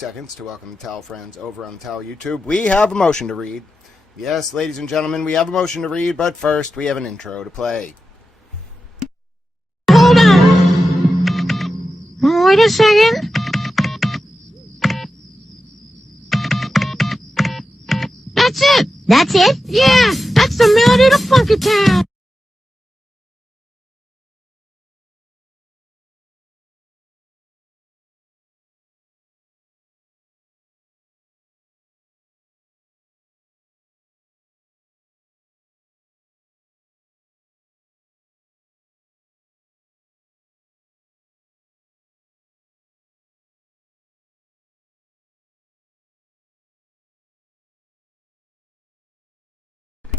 Seconds to welcome the Towel friends over on the Towel YouTube. We have a motion to read. Yes, ladies and gentlemen, we have a motion to read, but first we have an intro to play. Hold on. Wait a second. That's it. That's it? Yeah, that's the melody to Funky Town.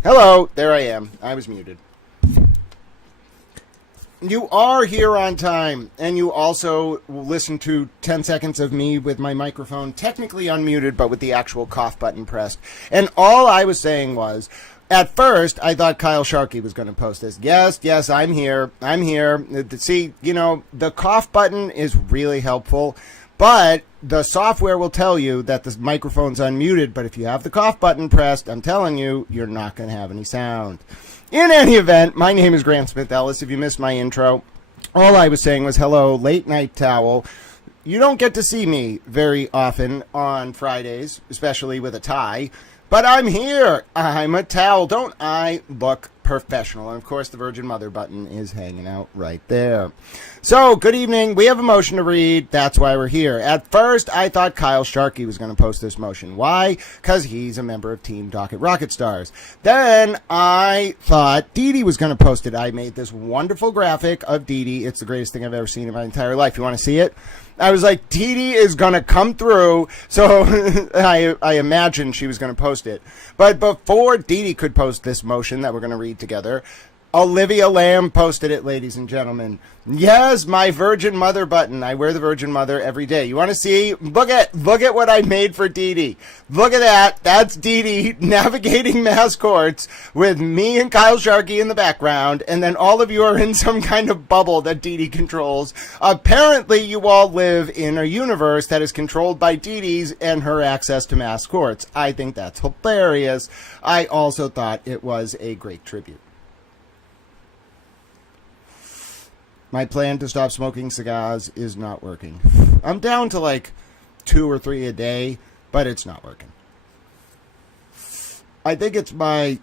Hello, there I am. I was muted. You are here on time, and you also listen to 10 seconds of me with my microphone technically unmuted, but with the actual cough button pressed. And all I was saying was, at first, I thought Kyle Sharkey was going to post this. Yes, I'm here. I'm here. See, you know, the cough button is really helpful, but the software will tell you that the microphone's unmuted, but if you have the cough button pressed, I'm telling you, you're not going to have any sound. In any event, my name is Grant Smith Ellis. If you missed my intro, all I was saying was hello, late night towel. You don't get to see me very often on Fridays, especially with a tie, but I'm here. I'm a towel. Don't I look professional? And of course, the Virgin Mother button is hanging out right there. So, good evening. We have a motion to read. That's why we're here. At first, I thought Kyle Sharkey was going to post this motion. Why? Because he's a member of Team Docket Rocket Stars. Then I thought Dee Dee was going to post it. I made this wonderful graphic of Dee Dee. It's the greatest thing I've ever seen in my entire life. You want to see it? I was like, Dee Dee is going to come through. So I imagined she was going to post it. But before Dee Dee could post this motion that we're going to read together, Olivia Lamb posted it, ladies and gentlemen. Yes, my Virgin Mother button. I wear the Virgin Mother every day. You want to see? Look at what I made for Dee Dee. Look at that. That's Dee Dee navigating mass courts with me and Kyle Sharkey in the background, and then all of you are in some kind of bubble that Dee Dee controls. Apparently, you all live in a universe that is controlled by Dee Dee's and her access to mass courts. I think that's hilarious. I also thought it was a great tribute. My plan to stop smoking cigars is not working. I'm down to like 2 or 3 a day, but it's not working. I think it's my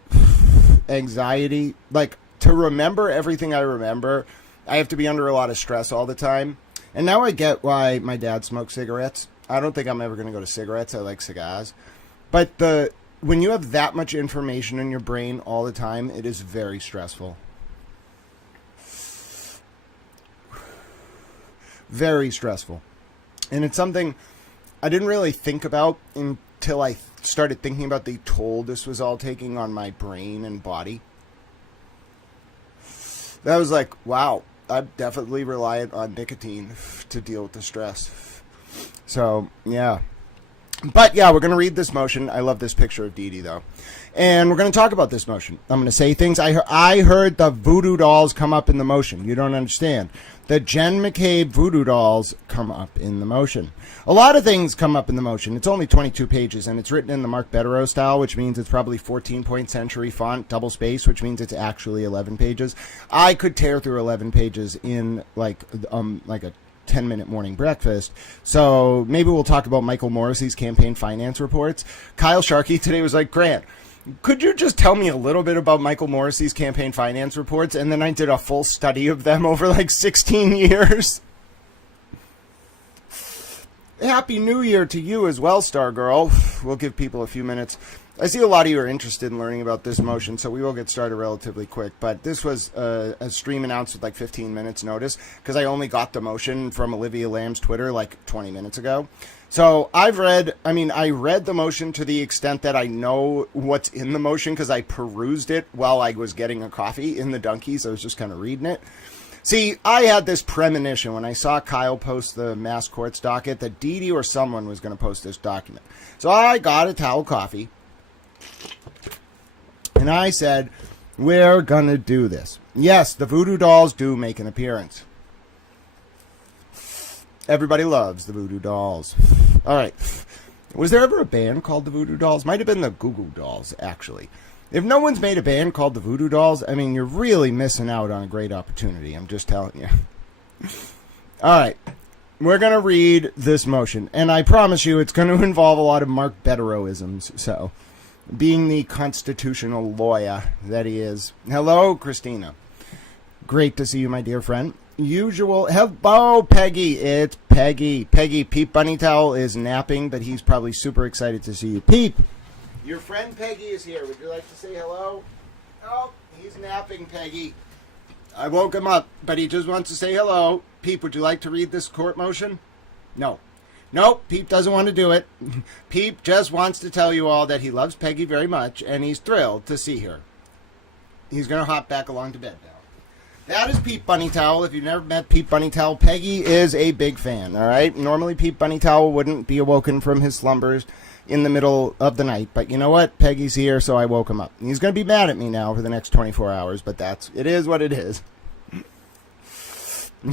anxiety. Like, to remember everything I remember, I have to be under a lot of stress all the time. And now I get why my dad smoked cigarettes. I don't think I'm ever going to go to cigarettes. I like cigars. But when you have that much information in your brain all the time, it is very stressful. Very stressful. And it's something I didn't really think about until I started thinking about the toll this was all taking on my brain and body. That was like, wow, I'm definitely reliant on nicotine to deal with the stress. So, yeah. But, yeah, we're going to read this motion. I love this picture of Dee Dee, though. And we're going to talk about this motion. I'm going to say things. I heard the voodoo dolls come up in the motion. You don't understand. The Jen McCabe voodoo dolls come up in the motion. A lot of things come up in the motion. It's only 22 pages, and it's written in the Mark Betterow style, which means it's probably 14-point century font, double space, which means it's actually 11 pages. I could tear through 11 pages in like a 10-minute morning breakfast. So maybe we'll talk about Michael Morrissey's campaign finance reports. Kyle Sharkey today was like, Grant, could you just tell me a little bit about Michael Morrissey's campaign finance reports? And then I did a full study of them over like 16 years. Happy New Year to you as well, Stargirl. We'll give people a few minutes. I see a lot of you are interested in learning about this motion, so we will get started relatively quick. But this was a stream announced with like 15 minutes notice because I only got the motion from Olivia Lamb's Twitter like 20 minutes ago. So I read the motion to the extent that I know what's in the motion because I perused it while I was getting a coffee in the Dunkies. I was just kind of reading it. See, I had this premonition when I saw Kyle post the mass courts docket that Dee Dee or someone was going to post this document. So I got a towel coffee. And I said, we're going to do this. Yes, the voodoo dolls do make an appearance. Everybody loves the voodoo dolls. All right. Was there ever a band called the Voodoo Dolls? Might have been the Goo Goo Dolls, actually. If no one's made a band called the Voodoo Dolls, I mean, you're really missing out on a great opportunity. I'm just telling you. All right. We're going to read this motion, and I promise you it's going to involve a lot of Mark Betteroisms, so being the constitutional lawyer that he is. Hello, Christina. Great to see you, my dear friend. Hello, Peggy. It's Peggy. Peggy, Peep Bunny Towel is napping, but he's probably super excited to see you. Peep, your friend Peggy is here. Would you like to say hello? Oh, he's napping, Peggy. I woke him up, but he just wants to say hello. Peep, would you like to read this court motion? No. Nope, Peep doesn't want to do it. Peep just wants to tell you all that he loves Peggy very much, and he's thrilled to see her. He's going to hop back along to bed now. That is Peep Bunny Towel. If you've never met Peep Bunny Towel, Peggy is a big fan, all right? Normally, Peep Bunny Towel wouldn't be awoken from his slumbers in the middle of the night. But you know what? Peggy's here, so I woke him up. He's going to be mad at me now for the next 24 hours, but it is what it is.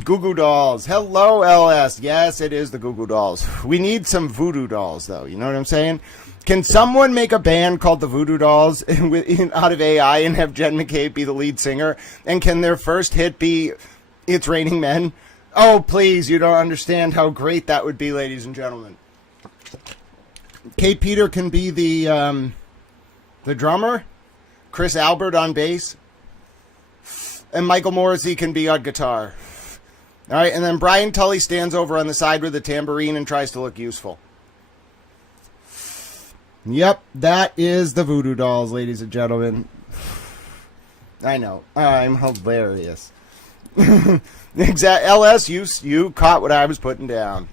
Goo Goo Dolls. Hello, LS. Yes, it is the Goo Goo Dolls. We need some Voodoo Dolls, though. You know what I'm saying? Can someone make a band called the Voodoo Dolls out of AI and have Jen McCabe be the lead singer? And can their first hit be It's Raining Men? Oh, please, you don't understand how great that would be, ladies and gentlemen. Kate Peter can be the drummer. Chris Albert on bass. And Michael Morrissey can be on guitar. All right, and then Brian Tully stands over on the side with a tambourine and tries to look useful. Yep, that is the Voodoo Dolls, ladies and gentlemen. I know, I'm hilarious. LS, you caught what I was putting down.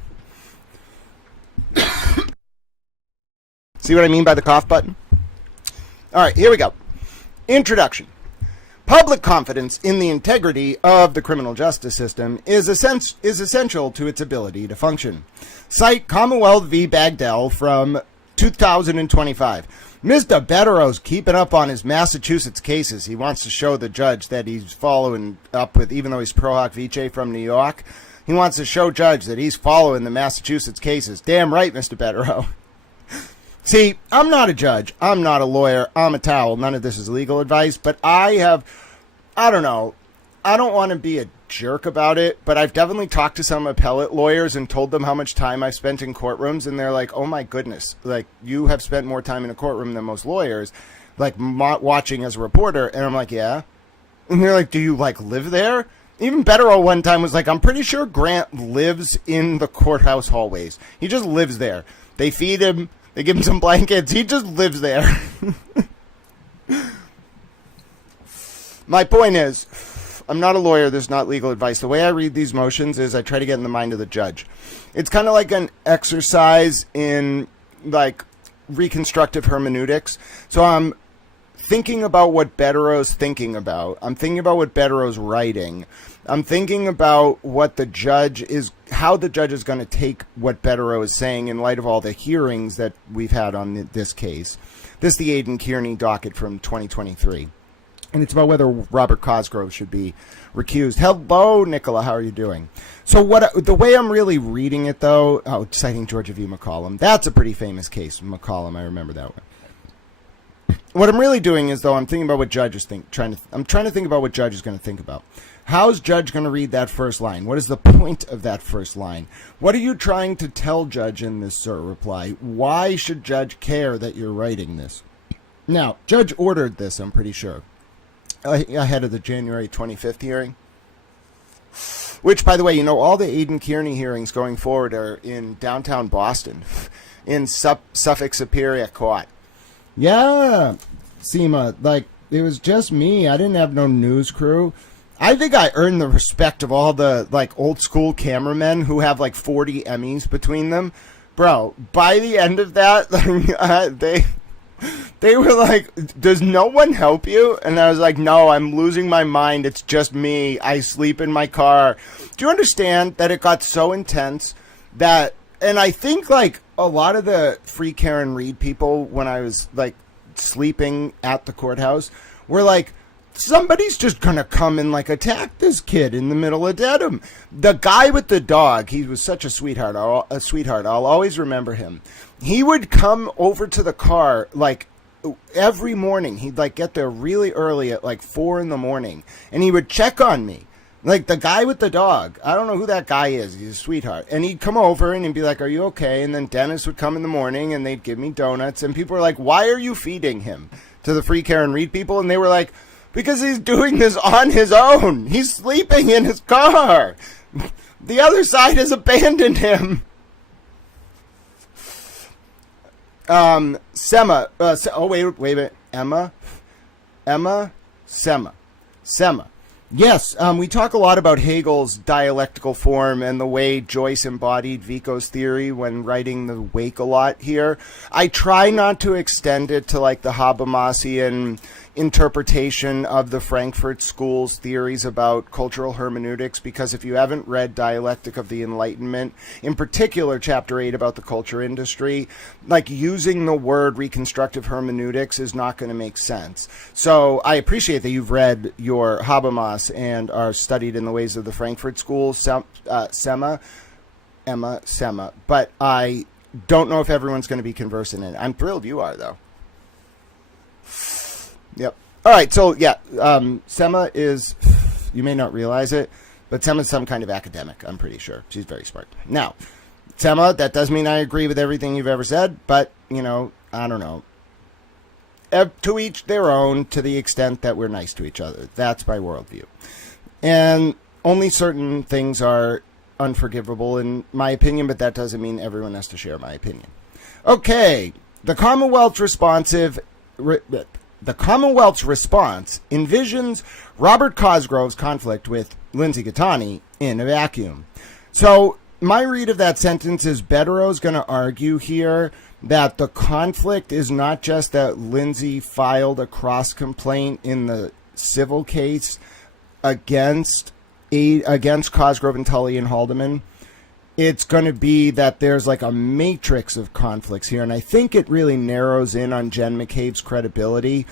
See what I mean by the cough button? All right, here we go. Introduction. Public confidence in the integrity of the criminal justice system is essential to its ability to function. Cite Commonwealth v. Bagdell from 2025. Mr. Bettero's keeping up on his Massachusetts cases. He wants to show the judge that he's following up with, even though he's pro hoc vice from New York, he wants to show judge that he's following the Massachusetts cases. Damn right, Mr. Bettero. See, I'm not a judge. I'm not a lawyer. I'm a towel. None of this is legal advice, but I don't know. I don't want to be a jerk about it, but I've definitely talked to some appellate lawyers and told them how much time I've spent in courtrooms, and they're like, oh my goodness, like, you have spent more time in a courtroom than most lawyers, like, watching as a reporter. And I'm like, yeah. And they're like, do you, like, live there? Even Bettero one time was like, I'm pretty sure Grant lives in the courthouse hallways. He just lives there. They feed him. They give him some blankets. He just lives there. My point is, I'm not a lawyer. There's not legal advice. The way I read these motions is I try to get in the mind of the judge. It's kind of like an exercise in, like, reconstructive hermeneutics. So I'm thinking about what Bettero's thinking about. I'm thinking about what Bettero's writing. I'm thinking about what the judge is, how the judge is going to take what Bettero is saying in light of all the hearings that we've had on this case. This is the Aidan Kearney docket from 2023. And it's about whether Robert Cosgrove should be recused. Hello, Nicola. How are you doing? So the way I'm really reading it, though, citing Georgia v. McCollum. That's a pretty famous case, McCollum. I remember that one. What I'm really doing is, though, I'm thinking about what Judge is I'm trying to think about what Judge is going to think about. How's Judge going to read that first line? What is the point of that first line? What are you trying to tell Judge in this Sur-Reply? Why should Judge care that you're writing this? Now, Judge ordered this, I'm pretty sure, ahead of the January 25th hearing. Which, by the way, you know, all the Aidan Kearney hearings going forward are in downtown Boston, in Suffolk Superior Court. Yeah, Seema, like, it was just me. I didn't have no news crew. I think I earned the respect of all the, like, old school cameramen who have, like, 40 Emmys between them. Bro, by the end of that, they were like, does no one help you? And I was like, no, I'm losing my mind. It's just me. I sleep in my car. Do you understand that it got so intense that, and I think, like, a lot of the Free Karen Reed people, when I was, like, sleeping at the courthouse, were like, somebody's just gonna come and like attack this kid in the middle of Dedham. The guy with the dog, he was such a sweetheart. I'll always remember him. He would come over to the car like every morning. He'd like get there really early at like 4 a.m, and he would check on me. Like the guy with the dog. I don't know who that guy is. He's a sweetheart. And he'd come over and he'd be like, "Are you okay?" And then Dennis would come in the morning and they'd give me donuts. And people were like, "Why are you feeding him to the Free Care and Read people?" And they were like, "Because he's doing this on his own. He's sleeping in his car. The other side has abandoned him." Sema. Wait a minute. Sema. Yes, we talk a lot about Hegel's dialectical form and the way Joyce embodied Vico's theory when writing The Wake a lot here. I try not to extend it to like the Habermasian interpretation of the Frankfurt School's theories about cultural hermeneutics, because if you haven't read Dialectic of the Enlightenment, in particular Chapter 8 about the culture industry, like using the word reconstructive hermeneutics is not going to make sense. So I appreciate that you've read your Habermas and are studied in the ways of the Frankfurt School, Sema, but I don't know if everyone's going to be conversant in it. I'm thrilled you are, though. Yep. All right. So yeah, Sema is, you may not realize it, but Sema's some kind of academic. I'm pretty sure she's very smart. Now, Sema, that does mean I agree with everything you've ever said, but you know, I don't know. To each their own, to the extent that we're nice to each other. That's my worldview, and only certain things are unforgivable in my opinion, but that doesn't mean everyone has to share my opinion. Okay, the Commonwealth's response envisions Robert Cosgrove's conflict with Lindsay Gattani in a vacuum. So my read of that sentence is Bettero's going to argue here that the conflict is not just that Lindsay filed a cross complaint in the civil case against Cosgrove and Tully and Haldeman. It's going to be that there's like a matrix of conflicts here, and I think it really narrows in on Jen McCabe's credibility.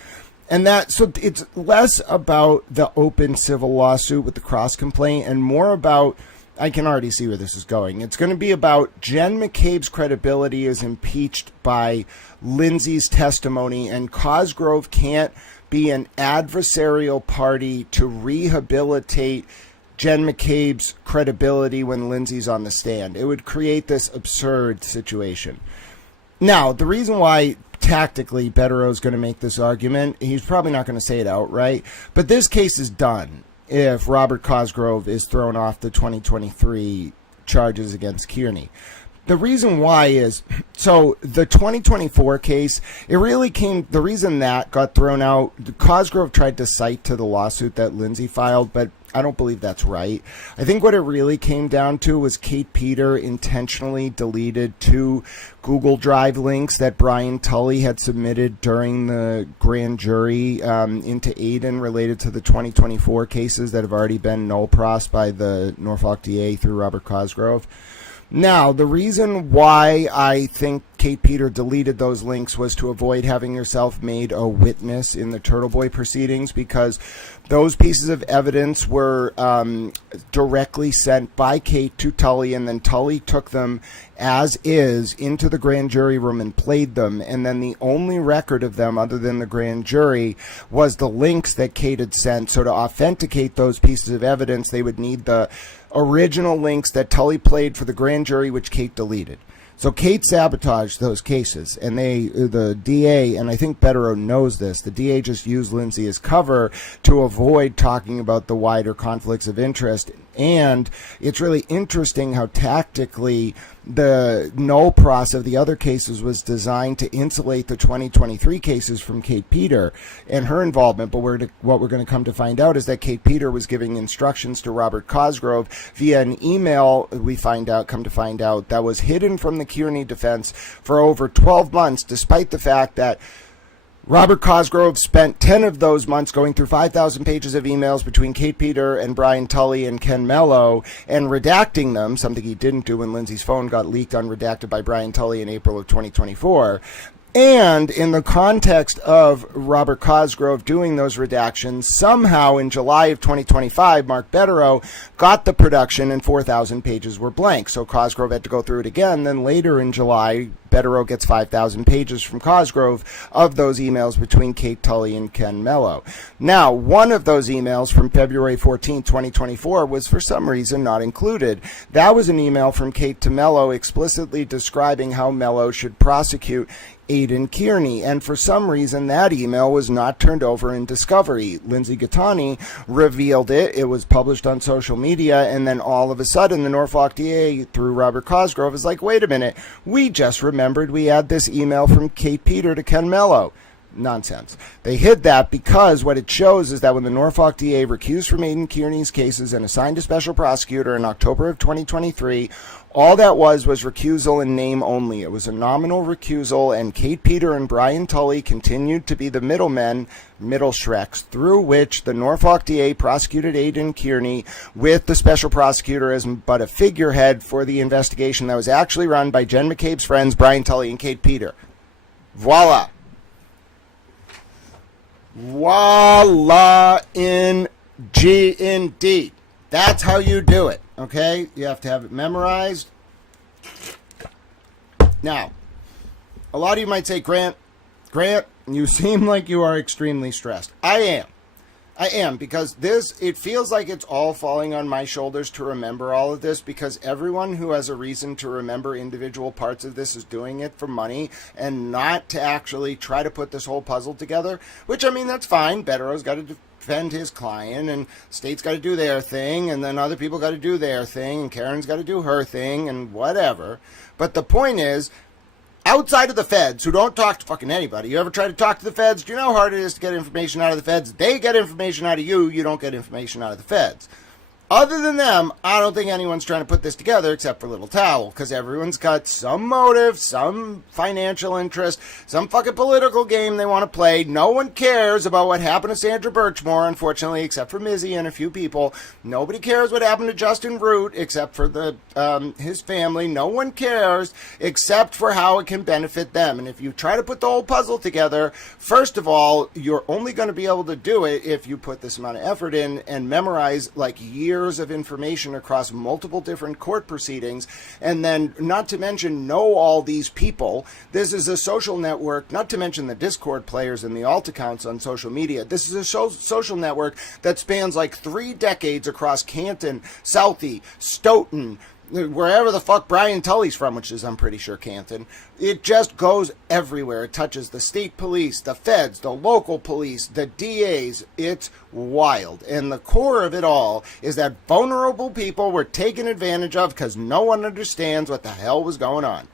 And that, so it's less about the open civil lawsuit with the cross complaint and more about, I can already see where this is going. It's going to be about Jen McCabe's credibility is impeached by Lindsay's testimony, and Cosgrove can't be an adversarial party to rehabilitate Jen McCabe's credibility when Lindsay's on the stand. It would create this absurd situation. Now, the reason why tactically Bettero's going to make this argument, he's probably not going to say it outright, but this case is done if Robert Cosgrove is thrown off the 2023 charges against Kearney. The reason why is, so the 2024 case, it really came, the reason that got thrown out, Cosgrove tried to cite to the lawsuit that Lindsay filed, but I don't believe that's right. I think what it really came down to was Kate Peter intentionally deleted 2 Google Drive links that Brian Tully had submitted during the grand jury into Aiden related to the 2024 cases that have already been null pros by the Norfolk DA through Robert Cosgrove. Now, the reason why I think Kate Peter deleted those links was to avoid having herself made a witness in the Turtle Boy proceedings, because those pieces of evidence were directly sent by Kate to Tully, and then Tully took them as is into the grand jury room and played them, and then the only record of them other than the grand jury was the links that Kate had sent. So to authenticate those pieces of evidence, they would need the original links that Tully played for the grand jury, which Kate deleted. So Kate sabotaged those cases, and the DA, and I think Bettero knows this, the DA just used Lindsay as cover to avoid talking about the wider conflicts of interest. And it's really interesting how tactically the null pros of the other cases was designed to insulate the 2023 cases from Kate Peter and her involvement. But what we're going to come to find out is that Kate Peter was giving instructions to Robert Cosgrove via an email, come to find out, that was hidden from the Kearney defense for over 12 months, despite the fact that Robert Cosgrove spent 10 of those months going through 5,000 pages of emails between Kate Peter and Brian Tully and Ken Mello and redacting them, something he didn't do when Lindsay's phone got leaked unredacted by Brian Tully in April of 2024. And in the context of Robert Cosgrove doing those redactions, somehow in July of 2025, Mark Betterow got the production and 4,000 pages were blank. So Cosgrove had to go through it again. Then later in July, Betterow gets 5,000 pages from Cosgrove of those emails between Kate Tully and Ken Mello. Now, one of those emails from February 14, 2024 was for some reason not included. That was an email from Kate to Mello explicitly describing how Mello should prosecute Aidan Kearney, and for some reason that email was not turned over in discovery. Lindsay Gattani revealed it. It was published on social media, and then all of a sudden the Norfolk DA, through Robert Cosgrove, is like, wait a minute, we just remembered we had this email from Kate Peter to Ken Mello. Nonsense. They hid that because what it shows is that when the Norfolk DA recused from Aidan Kearney's cases and assigned a special prosecutor in October of 2023, all that was recusal in name only. It was a nominal recusal, and Kate Peter and Brian Tully continued to be the middlemen, middle shreks, through which the Norfolk DA prosecuted Aidan Kearney with the special prosecutor as but a figurehead for the investigation that was actually run by Jen McCabe's friends, Brian Tully and Kate Peter. Voila. Voila, indeed. That's how you do it, okay? You have to have it memorized. Now, a lot of you might say, Grant, you seem like you are extremely stressed. I am, because it feels like it's all falling on my shoulders to remember all of this, because everyone who has a reason to remember individual parts of this is doing it for money and not to actually try to put this whole puzzle together, which, I mean, that's fine. Betterow's got to defend his client, and state's got to do their thing, and then other people got to do their thing, and Karen's got to do her thing, and whatever. But the point is, outside of the feds, who don't talk to fucking anybody, you ever try to talk to the feds? Do you know how hard it is to get information out of the feds? They get information out of you. You don't get information out of the feds. Other than them, I don't think anyone's trying to put this together except for Little Towel, because everyone's got some motive, some financial interest, some fucking political game they want to play. No one cares about what happened to Sandra Birchmore, unfortunately, except for Mizzy and a few people. Nobody cares what happened to Justin Root, except for his family. No one cares except for how it can benefit them. And if you try to put the whole puzzle together, first of all, you're only going to be able to do it if you put this amount of effort in and memorize like years of information across multiple different court proceedings, and then not to mention know all these people. This is a social network, not to mention the Discord players and the alt accounts on social media. This is a social network that spans like 3 decades across Canton, Southie, Stoughton, wherever the fuck Brian Tully's from, which is, I'm pretty sure, Canton. It just goes everywhere. It touches the state police, the feds, the local police, the DAs. It's wild. And the core of it all is that vulnerable people were taken advantage of because no one understands what the hell was going on.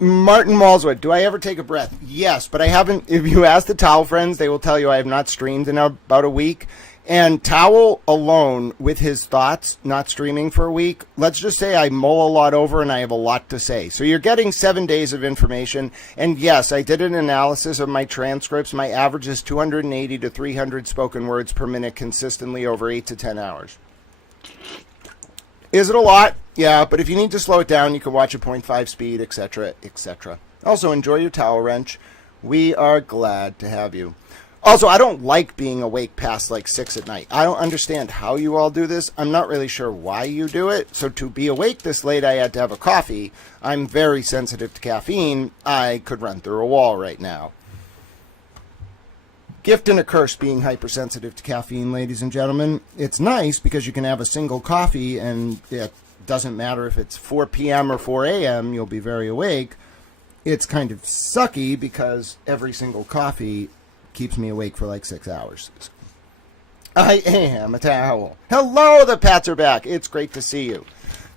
Martin Malswood, do I ever take a breath? Yes, but I haven't. If you ask the Towel friends, they will tell you I have not streamed in about a week. And Towel alone, with his thoughts, not streaming for a week, let's just say I mull a lot over and I have a lot to say. So you're getting 7 days of information. And yes, I did an analysis of my transcripts. My average is 280 to 300 spoken words per minute consistently over 8 to 10 hours. Is it a lot? Yeah, but if you need to slow it down, you can watch at 0.5 speed, etc., etc. Also, enjoy your towel wrench. We are glad to have you. Also, I don't like being awake past like 6 at night. I don't understand how you all do this. I'm not really sure why you do it. So to be awake this late, I had to have a coffee. I'm very sensitive to caffeine. I could run through a wall right now. Gift and a curse being hypersensitive to caffeine, ladies and gentlemen. It's nice because you can have a single coffee and it doesn't matter if it's 4 p.m. or 4 a.m., you'll be very awake. It's kind of sucky because every single coffee keeps me awake for like 6 hours. I am a towel. Hello, the Pats are back. It's great to see you.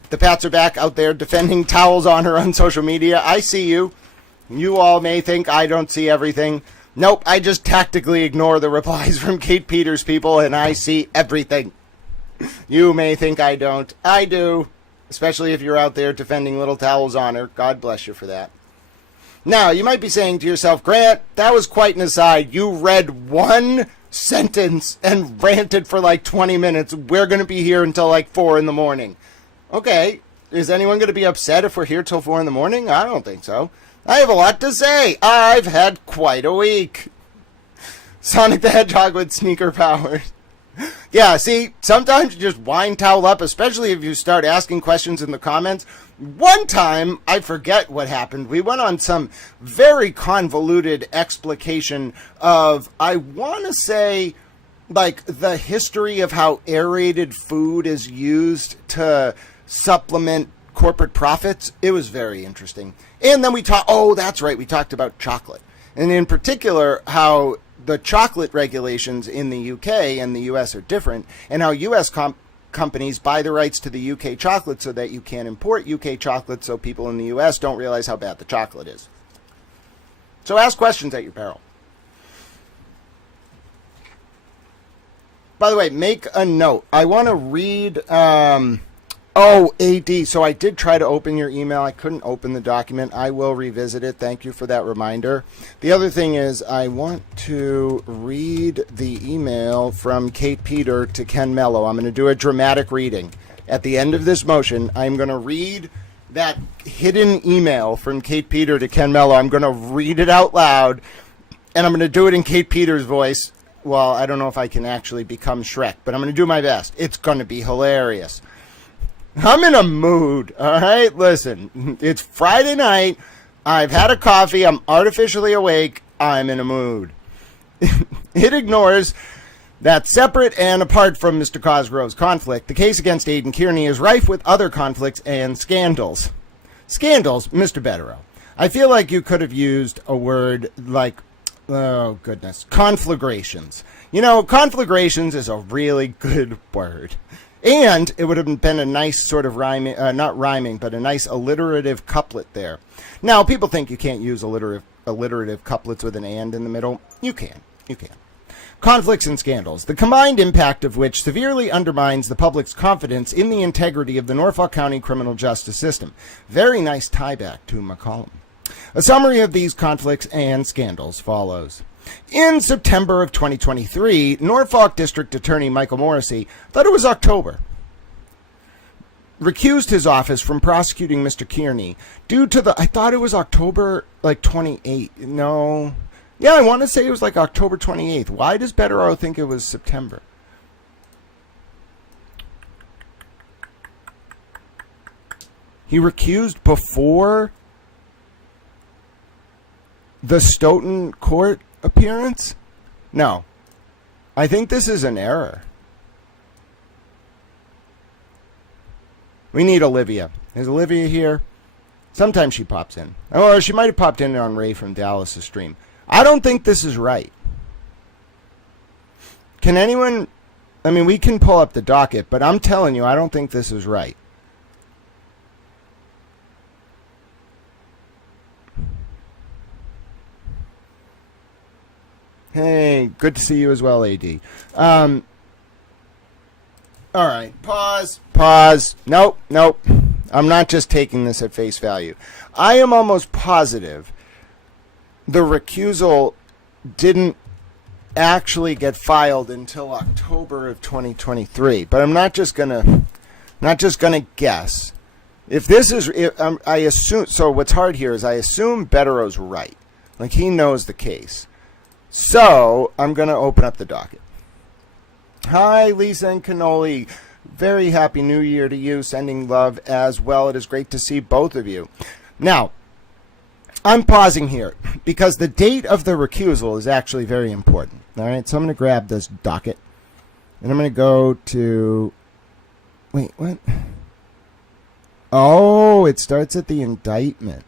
The Pats are back out there defending Towel's honor on social media. I see you. You all may think I don't see everything. Nope, I just tactically ignore the replies from Kate Peters' people, and I see everything. You may think I don't. I do. Especially if you're out there defending Little Towel's honor. God bless you for that. Now, you might be saying to yourself, Grant, that was quite an aside. You read one sentence and ranted for like 20 minutes. We're going to be here until like 4 in the morning. Okay, Is anyone going to be upset if we're here till 4 in the morning? I don't think so. I have a lot to say. I've had quite a week. Sonic the Hedgehog with sneaker powers. Yeah, see, sometimes you just wind towel up, especially if you start asking questions in the comments. One time, I forget what happened. We went on some very convoluted explication of, I want to say, like, the history of how aerated food is used to supplement corporate profits. It was very interesting. And then we talked, oh, that's right, we talked about chocolate. And in particular, how the chocolate regulations in the UK and the US are different, and how US companies buy the rights to the UK chocolate so that you can't import UK chocolate, so people in the US don't realize how bad the chocolate is. So ask questions at your peril. By the way, make a note. I want to read... AD, so I did try to open your email. I couldn't open the document. I will revisit it. Thank you for that reminder. The other thing is I want to read the email from Kate Peter to Ken Mello. I'm going to do a dramatic reading. At the end of this motion, I'm going to read that hidden email from Kate Peter to Ken Mello. I'm going to read it out loud, and I'm going to do it in Kate Peter's voice. Well, I don't know if I can actually become Shrek, but I'm going to do my best. It's going to be hilarious. I'm in a mood, all right? Listen, it's Friday night. I've had a coffee. I'm artificially awake. I'm in a mood. It ignores that separate and apart from Mr. Cosgrove's conflict, the case against Aidan Kearney is rife with other conflicts and scandals. Scandals, Mr. Betterow. I feel like you could have used a word like, oh, goodness, conflagrations. You know, conflagrations is a really good word. And it would have been a nice sort of rhyming, not rhyming, but a nice alliterative couplet there. Now, people think you can't use alliterative couplets with an and in the middle. You can. You can. Conflicts and scandals, the combined impact of which severely undermines the public's confidence in the integrity of the Norfolk County criminal justice system. Very nice tie back to McCollum. A summary of these conflicts and scandals follows. In September of 2023, Norfolk District Attorney Michael Morrissey thought it was October. Recused his office from prosecuting Mr. Kearney due to I thought it was October, like 28. No. Yeah, I want to say it was like October 28th. Why does Betterow think it was September? He recused before the Stoughton court appearance? No. I think this is an error. We need Olivia. Is Olivia here? Sometimes she pops in. Or she might have popped in on Ray from Dallas' stream. I don't think this is right. Can anyone... I mean, we can pull up the docket, but I'm telling you, I don't think this is right. Hey, good to see you as well, AD. All right, pause. Nope. I'm not just taking this at face value. I am almost positive the recusal didn't actually get filed until October of 2023. But I'm not just gonna guess. If this is, I assume. So what's hard here is I assume Betterow's right, like he knows the case. So, I'm going to open up the docket. Hi, Lisa and Cannoli. Very happy New Year to you. Sending love as well. It is great to see both of you. Now, I'm pausing here because the date of the recusal is actually very important. All right, so I'm going to grab this docket. And I'm going to go to... Wait, what? Oh, it starts at the indictment.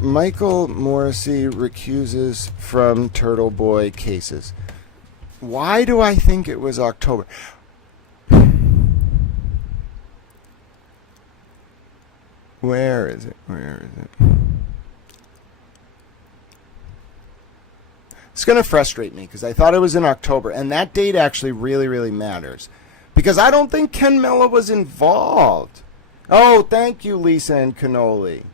Michael Morrissey recuses from Turtle Boy cases. Why do I think it was October? Where is it? It's going to frustrate me because I thought it was in October, and that date actually really, really matters. Because I don't think Ken Mello was involved. Oh, thank you, Lisa and Cannoli.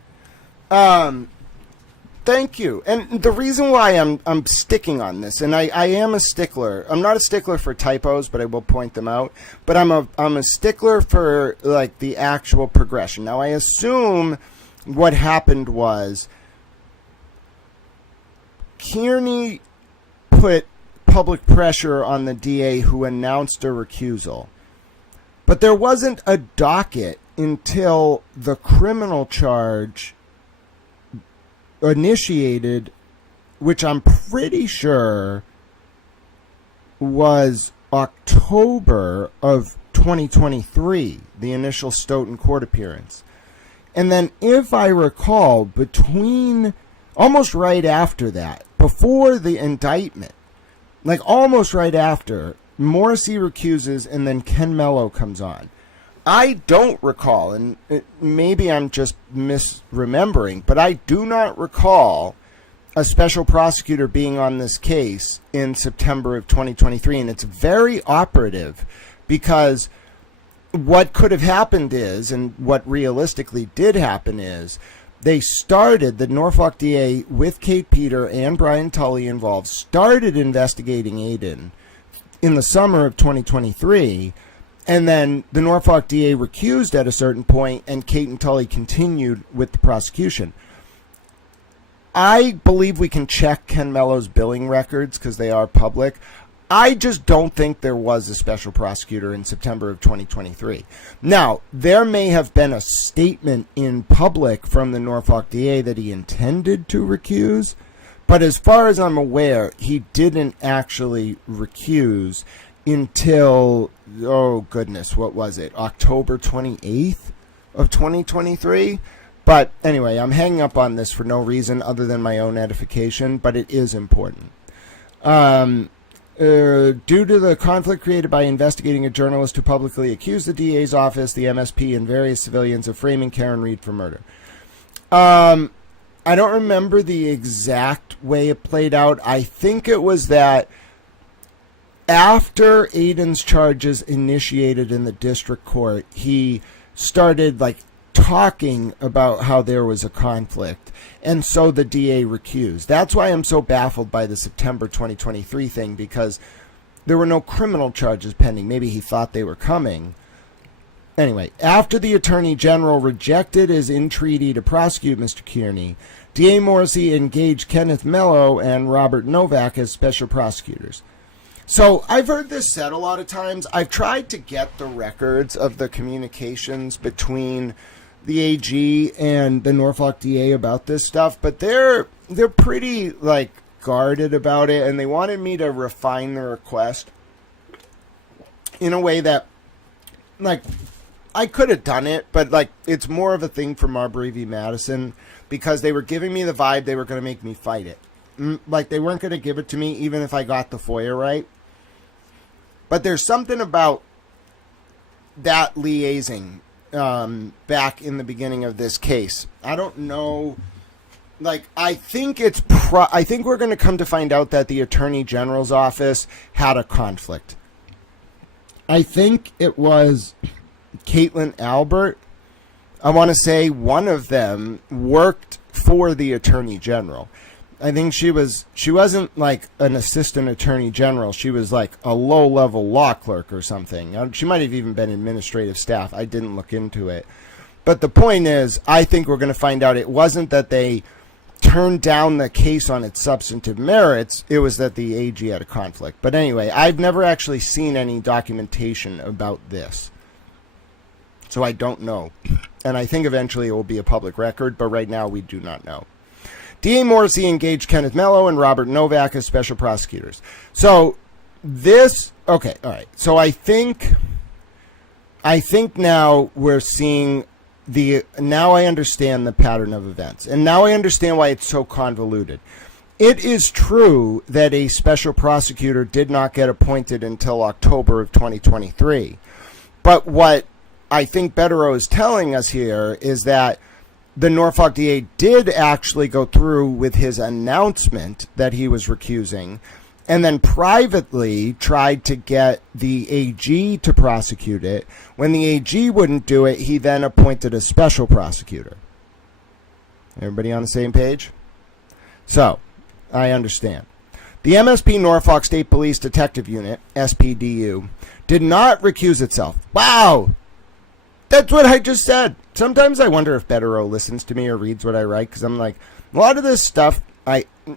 Thank you. And the reason why I'm sticking on this, and I am a stickler. I'm not a stickler for typos, but I will point them out. But I'm a stickler for like the actual progression. Now I assume what happened was Kearney put public pressure on the DA who announced a recusal. But there wasn't a docket until the criminal charge initiated, which I'm pretty sure was October of 2023, the initial Stoughton court appearance. And then, if I recall, between almost right after that, before the indictment, like almost right after, Morrissey recuses and then Ken Mello comes on. I don't recall, and maybe I'm just misremembering, but I do not recall a special prosecutor being on this case in September of 2023. And it's very operative because what could have happened is, and what realistically did happen is, they started, the Norfolk DA with Kate Peter and Brian Tully involved, started investigating Aiden in the summer of 2023. And then the Norfolk DA recused at a certain point, and Kate and Tully continued with the prosecution. I believe we can check Ken Mello's billing records because they are public. I just don't think there was a special prosecutor in September of 2023. Now, there may have been a statement in public from the Norfolk DA that he intended to recuse, but as far as I'm aware, he didn't actually recuse until, oh goodness, what was it? October 28th of 2023? But anyway, I'm hanging up on this for no reason other than my own edification, but it is important. Due to the conflict created by investigating a journalist who publicly accused the DA's office, the MSP, and various civilians of framing Karen Reed for murder. I don't remember the exact way it played out. I think it was that after Aiden's charges initiated in the district court, he started like talking about how there was a conflict, and so the DA recused. That's why I'm so baffled by the September 2023 thing, because there were no criminal charges pending. Maybe he thought they were coming. Anyway, after the Attorney General rejected his entreaty to prosecute Mr. Kearney, DA Morrissey engaged Kenneth Mello and Robert Novak as special prosecutors. So I've heard this said a lot of times. I've tried to get the records of the communications between the AG and the Norfolk DA about this stuff, but they're pretty like guarded about it, and they wanted me to refine the request in a way that, like, I could have done it, but like it's more of a thing for Marbury v. Madison, because they were giving me the vibe they were going to make me fight it. Like, they weren't going to give it to me even if I got the FOIA right. But there's something about that liaising back in the beginning of this case. I don't know. Like, I think I think we're going to come to find out that the Attorney General's office had a conflict. I think it was Caitlin Albert. I want to say one of them worked for the Attorney General. I think she wasn't like an assistant attorney general. She was like a low-level law clerk or something. She might have even been administrative staff. I didn't look into it. But the point is, I think we're going to find out it wasn't that they turned down the case on its substantive merits. It was that the AG had a conflict. But anyway, I've never actually seen any documentation about this. So I don't know. And I think eventually it will be a public record, but right now we do not know. DA Morrissey engaged Kenneth Mello and Robert Novak as special prosecutors. So this, okay, all right. So I think now we're seeing now I understand the pattern of events. And now I understand why it's so convoluted. It is true that a special prosecutor did not get appointed until October of 2023. But what I think Betterow is telling us here is that the Norfolk DA did actually go through with his announcement that he was recusing, and then privately tried to get the AG to prosecute it. When the AG wouldn't do it, he then appointed a special prosecutor. Everybody on the same page? So, I understand. The MSP Norfolk State Police Detective Unit, SPDU, did not recuse itself. Wow! That's what I just said. Sometimes I wonder if Betero listens to me or reads what I write, because I'm like, a lot of this stuff,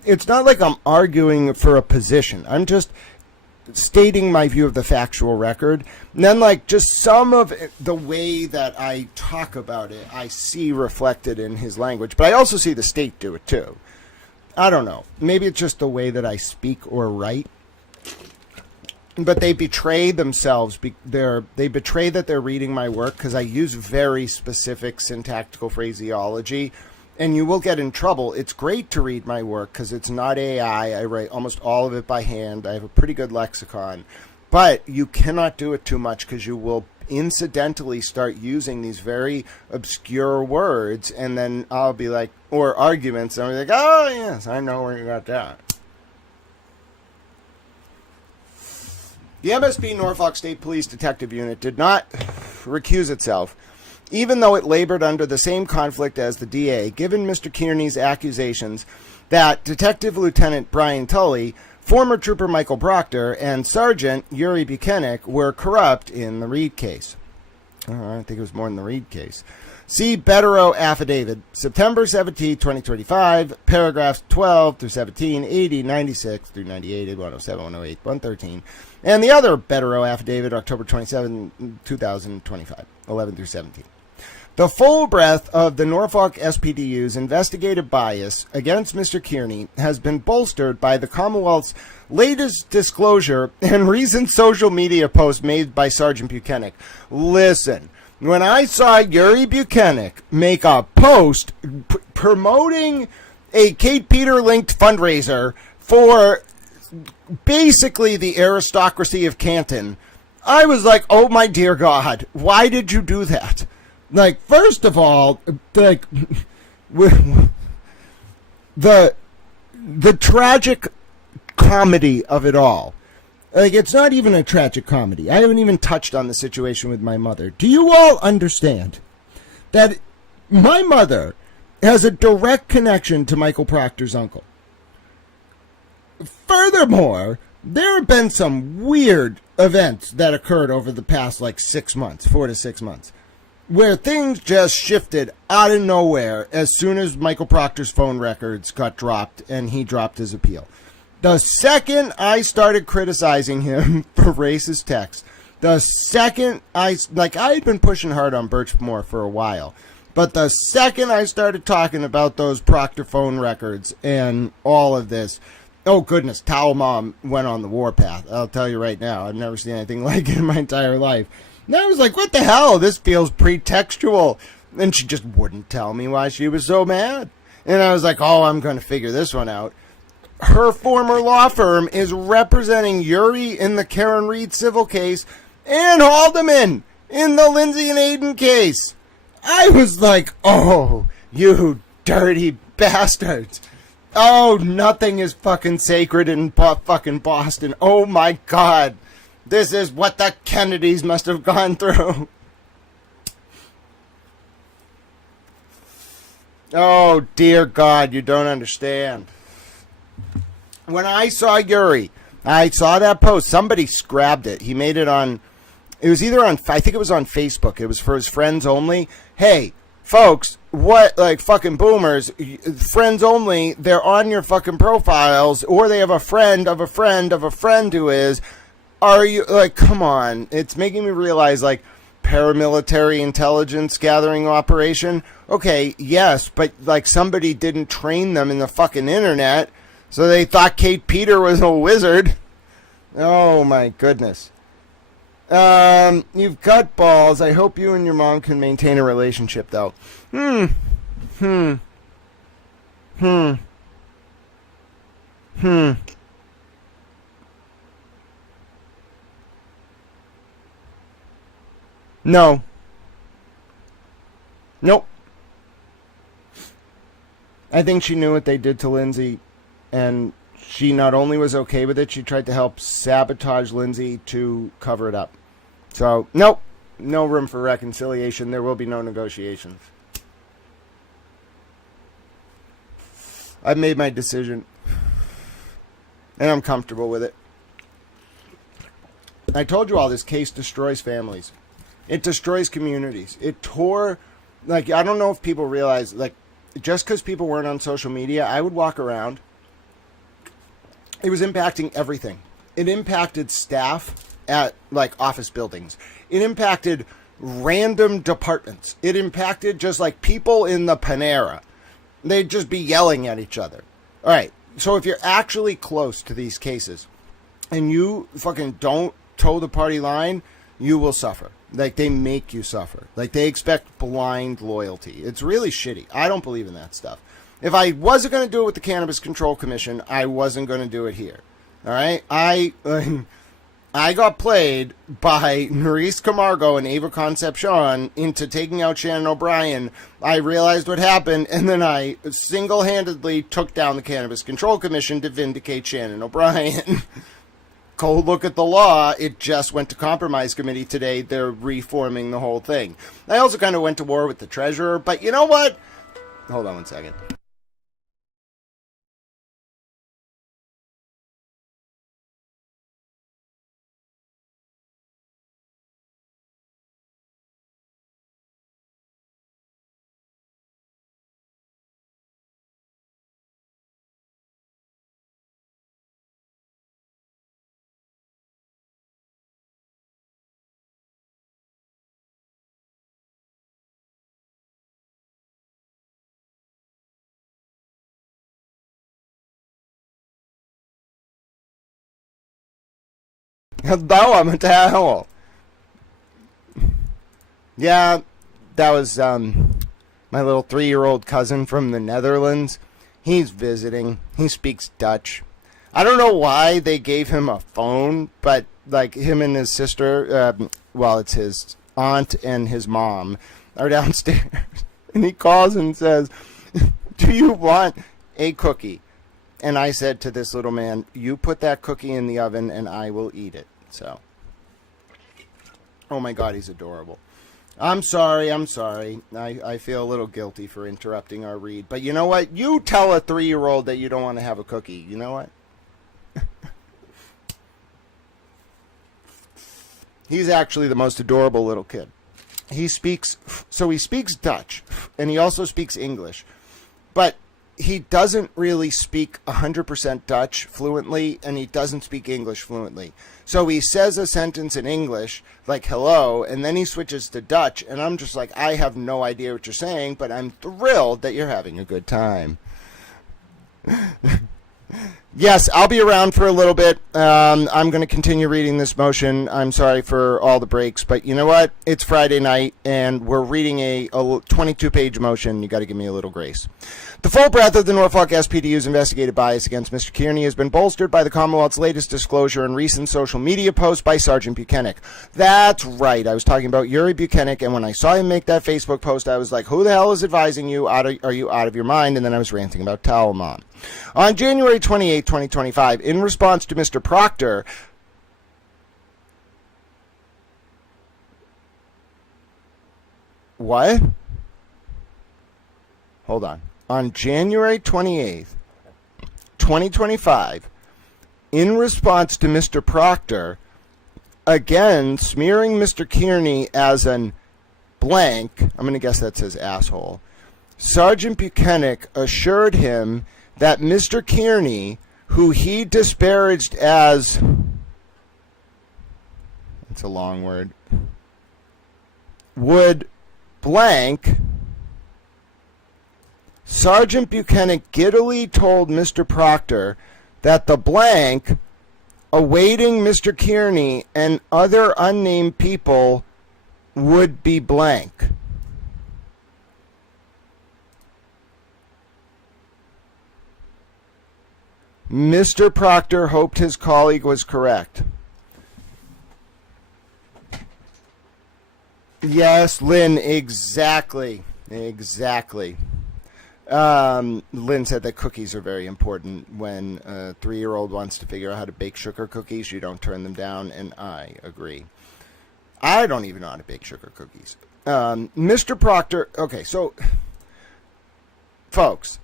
it's not like I'm arguing for a position. I'm just stating my view of the factual record. And then, like, just some of the way that I talk about it, I see reflected in his language. But I also see the state do it, too. I don't know. Maybe it's just the way that I speak or write. But they betray themselves. They betray that they're reading my work because I use very specific syntactical phraseology. And you will get in trouble. It's great to read my work because it's not AI. I write almost all of it by hand. I have a pretty good lexicon. But you cannot do it too much because you will incidentally start using these very obscure words, and then I'll be like, or arguments, and I'll be like, oh yes, I know where you got that. The MSP Norfolk State Police Detective Unit did not recuse itself, even though it labored under the same conflict as the DA, given Mr. Kearney's accusations that Detective Lieutenant Brian Tully, former Trooper Michael Proctor, and Sergeant Yuri Buchanan were corrupt in the Reed case. I think it was more in the Reed case. See Betero Affidavit, September 17, 2025, paragraphs 12 through 17, 80, 96 through 98, 107, 108, 113, and the other Betero Affidavit, October 27, 2025, 11 through 17. The full breadth of the Norfolk SPDU's investigative bias against Mr. Kearney has been bolstered by the Commonwealth's latest disclosure and recent social media post made by Sergeant Buchanan. Listen, when I saw Yuri Buchanan make a post promoting a Kate Peter-linked fundraiser for basically the aristocracy of Canton, I was like, oh my dear God, why did you do that? Like, first of all, like, the tragic comedy of it all. Like, it's not even a tragic comedy. I haven't even touched on the situation with my mother. Do you all understand that my mother has a direct connection to Michael Proctor's uncle? Furthermore, there have been some weird events that occurred over the past, like, 6 months, 4 to 6 months, where things just shifted out of nowhere as soon as Michael Proctor's phone records got dropped and he dropped his appeal. The second I started criticizing him for racist texts, the second I had been pushing hard on Birchmore for a while, but the second I started talking about those Proctor phone records and all of this, oh goodness, Towel Mom went on the warpath. I'll tell you right now, I've never seen anything like it in my entire life. And I was like, what the hell? This feels pretextual. And she just wouldn't tell me why she was so mad. And I was like, oh, I'm going to figure this one out. Her former law firm is representing Yuri in the Karen Reed civil case and Haldeman in the Lindsay and Aiden case. I was like, oh, you dirty bastards. Oh, nothing is fucking sacred in fucking Boston. Oh, my God. This is what the Kennedys must have gone through. Oh, dear God, you don't understand. When I saw Yuri, I saw that post. Somebody grabbed it. He made it on, it was either on, I think it was on Facebook. It was for his friends only. Hey, folks, what, like, fucking boomers, friends only, they're on your fucking profiles, or they have a friend of a friend of a friend who is. Are you, like, come on. It's making me realize, like, paramilitary intelligence gathering operation. Okay, yes, but, like, somebody didn't train them in the fucking internet, so they thought Kate Peter was a wizard. Oh, my goodness. You've got balls. I hope you and your mom can maintain a relationship, though. No. Nope. I think she knew what they did to Lindsay, and she not only was okay with it, she tried to help sabotage Lindsay to cover it up. So, nope. No room for reconciliation. There will be no negotiations. I've made my decision, and I'm comfortable with it. I told you all this case destroys families. It destroys communities. It tore, like, I don't know if people realize, like, just because people weren't on social media, I would walk around. It was impacting everything. It impacted staff at, like, office buildings. It impacted random departments. It impacted just, like, people in the Panera. They'd just be yelling at each other. All right, so if you're actually close to these cases and you fucking don't toe the party line, you will suffer. Like, they make you suffer. Like, they expect blind loyalty. It's really shitty. I don't believe in that stuff. If I wasn't going to do it with the Cannabis Control Commission, I wasn't going to do it here. All right? I got played by Maurice Camargo and Ava Concepcion into taking out Shannon O'Brien. I realized what happened, and then I single-handedly took down the Cannabis Control Commission to vindicate Shannon O'Brien. Go look at the law. It just went to Compromise Committee today. They're reforming the whole thing. I also kind of went to war with the treasurer, but you know what? Hold on one second. Hello, I'm a towel. Yeah, that was my little 3-year-old cousin from the Netherlands. He's visiting. He speaks Dutch. I don't know why they gave him a phone, but like him and his sister, well, it's his aunt and his mom are downstairs. And he calls and says, "Do you want a cookie?" And I said to this little man, "You put that cookie in the oven and I will eat it." So, oh my God, he's adorable. I'm sorry. I feel a little guilty for interrupting our read. But you know what? You tell a 3-year-old that you don't want to have a cookie. You know what? He's actually the most adorable little kid. He speaks Dutch, and he also speaks English. But he doesn't really speak 100% Dutch fluently, and he doesn't speak English fluently. So he says a sentence in English, like hello, and then he switches to Dutch, and I'm just like, I have no idea what you're saying, but I'm thrilled that you're having a good time. Yes, I'll be around for a little bit. I'm going to continue reading this motion. I'm sorry for all the breaks, but you know what? It's Friday night, and we're reading a 22-page motion. You got to give me a little grace. The full breadth of the Norfolk SPDU's investigative bias against Mr. Kearney has been bolstered by the Commonwealth's latest disclosure and recent social media post by Sergeant Buchanan. That's right. I was talking about Yuri Buchanan, and when I saw him make that Facebook post, I was like, who the hell is advising you? Are you out of your mind? And then I was ranting about Talmon. On January 28, 2025, in response to Mr. Proctor, what? Hold on. On January 28th, 2025, in response to Mr. Proctor, again smearing Mr. Kearney as an blank, I'm going to guess that says asshole, Sergeant Buchanan assured him that Mr. Kearney, who he disparaged as, it's a long word, would blank. Sergeant Buchanan giddily told Mr. Proctor that the blank awaiting Mr. Kearney and other unnamed people would be blank. Mr. Proctor hoped his colleague was correct. Yes, Lynn, exactly. Exactly. Lynn said that cookies are very important. When a 3-year-old wants to figure out how to bake sugar cookies, you don't turn them down, and I agree. I don't even know how to bake sugar cookies. Mr. Proctor, okay, so, folks,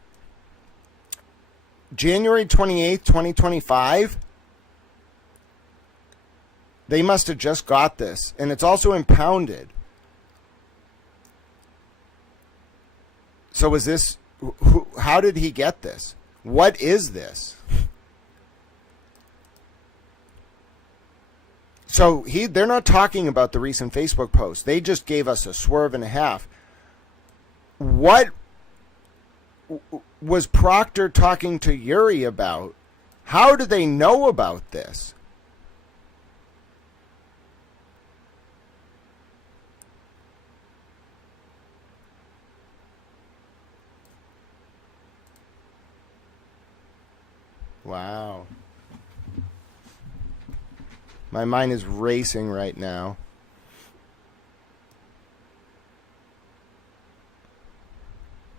January 28th, 2025? They must have just got this. And it's also impounded. So was this... how did he get this? What is this? So they're not talking about the recent Facebook post. They just gave us a swerve and a half. What was Proctor talking to Yuri about? How do they know about this? Wow. My mind is racing right now.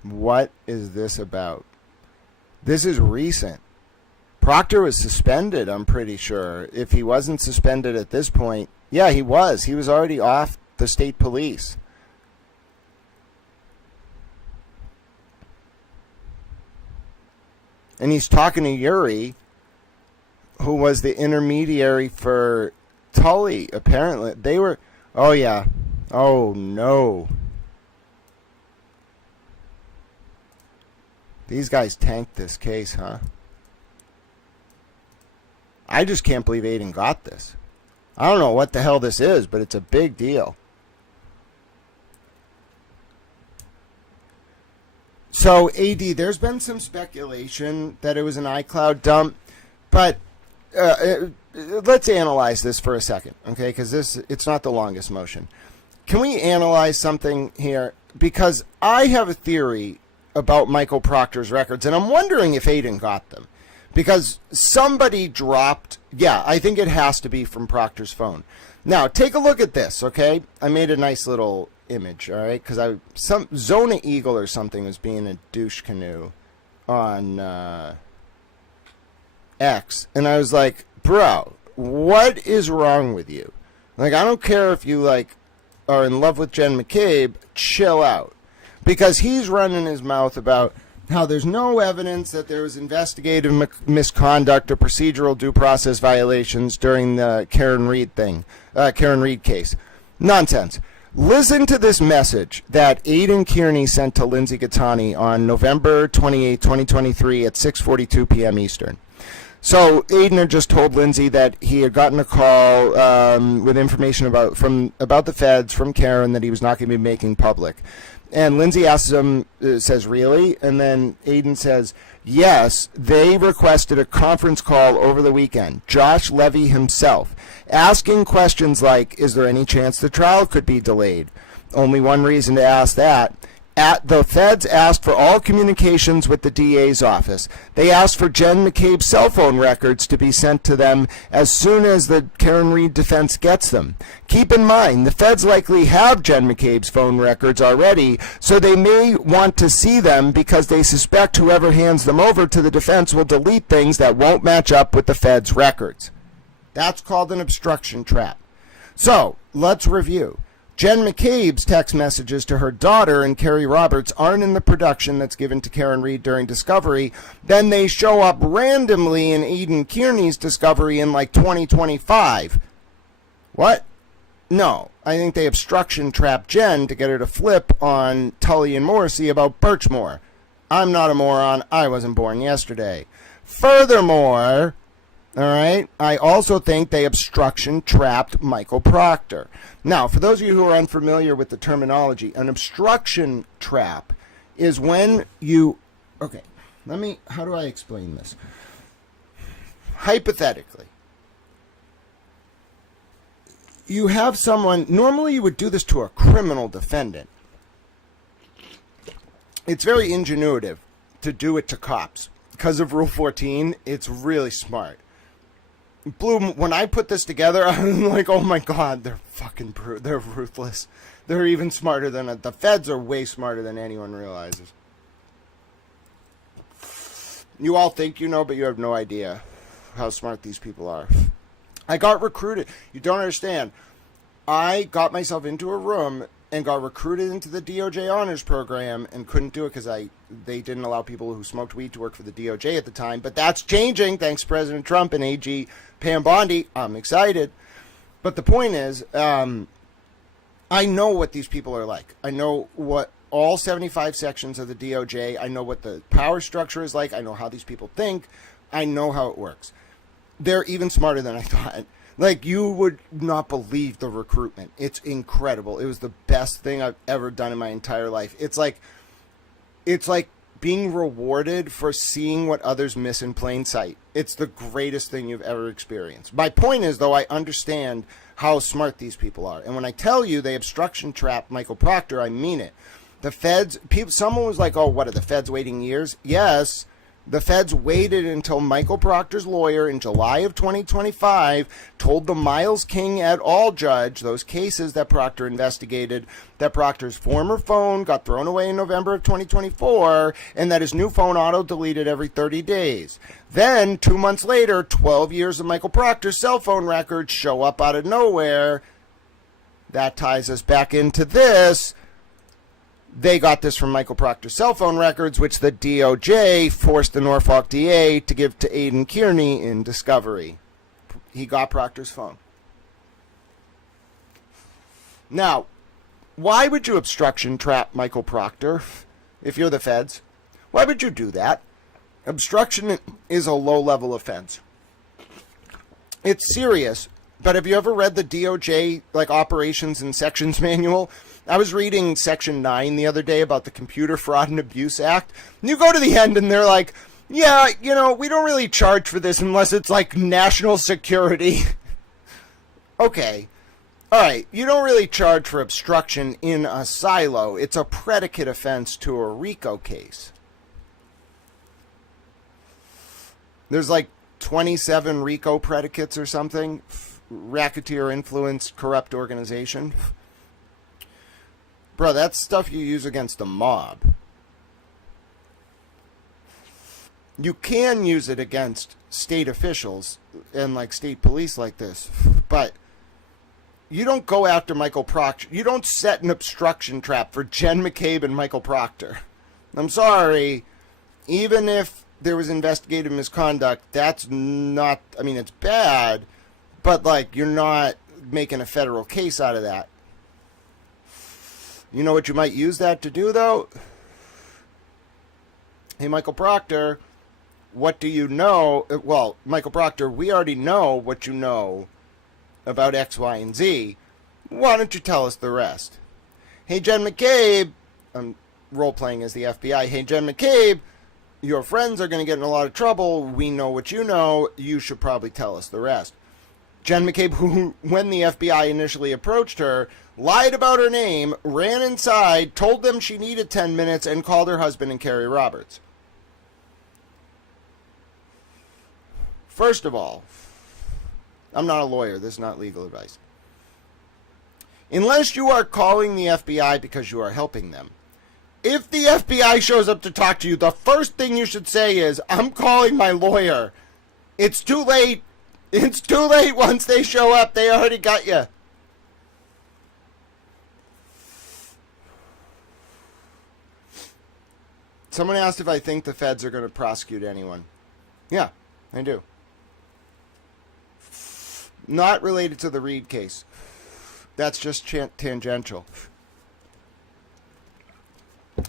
What is this about? This is recent. Proctor was suspended, I'm pretty sure. If he wasn't suspended at this point, yeah, he was. He was already off the state police. And he's talking to Yuri, who was the intermediary for Tully, apparently. They were... oh, yeah. Oh, no. These guys tanked this case, huh? I just can't believe Aiden got this. I don't know what the hell this is, but it's a big deal. So, AD, there's been some speculation that it was an iCloud dump, but let's analyze this for a second, okay? Because it's not the longest motion. Can we analyze something here? Because I have a theory about Michael Proctor's records, and I'm wondering if Aiden got them. Because somebody dropped... yeah, I think it has to be from Proctor's phone. Now, take a look at this, okay? I made a nice little image, all right? Because some Zona Eagle or something was being a douche canoe on X, and I was like, bro, what is wrong with you? Like, I don't care if you, like, are in love with Jen McCabe, chill out. Because he's running his mouth about how there's no evidence that there was investigative misconduct or procedural due process violations during the Karen Reed case. Nonsense. Listen to this message that Aiden Kearney sent to Lindsay Gattani on November 28, 2023 at 6:42 p.m. Eastern. So Aiden had just told Lindsay that he had gotten a call with information about the feds from Karen that he was not going to be making public. And Lindsay asks him, says, really? And then Aiden says, yes, they requested a conference call over the weekend. Josh Levy himself, asking questions like, is there any chance the trial could be delayed? Only one reason to ask that. The feds asked for all communications with the DA's office. They asked for Jen McCabe's cell phone records to be sent to them as soon as the Karen Reed defense gets them. Keep in mind, the feds likely have Jen McCabe's phone records already, so they may want to see them because they suspect whoever hands them over to the defense will delete things that won't match up with the feds' records. That's called an obstruction trap. So, let's review. Jen McCabe's text messages to her daughter and Carrie Roberts aren't in the production that's given to Karen Reed during discovery. Then they show up randomly in Aiden Kearney's discovery in like 2025. What? No. I think they obstruction trapped Jen to get her to flip on Tully and Morrissey about Birchmore. I'm not a moron. I wasn't born yesterday. Furthermore... all right. I also think they obstruction trapped Michael Proctor. Now, for those of you who are unfamiliar with the terminology, an obstruction trap is when you... okay, how do I explain this? Hypothetically, you have someone... normally you would do this to a criminal defendant. It's very ingenuitive to do it to cops. Because of Rule 14, it's really smart. Bloom, when I put this together, I'm like, oh my God, they're fucking they're ruthless. They're even smarter than the feds are way smarter than anyone realizes. You all think you know, but you have no idea how smart these people are. I got recruited. You don't understand. I got myself into a room and got recruited into the DOJ honors program and couldn't do it because they didn't allow people who smoked weed to work for the DOJ at the time. But that's changing thanks to President Trump and AG Pam Bondi. I'm excited. But the point is, I know what these people are like. I know what all 75 sections of the DOJ, I know what the power structure is like. I know how these people think. I know how it works. They're even smarter than I thought. Like, you would not believe the recruitment. It's incredible. It was the best thing I've ever done in my entire life. It's like being rewarded for seeing what others miss in plain sight. It's the greatest thing you've ever experienced. My point is, though, I understand how smart these people are. And when I tell you they obstruction trap Michael Proctor, I mean it. The feds, someone was like, oh, what, are the feds waiting years? Yes. The feds waited until Michael Proctor's lawyer in July of 2025 told the Miles King et al. Judge, those cases that Proctor investigated, that Proctor's former phone got thrown away in November of 2024 and that his new phone auto-deleted every 30 days. Then, 2 months later, 12 years of Michael Proctor's cell phone records show up out of nowhere. That ties us back into this. They got this from Michael Proctor's cell phone records, which the DOJ forced the Norfolk DA to give to Aidan Kearney in discovery. He got Proctor's phone. Now, why would you obstruction trap Michael Proctor if you're the feds? Why would you do that? Obstruction is a low-level offense. It's serious, but have you ever read the DOJ operations and sections manual? I was reading Section 9 the other day about the Computer Fraud and Abuse Act. And you go to the end and they're like, yeah, we don't really charge for this unless it's like national security. Okay. All right. You don't really charge for obstruction in a silo. It's a predicate offense to a RICO case. There's 27 RICO predicates or something. Racketeer, influence, corrupt organization. Bro, that's stuff you use against a mob. You can use it against state officials and state police like this, but you don't go after Michael Proctor. You don't set an obstruction trap for Jen McCabe and Michael Proctor. I'm sorry. Even if there was investigative misconduct, that's not, it's bad, but you're not making a federal case out of that. You know what you might use that to do, though? Hey, Michael Proctor, what do you know? Well, Michael Proctor, we already know what you know about X, Y, and Z. Why don't you tell us the rest? Hey, Jen McCabe, I'm role-playing as the FBI. Hey, Jen McCabe, your friends are going to get in a lot of trouble. We know what you know. You should probably tell us the rest. Jen McCabe, who, when the FBI initially approached her, lied about her name, ran inside, told them she needed 10 minutes, and called her husband and Kerry Roberts. First of all, I'm not a lawyer. This is not legal advice. Unless you are calling the FBI because you are helping them. If the FBI shows up to talk to you, the first thing you should say is, I'm calling my lawyer. It's too late. It's too late. Once they show up, they already got you. Someone asked if I think the feds are going to prosecute anyone. Yeah, I do. Not related to the Reed case. That's just tangential.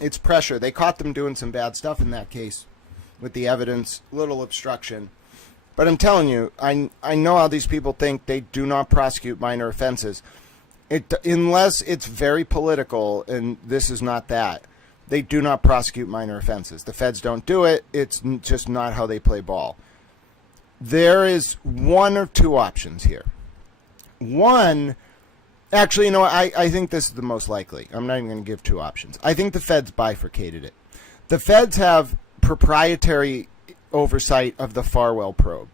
It's pressure. They caught them doing some bad stuff in that case with the evidence, little obstruction. But I'm telling you, I know how these people think. They do not prosecute minor offenses. Unless it's very political, and this is not that. They do not prosecute minor offenses. The feds don't do it. It's just not how they play ball. There is one or two options here. One, actually, I think this is the most likely. I'm not even going to give two options. I think the feds bifurcated it. The feds have proprietary oversight of the Farwell probe.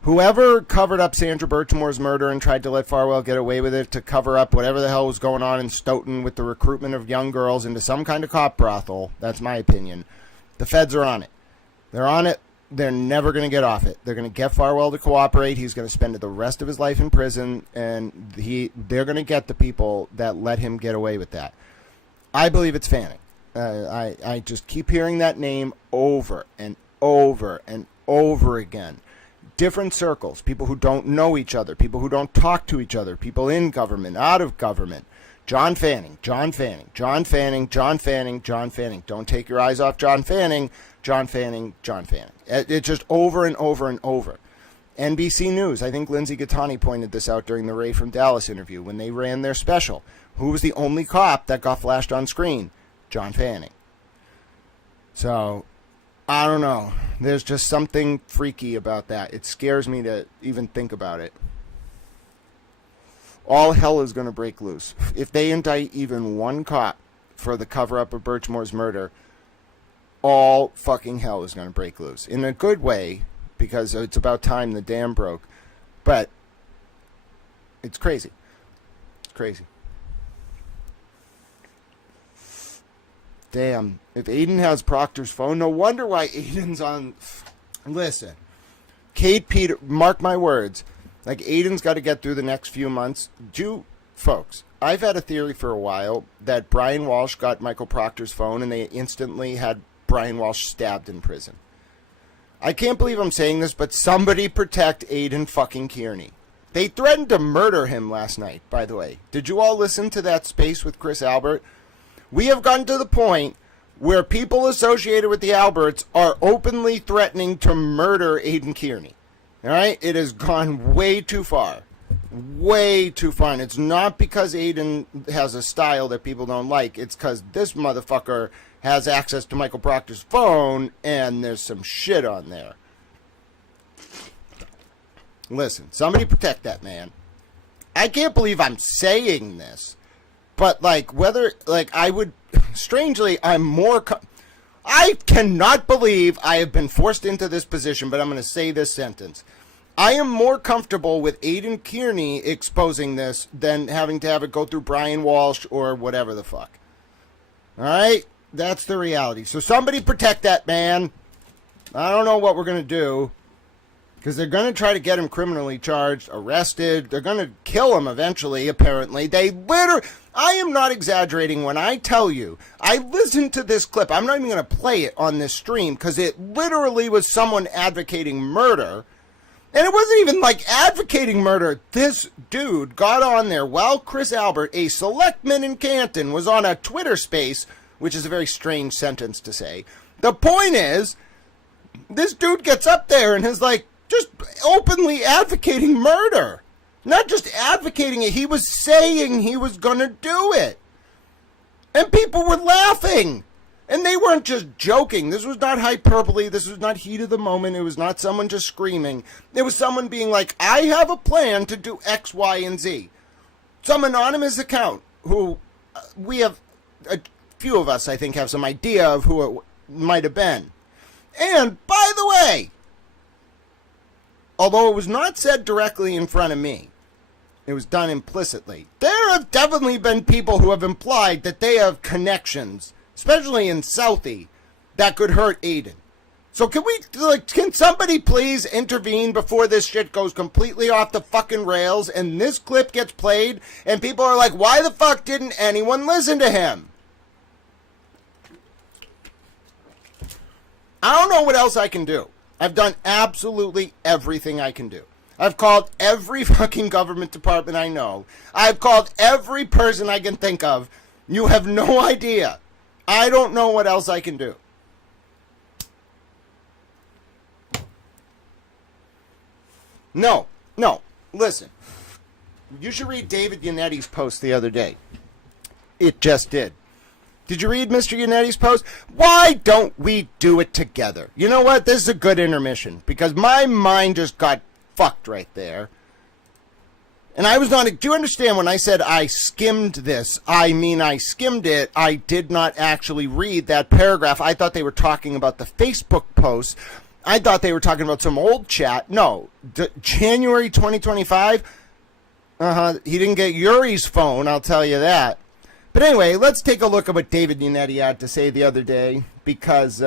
Whoever covered up Sandra Birchmore's murder and tried to let Farwell get away with it to cover up whatever the hell was going on in Stoughton with the recruitment of young girls into some kind of cop brothel, that's my opinion. The feds are on it. They're on it. they're never going to get off it. They're going to get Farwell to cooperate. He's going to spend the rest of his life in prison, and they're going to get the people that let him get away with that. I believe it's Fanning. I just keep hearing that name over and over and over again. Different circles, people who don't know each other, people who don't talk to each other, people in government, out of government. John Fanning, John Fanning, John Fanning, John Fanning, John Fanning. Don't take your eyes off John Fanning, John Fanning, John Fanning. It's just over and over and over. NBC News, I think Lindsay Gattani pointed this out during the Ray from Dallas interview when they ran their special. Who was the only cop that got flashed on screen? John Fanning. So, I don't know. There's just something freaky about that. It scares me to even think about it. All hell is going to break loose. If they indict even one cop for the cover-up of Birchmore's murder, all fucking hell is going to break loose. In a good way, because it's about time the dam broke. But it's crazy. It's crazy. Damn. If Aiden has Proctor's phone, no wonder why Aiden's on... Listen. Kate Peter, mark my words. Like, Aiden's got to get through the next few months. Folks, I've had a theory for a while that Brian Walsh got Michael Proctor's phone and they instantly had Brian Walsh stabbed in prison. I can't believe I'm saying this, but somebody protect Aiden fucking Kearney. They threatened to murder him last night, by the way. Did you all listen to that space with Chris Albert? We have gotten to the point where people associated with the Alberts are openly threatening to murder Aiden Kearney. All right? It has gone way too far. Way too far. And it's not because Aiden has a style that people don't like. It's because this motherfucker has access to Michael Proctor's phone, and there's some shit on there. Listen, somebody protect that man. I can't believe I'm saying this. But, I would... Strangely, I'm more... I cannot believe I have been forced into this position, but I'm going to say this sentence. I am more comfortable with Aiden Kearney exposing this than having to have it go through Brian Walsh or whatever the fuck. All right? That's the reality. So somebody protect that man. I don't know what we're going to do. Because they're going to try to get him criminally charged, arrested. They're going to kill him eventually, apparently. I am not exaggerating when I tell you. I listened to this clip. I'm not even going to play it on this stream because it literally was someone advocating murder. And it wasn't even like advocating murder. This dude got on there while Chris Albert, a selectman in Canton, was on a Twitter space, which is a very strange sentence to say. The point is, this dude gets up there and is like, just openly advocating murder. Not just advocating it, he was saying he was going to do it. And people were laughing. And they weren't just joking. This was not hyperbole. This was not heat of the moment. It was not someone just screaming. It was someone being like, I have a plan to do X, Y, and Z. Some anonymous account who we have, a few of us, I think, have some idea of who it might have been. And, by the way, although it was not said directly in front of me, it was done implicitly. There have definitely been people who have implied that they have connections, especially in Southie, that could hurt Aiden. So can somebody please intervene before this shit goes completely off the fucking rails and this clip gets played and people are like, why the fuck didn't anyone listen to him? I don't know what else I can do. I've done absolutely everything I can do. I've called every fucking government department I know. I've called every person I can think of. You have no idea. I don't know what else I can do. No. Listen. You should read David Yannetti's post the other day. It just did. Did you read Mr. Yannetti's post? Why don't we do it together? You know what? This is a good intermission because my mind just got fucked right there. And I was not... Do you understand when I said I skimmed this? I mean I skimmed it. I did not actually read that paragraph. I thought they were talking about the Facebook post. I thought they were talking about some old chat. No. January 2025? He didn't get Yuri's phone, I'll tell you that. But anyway, let's take a look at what David Yannetti had to say the other day, because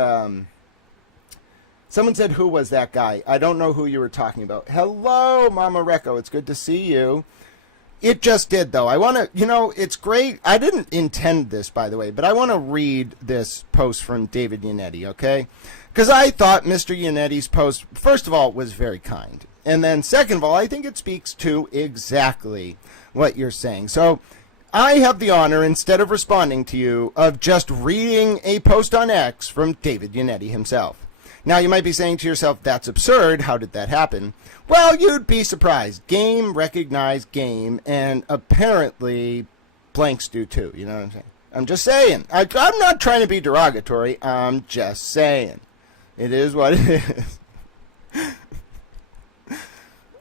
Someone said, who was that guy? I don't know who you were talking about. Hello, Mama Recco. It's good to see you. It just did, though. I want to, it's great. I didn't intend this, by the way, but I want to read this post from David Yannetti, okay? Because I thought Mr. Yannetti's post, first of all, was very kind. And then second of all, I think it speaks to exactly what you're saying. So I have the honor, instead of responding to you, of just reading a post on X from David Yannetti himself. Now, you might be saying to yourself, that's absurd. How did that happen? Well, you'd be surprised. Game recognized game, and apparently blanks do too. You know what I'm saying? I'm just saying. I'm not trying to be derogatory. I'm just saying. It is what it is.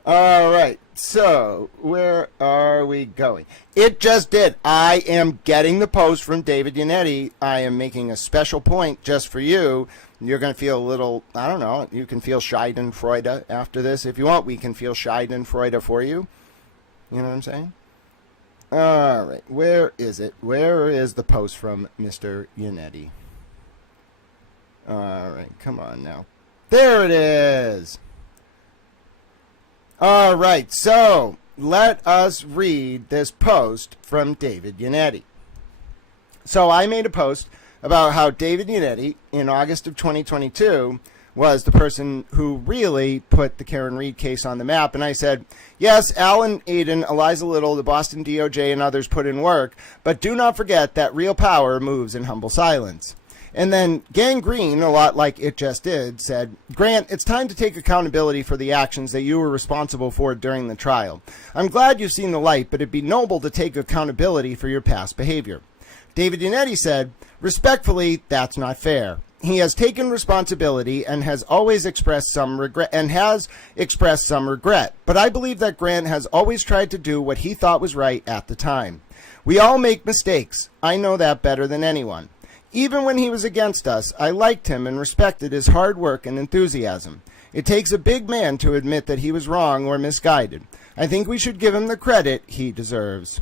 All right. So, where are we going? It just did. I am getting the post from David Yannetti. I am making a special point just for you. You're going to feel a little, I don't know, you can feel Schadenfreude after this. If you want, we can feel Schadenfreude for you. You know what I'm saying? All right. Where is it? Where is the post from Mr. Yannetti? All right. Come on now. There it is. All right. So let us read this post from David Yannetti. So I made a post about how David Yannetti, in August of 2022, was the person who really put the Karen Reed case on the map. And I said, yes, Alan Aiden, Eliza Little, the Boston DOJ, and others put in work, but do not forget that real power moves in humble silence. And then Gang Green, a lot like it just did, said, Grant, it's time to take accountability for the actions that you were responsible for during the trial. I'm glad you've seen the light, but it'd be noble to take accountability for your past behavior. David Yannetti said, respectfully, that's not fair. He has taken responsibility and has always expressed some regret, but I believe that Grant has always tried to do what he thought was right at the time. We all make mistakes. I know that better than anyone. Even when he was against us, I liked him and respected his hard work and enthusiasm. It takes a big man to admit that he was wrong or misguided. I think we should give him the credit he deserves.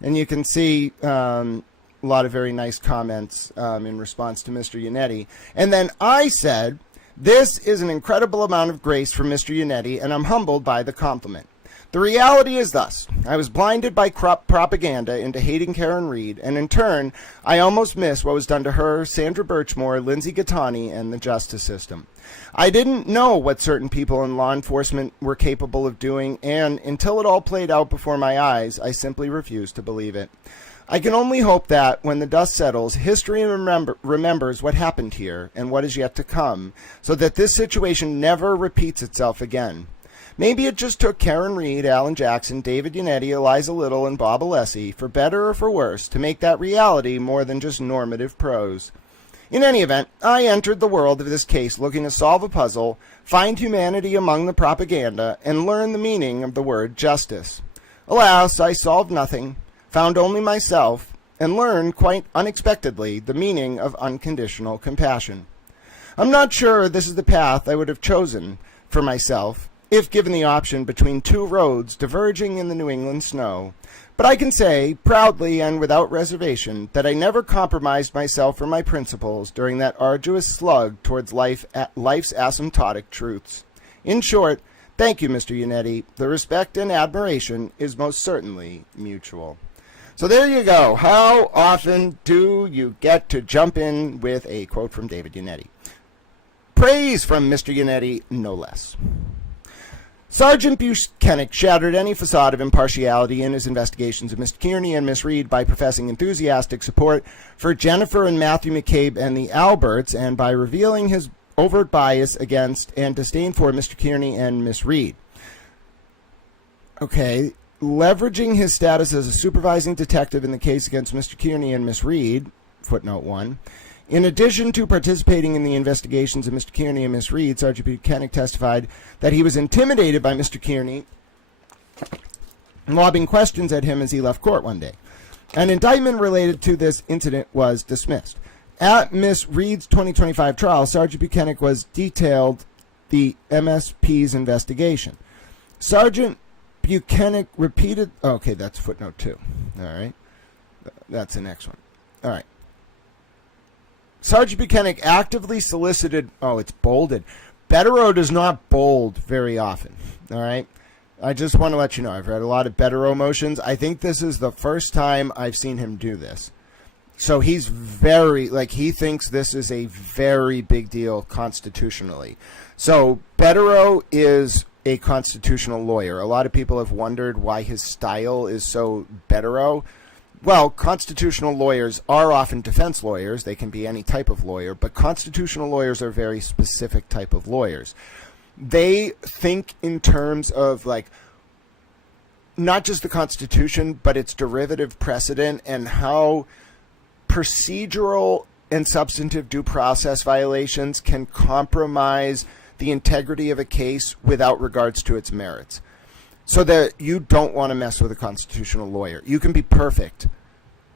And you can see a lot of very nice comments in response to Mr. Yannetti. And then I said, this is an incredible amount of grace from Mr. Yannetti, and I'm humbled by the compliment. The reality is thus. I was blinded by propaganda into hating Karen Reed, and in turn, I almost missed what was done to her, Sandra Birchmore, Lindsay Gattani, and the justice system. I didn't know what certain people in law enforcement were capable of doing, and until it all played out before my eyes, I simply refused to believe it. I can only hope that, when the dust settles, history remembers what happened here and what is yet to come, so that this situation never repeats itself again. Maybe it just took Karen Reed, Alan Jackson, David Yannetti, Eliza Little, and Bob Alessi, for better or for worse, to make that reality more than just normative prose. In any event, I entered the world of this case looking to solve a puzzle, find humanity among the propaganda, and learn the meaning of the word justice. Alas, I solved nothing, found only myself, and learned, quite unexpectedly, the meaning of unconditional compassion. I'm not sure this is the path I would have chosen for myself, if given the option between two roads diverging in the New England snow. But I can say, proudly and without reservation, that I never compromised myself or my principles during that arduous slug towards life's asymptotic truths. In short, thank you, Mr. Yannetti. The respect and admiration is most certainly mutual. So there you go. How often do you get to jump in with a quote from David Yannetti? Praise from Mr. Yannetti, no less. Sergeant Buchanan shattered any facade of impartiality in his investigations of Mr. Kearney and Miss Reed by professing enthusiastic support for Jennifer and Matthew McCabe and the Alberts, and by revealing his overt bias against and disdain for Mr. Kearney and Miss Reed. Okay, leveraging his status as a supervising detective in the case against Mr. Kearney and Miss Reed, footnote 1, in addition to participating in the investigations of Mr. Kearney and Miss Reed, Sergeant Buchanan testified that he was intimidated by Mr. Kearney lobbing questions at him as he left court one day. An indictment related to this incident was dismissed. At Miss Reed's 2025 trial, Sergeant Buchanan was detailed the MSP's investigation. Sergeant Buchanan repeated... Okay, that's footnote 2. All right. That's the next one. All right. Sergeant Buchanan actively solicited, it's bolded, Betterow does not bold very often, all right? I just want to let you know, I've read a lot of Betterow motions. I think this is the first time I've seen him do this. So he's very, he thinks this is a very big deal constitutionally. So Betterow is a constitutional lawyer. A lot of people have wondered why his style is so Betterow. Well, constitutional lawyers are often defense lawyers. They can be any type of lawyer, but constitutional lawyers are a very specific type of lawyers. They think in terms of not just the Constitution, but its derivative precedent and how procedural and substantive due process violations can compromise the integrity of a case without regards to its merits. So that you don't want to mess with a constitutional lawyer. You can be perfect.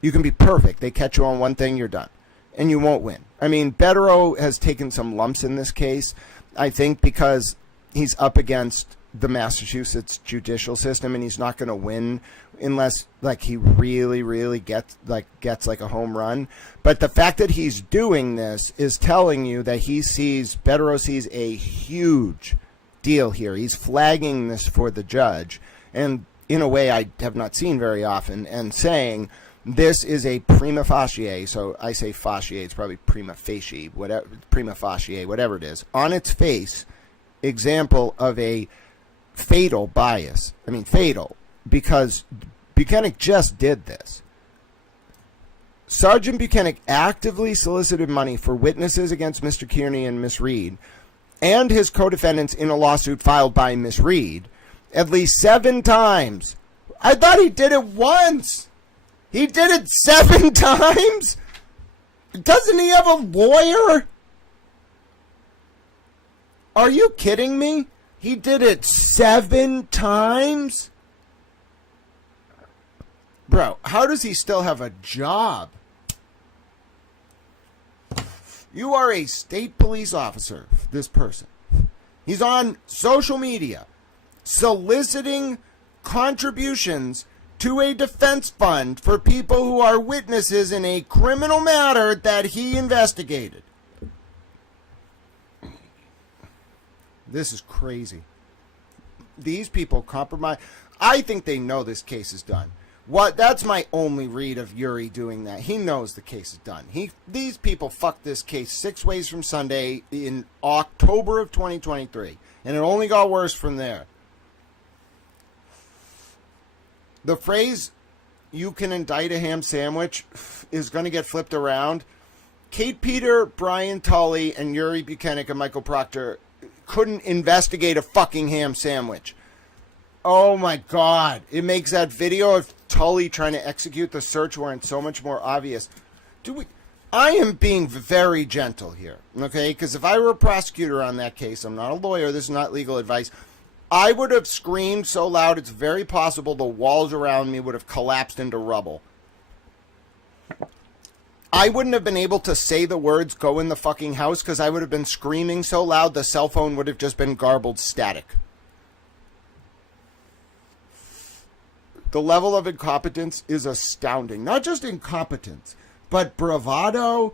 You can be perfect. They catch you on one thing, you're done. And you won't win. I mean, Betterow has taken some lumps in this case, I think, because he's up against the Massachusetts judicial system, and he's not going to win unless he really gets a home run. But the fact that he's doing this is telling you that Betterow sees a huge deal here. He's flagging this for the judge, and in a way I have not seen very often, and saying this is a prima facie, so I say facie, it's probably prima facie, whatever it is, on its face, example of a fatal bias. I mean, fatal, because Buchanan just did this. Sergeant Buchanan actively solicited money for witnesses against Mr. Kearney and Miss Reed and his co-defendants in a lawsuit filed by Miss Reed at least 7 times. I thought he did it once. He did it 7 times? Doesn't he have a lawyer? Are you kidding me? He did it 7 times? Bro, how does he still have a job? You are a state police officer, this person. He's on social media soliciting contributions to a defense fund for people who are witnesses in a criminal matter that he investigated. This is crazy. These people compromise. I think they know this case is done. That's my only read of Yuri doing that. He knows the case is done. These people fucked this case 6 ways from Sunday in October of 2023. And it only got worse from there. The phrase, "you can indict a ham sandwich," is going to get flipped around. Kate Peter, Brian Tully, and Yuri Buchanan and Michael Proctor couldn't investigate a fucking ham sandwich. Oh my God. It makes that video of Tully trying to execute the search warrant so much more obvious. I am being very gentle here, okay? Because if I were a prosecutor on that case, I'm not a lawyer, this is not legal advice, I would have screamed so loud it's very possible the walls around me would have collapsed into rubble. I wouldn't have been able to say the words "go in the fucking house" because I would have been screaming so loud the cell phone would have just been garbled static. The level of incompetence is astounding. Not just incompetence, but bravado,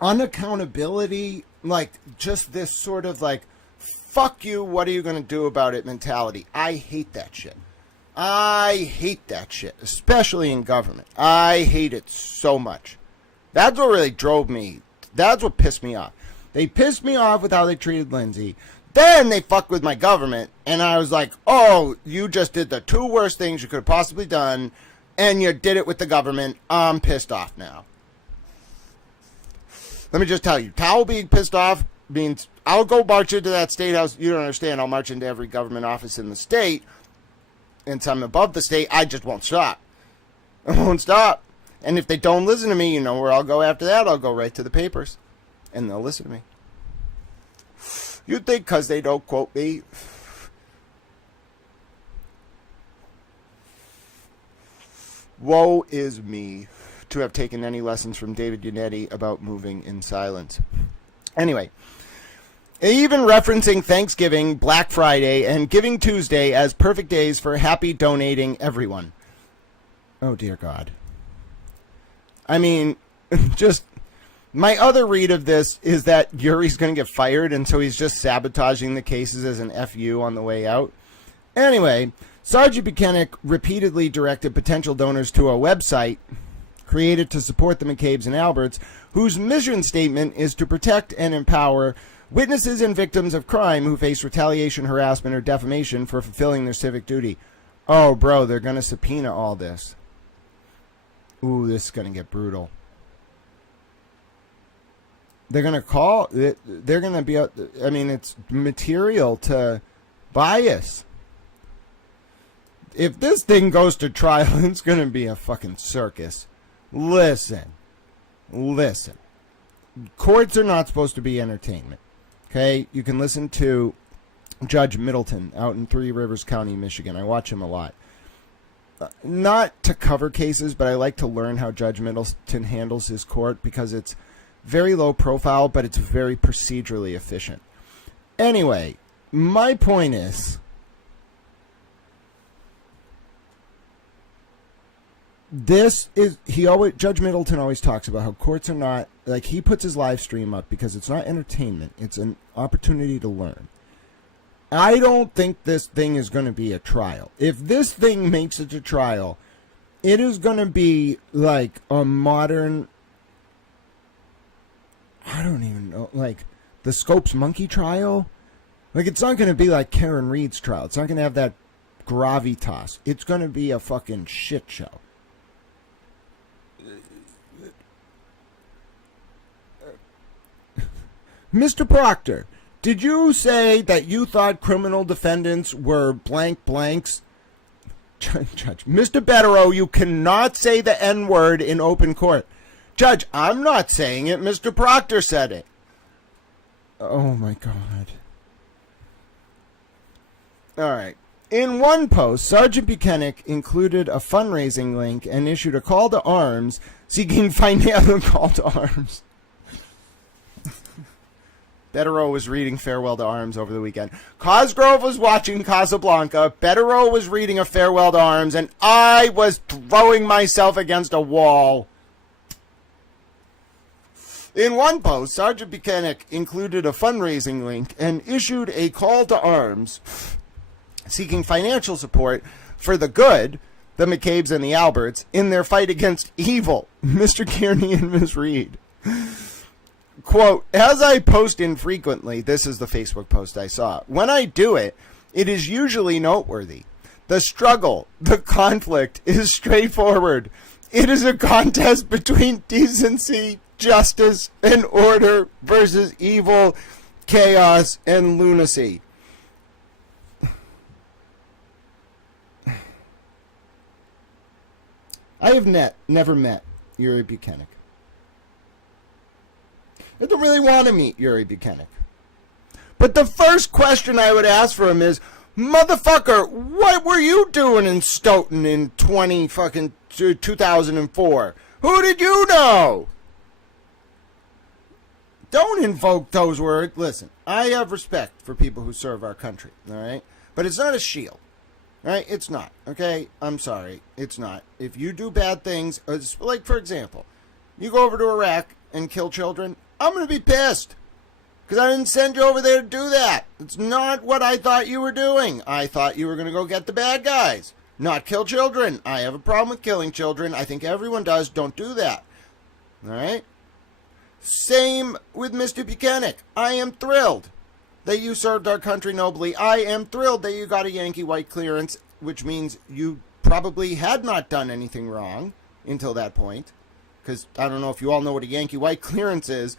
unaccountability, just this sort of fuck you, what are you going to do about it mentality. I hate that shit. I hate that shit, especially in government. I hate it so much. That's what really drove me. That's what pissed me off. They pissed me off with how they treated Lindsay. Then they fucked with my government, and I was like, oh, you just did the 2 worst things you could have possibly done, and you did it with the government. I'm pissed off now. Let me just tell you, Towel being pissed off means I'll go march into that state house. You don't understand. I'll march into every government office in the state, and some above the state. I just won't stop. I won't stop. And if they don't listen to me, you know where I'll go after that? I'll go right to the papers, and they'll listen to me. You'd think because they don't quote me. Woe is me to have taken any lessons from David Yannetti about moving in silence. Anyway, even referencing Thanksgiving, Black Friday, and Giving Tuesday as perfect days for happy donating everyone. Oh, dear God. I mean, just My other read of this is that Yuri's going to get fired, and so he's just sabotaging the cases as an FU on the way out. Anyway, Sergeant Buchanan repeatedly directed potential donors to a website created to support the McCabe's and Alberts, whose mission statement is to protect and empower witnesses and victims of crime who face retaliation, harassment, or defamation for fulfilling their civic duty. Oh, bro, they're going to subpoena all this. Ooh, this is going to get brutal. They're going to call, they're going to be, I mean, it's material to bias. If this thing goes to trial, it's going to be a fucking circus. Listen. Courts are not supposed to be entertainment. Okay? You can listen to Judge Middleton out in Three Rivers County, Michigan. I watch him a lot. Not to cover cases, but I like to learn how Judge Middleton handles his court because it's very low profile, but it's very procedurally efficient. Anyway, my point is, Judge Middleton always talks about how courts are not, like, he puts his live stream up because it's not entertainment, it's an opportunity to learn. I don't think this thing is going to be a trial. If this thing makes it to trial, it is going to be like a modern, I don't even know, like the Scopes Monkey trial. Like, it's not going to be like Karen Reed's trial. It's not going to have that gravitas. It's going to be a fucking shit show. Mr. Proctor, did you say that you thought criminal defendants were blank blanks? Judge, Mr. Betterow, you cannot say the N-word in open court. Judge, I'm not saying it. Mr. Proctor said it. Oh, my God. All right. In one post, Sergeant Buchanan included a fundraising link and issued a call to arms seeking financial call to arms. Betterow was reading Farewell to Arms over the weekend. Cosgrove was watching Casablanca. Betterow was reading a Farewell to Arms, and I was throwing myself against a wall. In one post, Sergeant Buchanan included a fundraising link and issued a call to arms seeking financial support for the good, the McCabe's and the Alberts, in their fight against evil, Mr. Kearney and Ms. Reed. Quote, as I post infrequently, this is the Facebook post I saw. When I do it, it is usually noteworthy. The struggle, the conflict is straightforward. It is a contest between decency, justice, and order versus evil, chaos, and lunacy. I have never met Yuri Buchanan. I don't really want to meet Yuri Buchanan. But the first question I would ask for him is, motherfucker, what were you doing in Stoughton in 2004? Who did you know? Don't invoke those words. Listen, I have respect for people who serve our country, all right? But it's not a shield, all right? It's not, okay? I'm sorry, it's not. If you do bad things, like, for example, you go over to Iraq and kill children, I'm going to be pissed because I didn't send you over there to do that. It's not what I thought you were doing. I thought you were going to go get the bad guys, not kill children. I have a problem with killing children. I think everyone does. Don't do that. All right? Same with Mr. Buchanan. I am thrilled that you served our country nobly. I am thrilled that you got a Yankee White clearance, which means you probably had not done anything wrong until that point. Because I don't know if you all know what a Yankee White clearance is.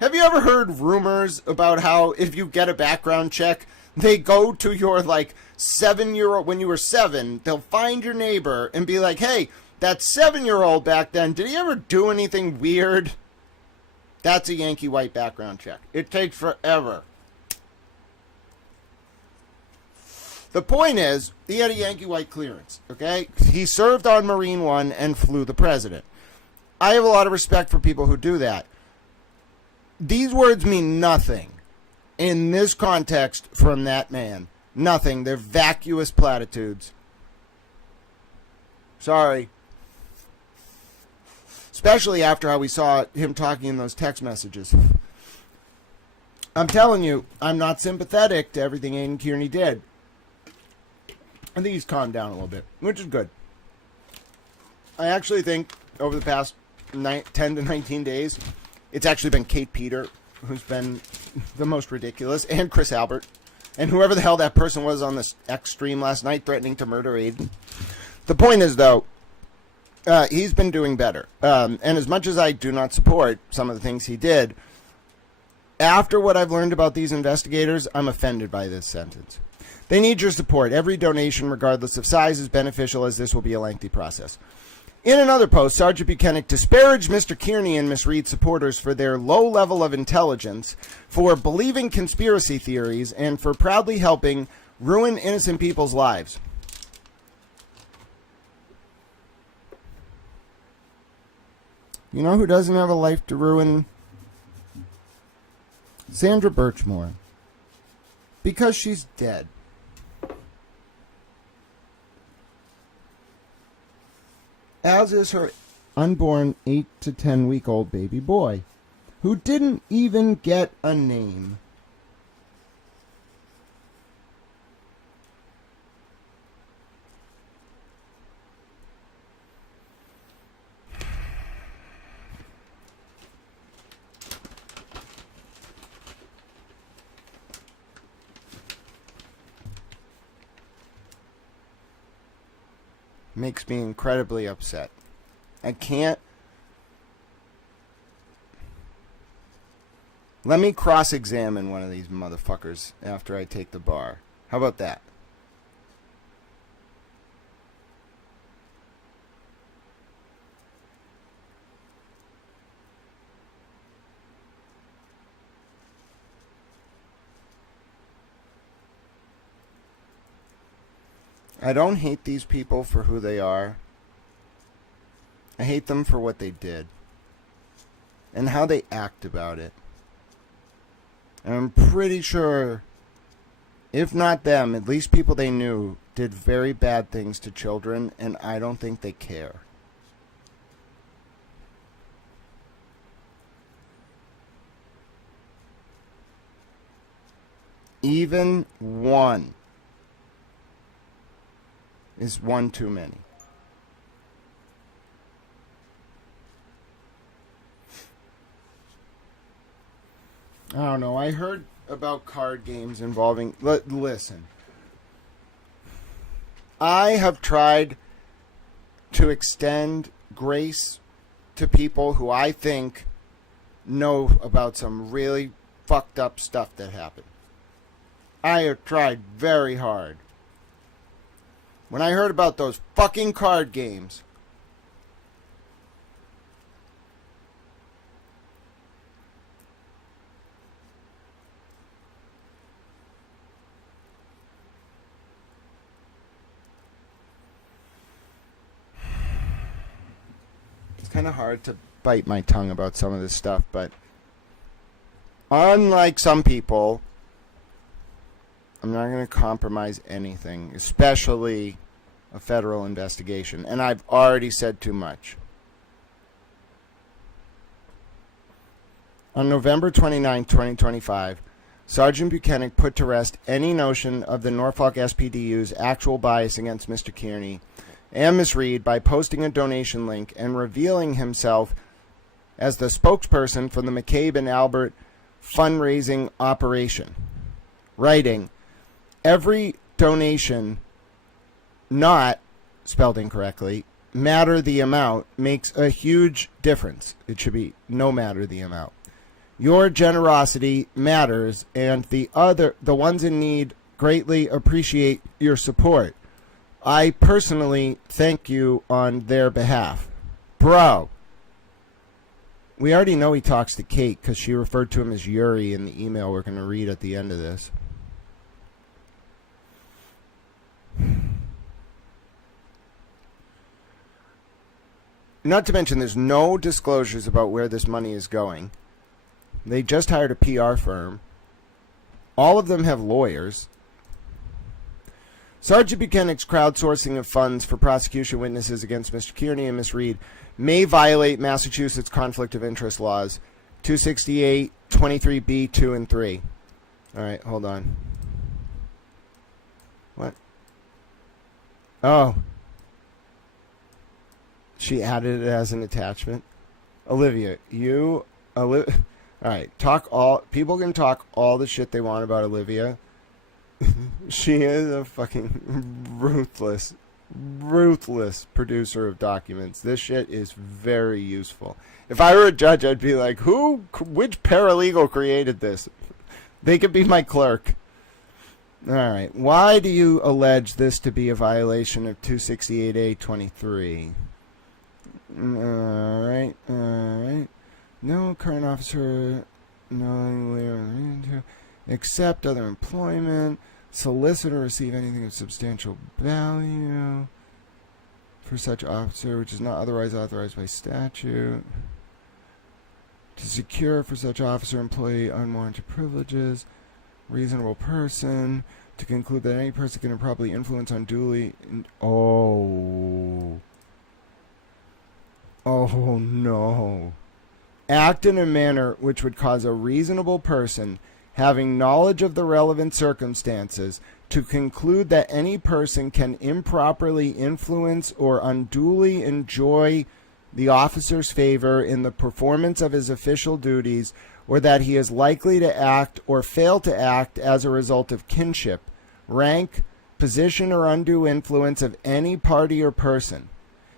Have you ever heard rumors about how if you get a background check, they go to your, like, 7-year-old, when you were 7, they'll find your neighbor and be like, hey, that 7-year-old back then, did he ever do anything weird? That's a Yankee White background check. It takes forever. The point is, he had a Yankee White clearance, okay? He served on Marine One and flew the president. I have a lot of respect for people who do that. These words mean nothing in this context from that man. Nothing. They're vacuous platitudes. Sorry. especially after how we saw him talking in those text messages. I'm telling you, I'm not sympathetic to everything Aiden Kearney did. I think he's calmed down a little bit, which is good. I actually think over the past 10 to 19 days, it's actually been Kate Peter who's been the most ridiculous, and Chris Albert, and whoever the hell that person was on this X stream last night threatening to murder Aiden. The point is, though, he's been doing better. And as much as I do not support some of the things he did, after what I've learned about these investigators, I'm offended by this sentence. They need your support. Every donation, regardless of size, is beneficial, as this will be a lengthy process. In another post, Sergeant Buchanan disparaged Mr. Kearney and Miss Reed supporters for their low level of intelligence, for believing conspiracy theories, and for proudly helping ruin innocent people's lives. You know who doesn't have a life to ruin? Sandra Birchmore. Because she's dead. As is her unborn 8 to 10 week old baby boy, who didn't even get a name. Makes me incredibly upset. I can't. Let me cross-examine one of these motherfuckers after I take the bar. How about that? I don't hate these people for who they are. I hate them for what they did and how they act about it. And I'm pretty sure, if not them, at least people they knew did very bad things to children, and I don't think they care. Even one is one too many. I don't know. I heard about card games involving... Listen. I have tried to extend grace to people who I think know about some really fucked up stuff that happened. I have tried very hard. When I heard about those fucking card games, it's kind of hard to bite my tongue about some of this stuff, but unlike some people, I'm not going to compromise anything, especially a federal investigation. And I've already said too much. On November 29, 2025, Sergeant Buchanan put to rest any notion of the Norfolk SPDU's actual bias against Mr. Kearney and Ms. Reed by posting a donation link and revealing himself as the spokesperson for the McCabe and Albert fundraising operation, writing, "Every donation not spelled incorrectly, matter the amount, makes a huge difference." It should be no matter the amount. "Your generosity matters, and the ones in need greatly appreciate your support. I personally thank you on their behalf." Bro. We already know he talks to Kate because she referred to him as Yuri in the email we're going to read at the end of this. Not to mention, there's no disclosures about where this money is going. They just hired a PR firm. All of them have lawyers. Sergeant Buchanan's crowdsourcing of funds for prosecution witnesses against Mr. Kearney and Miss Reed may violate Massachusetts conflict of interest laws 268, 23B, 2 and 3. All right, hold on. What? Oh. She added it as an attachment. Olivia, all right, people can talk all the shit they want about Olivia. She is a fucking ruthless producer of documents. This shit is very useful. If I were a judge, I'd be like, which paralegal created this? They could be my clerk. All right. Why do you allege this to be a violation of 268A23? All right. No current officer knowingly accept other employment, solicit or receive anything of substantial value for such officer which is not otherwise authorized by statute, to secure for such officer employee unwarranted privileges, reasonable person, to conclude that any person can improperly influence unduly. Oh no. Act in a manner which would cause a reasonable person having knowledge of the relevant circumstances to conclude that any person can improperly influence or unduly enjoy the officer's favor in the performance of his official duties, or that he is likely to act or fail to act as a result of kinship, rank, position, or undue influence of any party or person.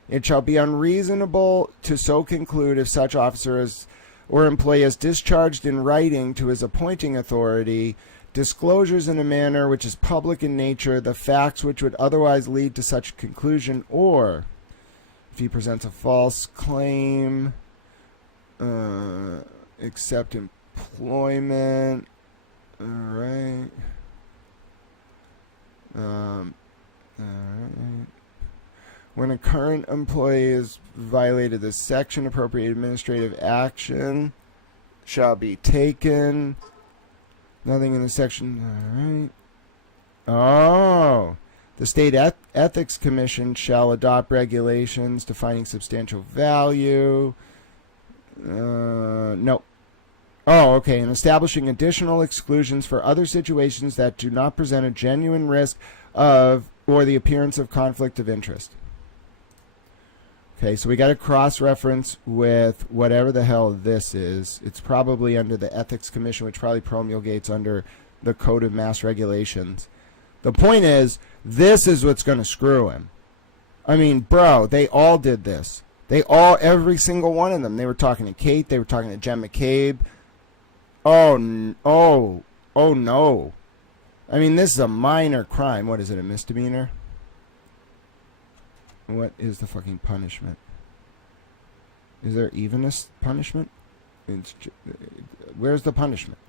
It shall be unreasonable to so conclude if such officer is or employee is discharged in writing to his appointing authority disclosures in a manner which is public in nature the facts which would otherwise lead to such conclusion, or if he presents a false claim, accept employment. All right. All right. When a current employee has violated this section, appropriate administrative action shall be taken. Nothing in the section. All right. Oh. The State Ethics Commission shall adopt regulations defining substantial value. No. Oh, okay. And establishing additional exclusions for other situations that do not present a genuine risk of or the appearance of conflict of interest. Okay, so we got to cross-reference with whatever the hell this is. It's probably under the Ethics Commission, which probably promulgates under the Code of Mass Regulations. The point is, this is what's going to screw him. I mean, bro, they all did this. Every single one of them. They were talking to Kate. They were talking to Jen McCabe. Oh no. I mean, this is a minor crime. What is it, a misdemeanor? What is the fucking punishment? Is there even a punishment? Where's the punishment?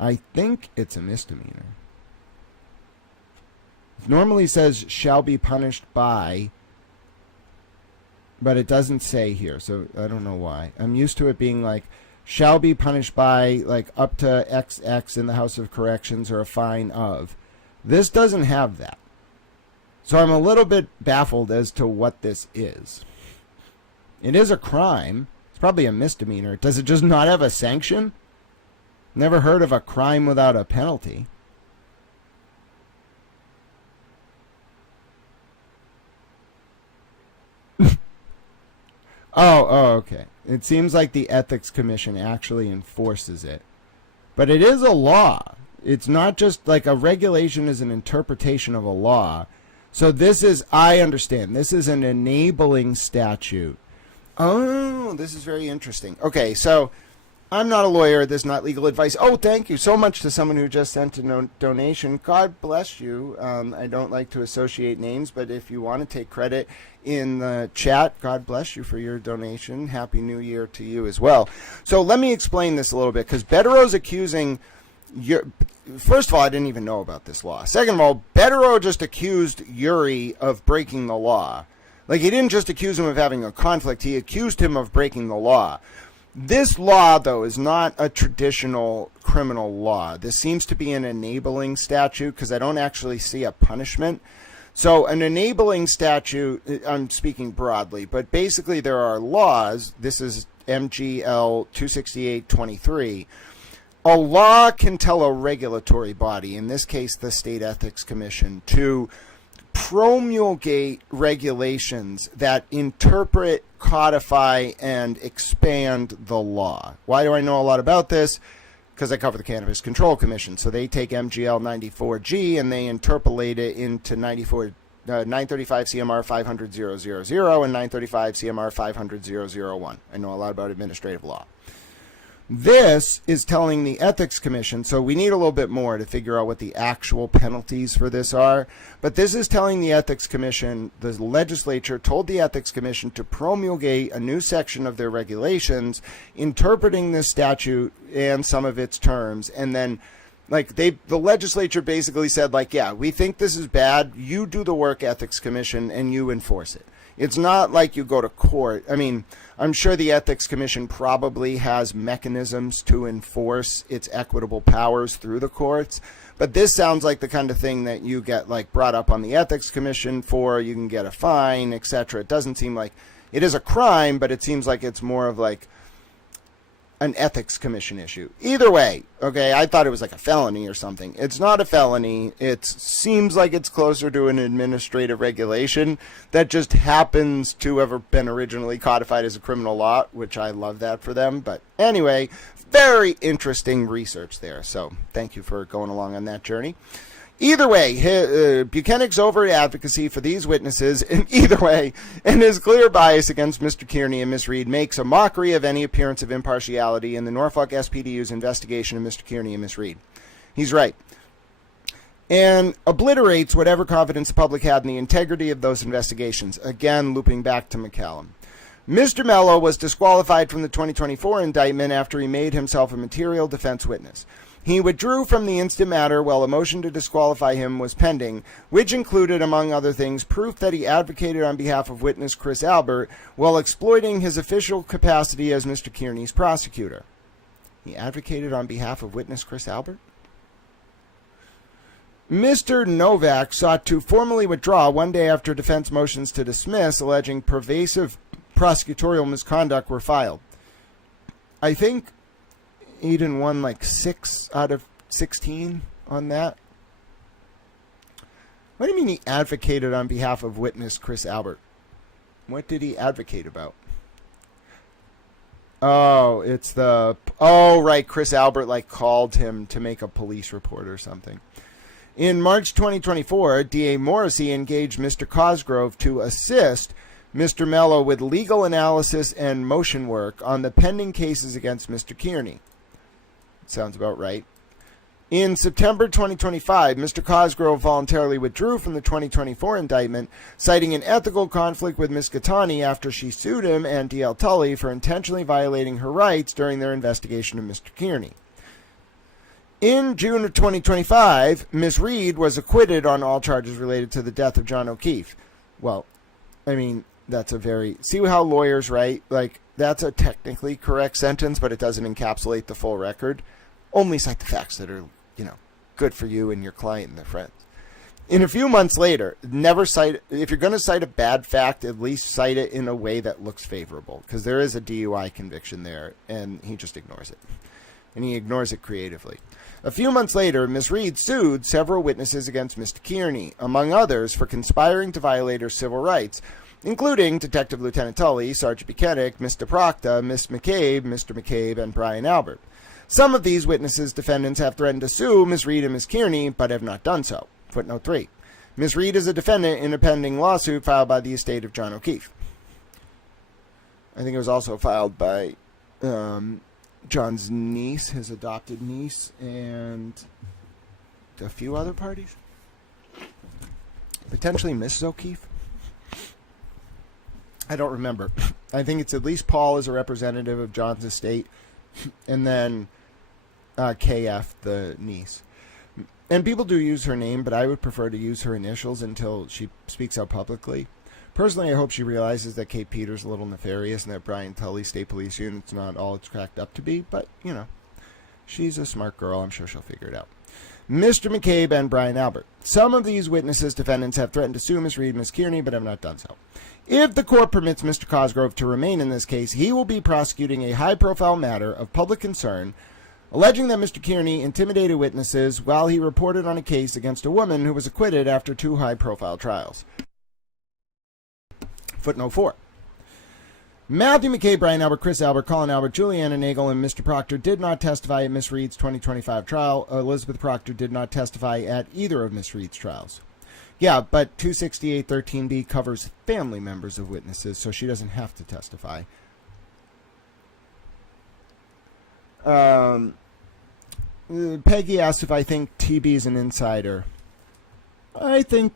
I think it's a misdemeanor. It normally says shall be punished by, but it doesn't say here, so I don't know why. I'm used to it being like shall be punished by like up to XX in the House of Corrections or a fine of. This doesn't have that. So I'm a little bit baffled as to what this is. It is a crime. It's probably a misdemeanor. Does it just not have a sanction? Never heard of a crime without a penalty. Oh, okay. It seems like the Ethics Commission actually enforces it. But it is a law. It's not just like a regulation is an interpretation of a law. So this is, I understand, this is an enabling statute. Oh, this is very interesting. Okay, so I'm not a lawyer. This is not legal advice. Oh, thank you so much to someone who just sent a donation. God bless you. I don't like to associate names, but if you want to take credit in the chat, God bless you for your donation. Happy New Year to you as well. So let me explain this a little bit, because Bettero's accusing... First of all, I didn't even know about this law. Second of all, Bettero just accused Yuri of breaking the law. Like, he didn't just accuse him of having a conflict. He accused him of breaking the law. This law, though, is not a traditional criminal law. This seems to be an enabling statute because I don't actually see a punishment. So an enabling statute, I'm speaking broadly, but basically there are laws. This is MGL 268-23. A law can tell a regulatory body, in this case the State Ethics Commission, to promulgate regulations that interpret, codify, and expand the law. Why do I know a lot about this? Because I cover the Cannabis Control Commission. So they take MGL 94G and they interpolate it into 935 CMR 500.000 and 935 CMR 500.001. I know a lot about administrative law. This is telling the Ethics Commission, so we need a little bit more to figure out what the actual penalties for this are, but this is telling the Ethics Commission, the legislature told the Ethics Commission to promulgate a new section of their regulations interpreting this statute and some of its terms, and then the legislature basically said, yeah, we think this is bad, you do the work, Ethics Commission, and you enforce it. It's not like you go to court. I mean, I'm sure the Ethics Commission probably has mechanisms to enforce its equitable powers through the courts, but this sounds like the kind of thing that you get brought up on the Ethics Commission for, you can get a fine, etc. It doesn't seem like it is a crime, but it seems like it's more of an Ethics Commission issue. Either way, okay, I thought it was a felony or something. It's not a felony. It seems like it's closer to an administrative regulation that just happens to have been originally codified as a criminal law, which I love that for them. But anyway, very interesting research there. So thank you for going along on that journey. Either way, Buchanan's overt advocacy for these witnesses, and either way, and his clear bias against Mr. Kearney and Ms. Reed makes a mockery of any appearance of impartiality in the Norfolk SPDU's investigation of Mr. Kearney and Ms. Reed. He's right. And obliterates whatever confidence the public had in the integrity of those investigations. Again, looping back to McCallum. Mr. Mello was disqualified from the 2024 indictment after he made himself a material defense witness. He withdrew from the instant matter while a motion to disqualify him was pending, which included, among other things, proof that he advocated on behalf of witness Chris Albert while exploiting his official capacity as Mr. Kearney's prosecutor. He advocated on behalf of witness Chris Albert? Mr. Novak sought to formally withdraw one day after defense motions to dismiss alleging pervasive prosecutorial misconduct were filed. I think Eden won 6 out of 16 on that. What do you mean he advocated on behalf of witness Chris Albert? What did he advocate about? Oh, it's right, Chris Albert called him to make a police report or something. In March 2024, DA Morrissey engaged Mr. Cosgrove to assist Mr. Mello with legal analysis and motion work on the pending cases against Mr. Kearney. Sounds about right. In September 2025, Mr. Cosgrove voluntarily withdrew from the 2024 indictment, citing an ethical conflict with Ms. Gattani after she sued him and D.L. Tully for intentionally violating her rights during their investigation of Mr. Kearney. In June of 2025, Ms. Reed was acquitted on all charges related to the death of John O'Keefe. Well, I mean, that's see how lawyers write? That's a technically correct sentence, but it doesn't encapsulate the full record. Only cite the facts that are, good for you and your client and their friends. In a few months later, never cite, if you're going to cite a bad fact, at least cite it in a way that looks favorable, because there is a DUI conviction there, and he just ignores it. And he ignores it creatively. A few months later, Ms. Reed sued several witnesses against Mr. Kearney, among others for conspiring to violate her civil rights, including Detective Lieutenant Tully, Sergeant Buchanan, Mr. Proctor, Miss McCabe, Mr. McCabe, and Brian Albert. Some of these witnesses' defendants have threatened to sue Ms. Reed and Ms. Kearney, but have not done so. Footnote 3. Ms. Reed is a defendant in a pending lawsuit filed by the estate of John O'Keefe. I think it was also filed by John's niece, his adopted niece, and a few other parties. Potentially Mrs. O'Keefe. I don't remember. I think it's at least Paul as a representative of John's estate, and then KF, the niece. And people do use her name, but I would prefer to use her initials until she speaks out publicly. Personally, I hope she realizes that Kate Peter's a little nefarious and that Brian Tully's state police unit's not all it's cracked up to be. But, you know, she's a smart girl. I'm sure she'll figure it out. Mr. McCabe and Brian Albert. Some of these witnesses, defendants, have threatened to sue Ms. Reed and Ms. Kearney, but have not done so. If the court permits Mr. Cosgrove to remain in this case, he will be prosecuting a high-profile matter of public concern, alleging that Mr. Kearney intimidated witnesses while he reported on a case against a woman who was acquitted after 2 high-profile trials. Footnote 4. Matthew McCabe, Brian Albert, Chris Albert, Colin Albert, Juliana Nagel, and Mr. Proctor did not testify at Miss Reed's 2025 trial. Elizabeth Proctor did not testify at either of Miss Reed's trials. Yeah, but 268.13b covers family members of witnesses, so she doesn't have to testify. Peggy asked if I think TB is an insider. I think...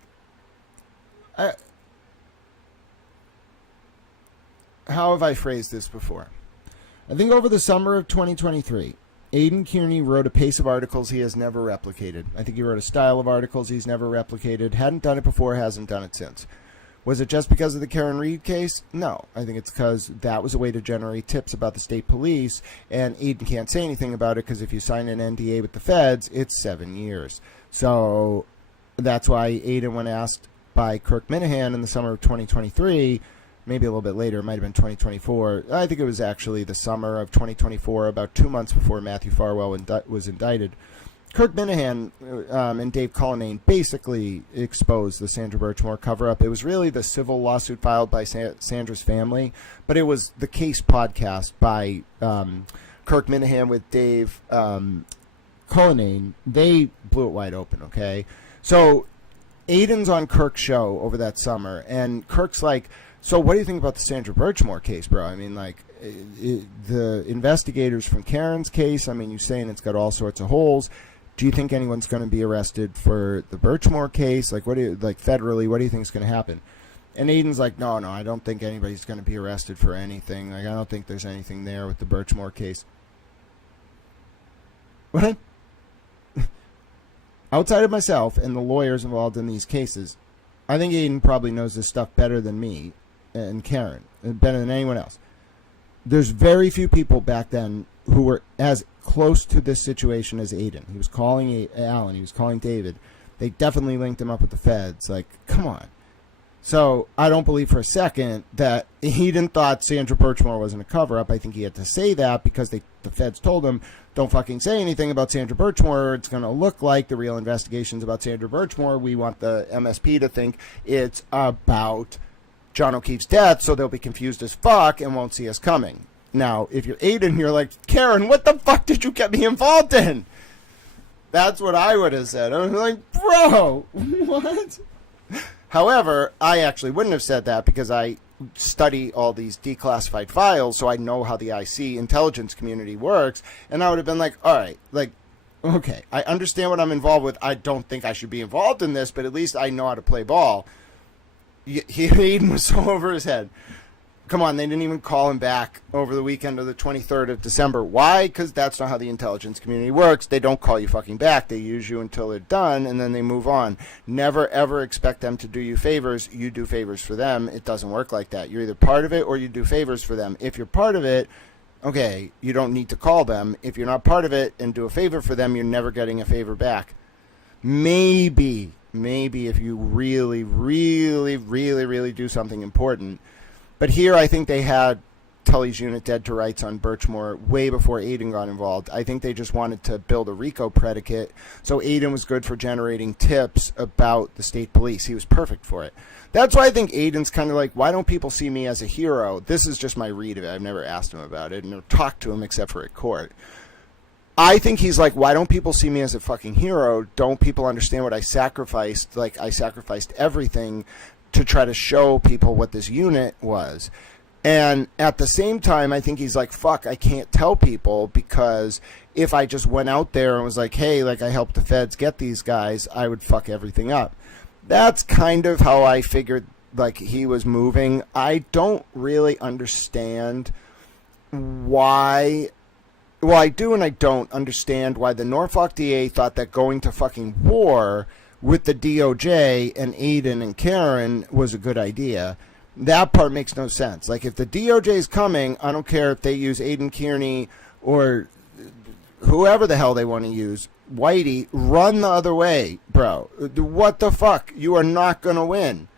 how have I phrased this before? I think over the summer of 2023, Aidan Kearney wrote a pace of articles he has never replicated. I think he wrote a style of articles he's never replicated. Hadn't done it before, hasn't done it since. Was it just because of the Karen Reed case? No. I think it's because that was a way to generate tips about the state police, and Aidan can't say anything about it because if you sign an NDA with the feds, it's 7 years. So that's why Aidan, when asked by Kirk Minahan in the summer of 2023, maybe a little bit later, it might have been 2024. I think it was actually the summer of 2024, about 2 months before Matthew Farwell was indicted. Kirk Minahan and Dave Cullinane basically exposed the Sandra Birchmore cover-up. It was really the civil lawsuit filed by Sandra's family, but it was the case podcast by Kirk Minahan with Dave Cullinane. They blew it wide open, okay? So Aidan's on Kirk's show over that summer, and Kirk's like, so what do you think about the Sandra Birchmore case, bro? I mean, like, the investigators from Karen's case, I mean, you're saying it's got all sorts of holes. Do you think anyone's going to be arrested for the Birchmore case? Like, federally, what do you think is going to happen? And Aidan's like, no, I don't think anybody's going to be arrested for anything. Like, I don't think there's anything there with the Birchmore case. What? Outside of myself and the lawyers involved in these cases, I think Aidan probably knows this stuff better than me and Karen, better than anyone else. There's very few people back then who were as close to this situation as Aidan. He was calling Alan. He was calling David. They definitely linked him up with the feds. Like, come on. So I don't believe for a second that Aidan thought Sandra Birchmore wasn't a cover-up. I think he had to say that because the feds told him, don't fucking say anything about Sandra Birchmore. It's going to look like the real investigations about Sandra Birchmore. We want the MSP to think it's about John O'Keefe's death, so they'll be confused as fuck and won't see us coming. Now, if you're Aidan, you're like, Karen, what the fuck did you get me involved in? That's what I would have said. I was like, bro, what? However, I actually wouldn't have said that because I study all these declassified files, so I know how the IC intelligence community works, and I would have been like, all right, like, okay, I understand what I'm involved with. I don't think I should be involved in this, but at least I know how to play ball. Aidan was so over his head. Come on, they didn't even call him back over the weekend of the 23rd of December. Why? Because that's not how the intelligence community works. They don't call you fucking back. They use you until they're done, and then they move on. Never, ever expect them to do you favors. You do favors for them. It doesn't work like that. You're either part of it or you do favors for them. If you're part of it, okay, you don't need to call them. If you're not part of it and do a favor for them, you're never getting a favor back. Maybe if you really, really, really, really do something important. But here I think they had Tully's unit dead to rights on Birchmore way before Aidan got involved. I think they just wanted to build a RICO predicate, so Aidan was good for generating tips about the state police. He was perfect for it. That's why I think Aidan's kind of like, why don't people see me as a hero? This is just my read of it. I've never asked him about it, never talked to him except for at court. I think he's like, why don't people see me as a fucking hero? Don't people understand what I sacrificed? Like, I sacrificed everything to try to show people what this unit was. And at the same time, I think he's like, fuck, I can't tell people because if I just went out there and was like, hey, like I helped the feds get these guys, I would fuck everything up. That's kind of how I figured like he was moving. I don't really understand why. Well, I do and I don't understand why the Norfolk DA thought that going to fucking war with the DOJ and Aiden and Karen was a good idea. That part makes no sense. Like, if the DOJ is coming, I don't care if they use Aiden Kearney or whoever the hell they want to use, Whitey, run the other way, bro. What the fuck? You are not going to win.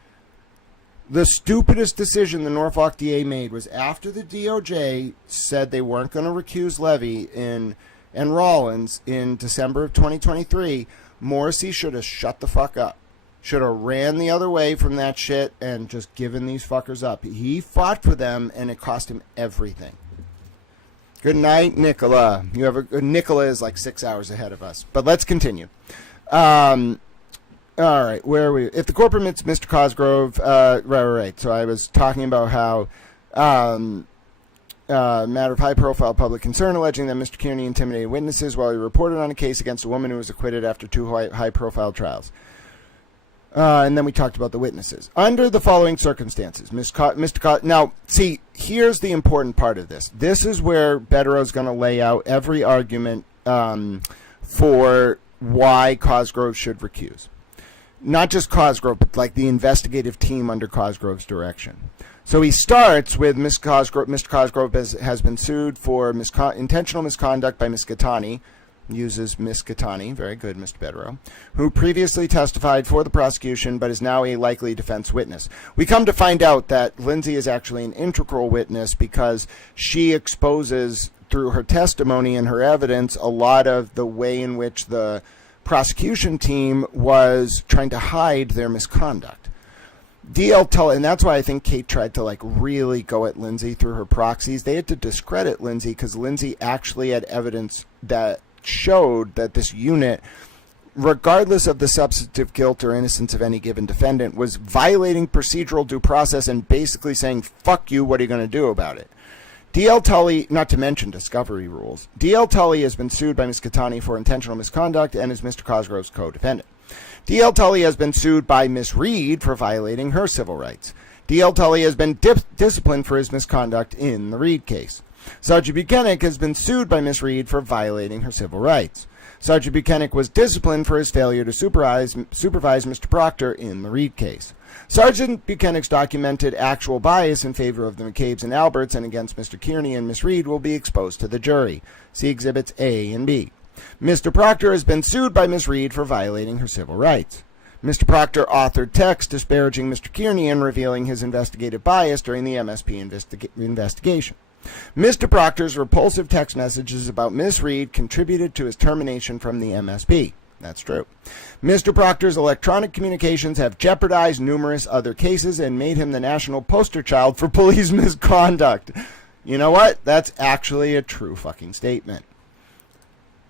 The stupidest decision the Norfolk DA made was after the DOJ said they weren't going to recuse Levy and Rollins in December of 2023, Morrissey should have shut the fuck up. Should have ran the other way from that shit and just given these fuckers up. He fought for them, and it cost him everything. Good night, Nicola. Nicola is like 6 hours ahead of us. But let's continue. All right, where are we? If the court permits Mr. Cosgrove, right. So I was talking about how matter of high-profile public concern alleging that Mr. Kearney intimidated witnesses while he reported on a case against a woman who was acquitted after 2 high-profile trials. And then we talked about the witnesses. Under the following circumstances, now, see, here's the important part of this. This is where Bedero's going to lay out every argument for why Cosgrove should recuse. Not just Cosgrove, but like the investigative team under Cosgrove's direction. So he starts with Mr. Cosgrove has been sued for intentional misconduct by Ms. Gattani. Uses Ms. Gattani, very good, Mr. Bedero, who previously testified for the prosecution but is now a likely defense witness. We come to find out that Lindsay is actually an integral witness because she exposes through her testimony and her evidence a lot of the way in which the prosecution team was trying to hide their misconduct. And that's why I think Kate tried to like really go at Lindsay through her proxies. They had to discredit Lindsay because Lindsay actually had evidence that showed that this unit, regardless of the substantive guilt or innocence of any given defendant, was violating procedural due process and basically saying, fuck you, what are you going to do about it? D.L. Tully, not to mention discovery rules, D.L. Tully has been sued by Ms. Gattani for intentional misconduct and is Mr. Cosgrove's co-defendant. D.L. Tully has been sued by Ms. Reed for violating her civil rights. D.L. Tully has been disciplined for his misconduct in the Reed case. Sergeant Buchanan has been sued by Ms. Reed for violating her civil rights. Sergeant Buchanan was disciplined for his failure to supervise Mr. Proctor in the Reed case. Sergeant Buchanan's documented actual bias in favor of the McCabe's and Alberts and against Mr. Kearney and Ms. Reed will be exposed to the jury. See Exhibits A and B. Mr. Proctor has been sued by Ms. Reed for violating her civil rights. Mr. Proctor authored text disparaging Mr. Kearney and revealing his investigative bias during the MSP investigation. Mr. Proctor's repulsive text messages about Ms. Reed contributed to his termination from the MSP. That's true. Mr. Proctor's electronic communications have jeopardized numerous other cases and made him the national poster child for police misconduct. You know what? That's actually a true fucking statement.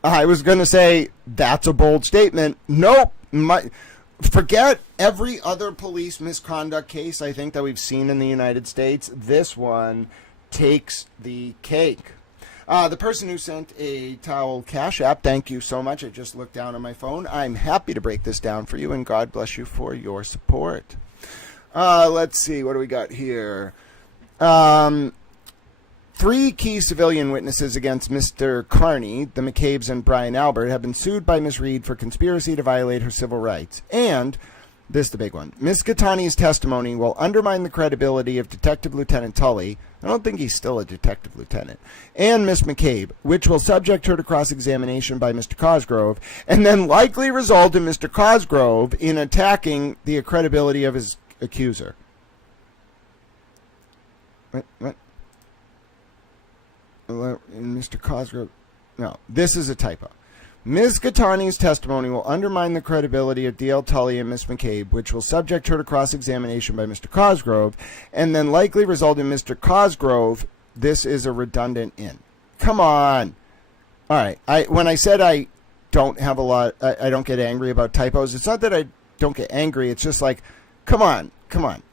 I was going to say, that's a bold statement. Nope. Forget every other police misconduct case I think that we've seen in the United States. This one takes the cake. The person who sent a towel cash app, thank you so much. I just looked down on my phone. I'm happy to break this down for you, and God bless you for your support. Let's see, what do we got here? 3 key civilian witnesses against Mr. Kearney, the McCabe's and Brian Albert, have been sued by Ms. Reed for conspiracy to violate her civil rights. And this is the big one. Ms. Gattani's testimony will undermine the credibility of Detective Lieutenant Tully. I don't think he's still a detective lieutenant. And Ms. McCabe, which will subject her to cross-examination by Mr. Cosgrove, and then likely result in Mr. Cosgrove in attacking the credibility of his accuser. What? Mr. Cosgrove. No, this is a typo. Ms. Gattani's testimony will undermine the credibility of D.L. Tully and Ms. McCabe, which will subject her to cross-examination by Mr. Cosgrove, and then likely result in Mr. Cosgrove. This is a redundant in. Come on. All right. When I said I don't have a lot, I don't get angry about typos, it's not that I don't get angry. It's just like, come on.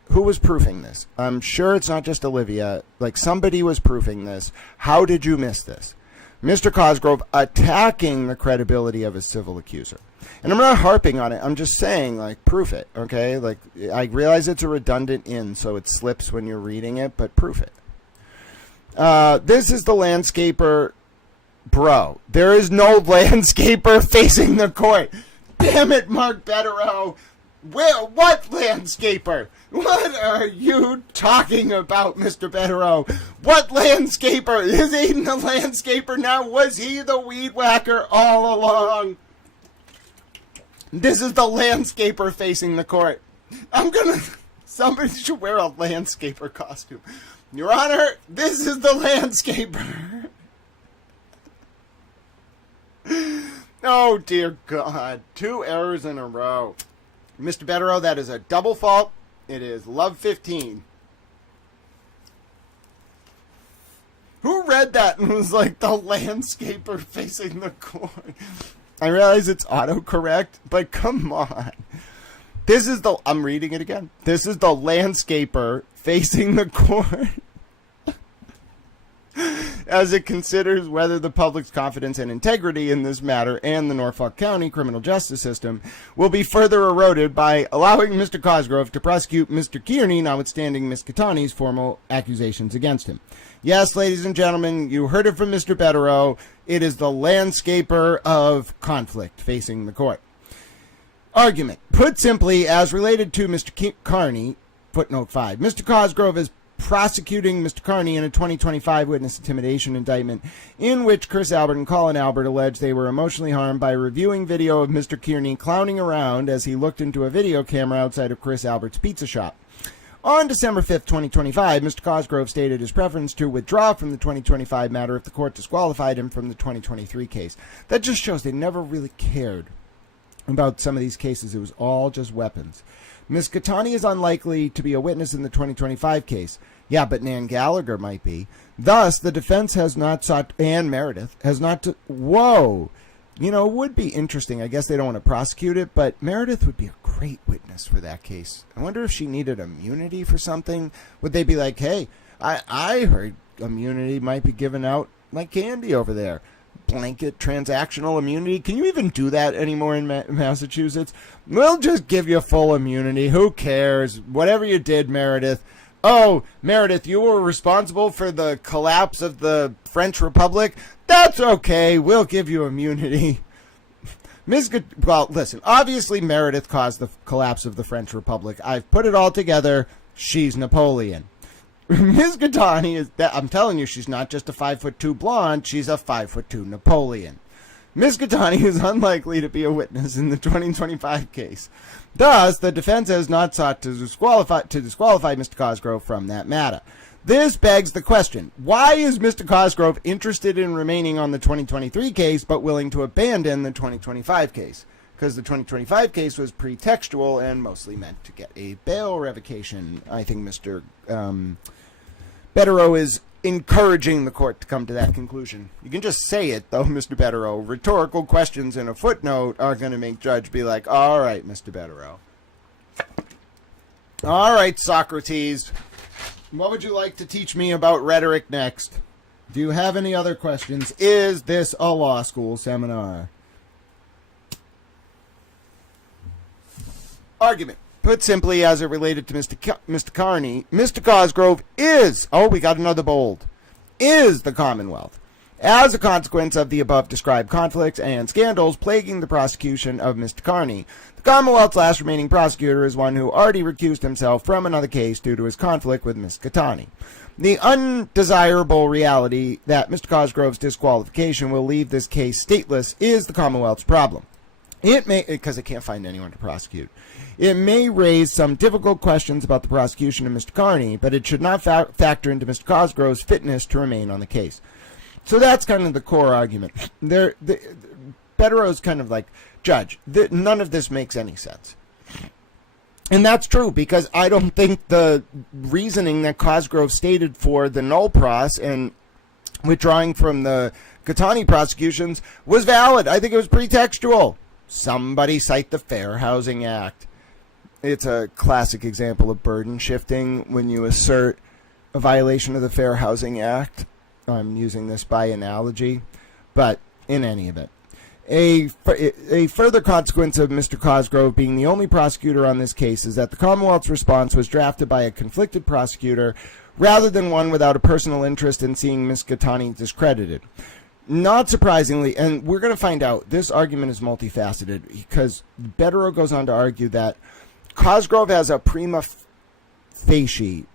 Who was proofing this? I'm sure it's not just Olivia. Like, somebody was proofing this. How did you miss this? Mr. Cosgrove attacking the credibility of his civil accuser. And I'm not harping on it. I'm just saying, like, proof it, okay? Like, I realize it's a redundant in, so it slips when you're reading it, but proof it. This is the landscaper. Bro, there is no landscaper facing the court. damn it, Mark Betterow. What landscaper? What are you talking about, Mr. Betterow? What landscaper? Is Aiden the landscaper now? Was he the weed whacker all along? This is the landscaper facing the court. Somebody should wear a landscaper costume. Your Honor, this is the landscaper. Oh, dear God. 2 errors in a row. Mr. Betterow, that is a double fault. It is Love 15. Who read that and was like, the landscaper facing the court? I realize it's autocorrect, but come on. I'm reading it again. This is the landscaper facing the court as it considers whether the public's confidence and integrity in this matter and the Norfolk County criminal justice system will be further eroded by allowing Mr. Cosgrove to prosecute Mr. Kearney, notwithstanding Ms. Catani's formal accusations against him. Yes, ladies and gentlemen, you heard it from Mr. Betterow. It is the landscaper of conflict facing the court. Argument. Put simply, as related to Mr. Kearney, footnote 5, Mr. Cosgrove is prosecuting Mr. Kearney in a 2025 witness intimidation indictment in which Chris Albert and Colin Albert alleged they were emotionally harmed by reviewing video of Mr. Kearney clowning around as he looked into a video camera outside of Chris Albert's pizza shop. On December 5th, 2025, Mr. Cosgrove stated his preference to withdraw from the 2025 matter if the court disqualified him from the 2023 case. That just shows they never really cared about some of these cases. It was all just weapons. Ms. Catani is unlikely to be a witness in the 2025 case. Yeah, but Nan Gallagher might be. Thus, the defense has not sought, and Meredith has not to, whoa. You know, it would be interesting. I guess they don't want to prosecute it, but Meredith would be a great witness for that case. I wonder if she needed immunity for something. Would they be like, hey, I heard immunity might be given out like candy over there. Blanket transactional immunity. Can you even do that anymore in Massachusetts? We'll just give you full immunity. Who cares? Whatever you did, Meredith. Oh, Meredith, you were responsible for the collapse of the French Republic? That's okay. We'll give you immunity. Well, listen, obviously Meredith caused the collapse of the French Republic. I've put it all together. She's Napoleon. Ms. Catani is, I'm telling you, she's not just a 5'2" blonde, she's a 5'2" Napoleon. Ms. Catani is unlikely to be a witness in the 2025 case. Thus, the defense has not sought to disqualify Mr. Cosgrove from that matter. This begs the question, why is Mr. Cosgrove interested in remaining on the 2023 case but willing to abandon the 2025 case? Because the 2025 case was pretextual and mostly meant to get a bail revocation. I think Mr. Betterow is encouraging the court to come to that conclusion. You can just say it, though, Mr. Betterow. Rhetorical questions in a footnote are going to make judge be like, all right, Mr. Betterow. All right, Socrates. What would you like to teach me about rhetoric next? Do you have any other questions? Is this a law school seminar? Argument. Put simply, as it related to Mr. Kearney, Mr. Cosgrove is, we got another bold, is the Commonwealth. As a consequence of the above described conflicts and scandals plaguing the prosecution of Mr. Kearney, the Commonwealth's last remaining prosecutor is one who already recused himself from another case due to his conflict with Ms. Catani. The undesirable reality that Mr. Cosgrove's disqualification will leave this case stateless is the Commonwealth's problem. It may, because it can't find anyone to prosecute. It may raise some difficult questions about the prosecution of Mr. Kearney, but it should not factor into Mr. Cosgrove's fitness to remain on the case. So that's kind of the core argument. Betterow's kind of like, Judge, none of this makes any sense. And that's true, because I don't think the reasoning that Cosgrove stated for the null pros and withdrawing from the Catani prosecutions was valid. I think it was pretextual. Somebody cite the Fair Housing Act. It's a classic example of burden shifting when you assert a violation of the Fair Housing Act. I'm using this by analogy, but in any event. A further consequence of Mr. Cosgrove being the only prosecutor on this case is that the Commonwealth's response was drafted by a conflicted prosecutor rather than one without a personal interest in seeing Ms. Catani discredited. Not surprisingly, and we're going to find out, this argument is multifaceted because Betterow goes on to argue that Cosgrove has a prima facie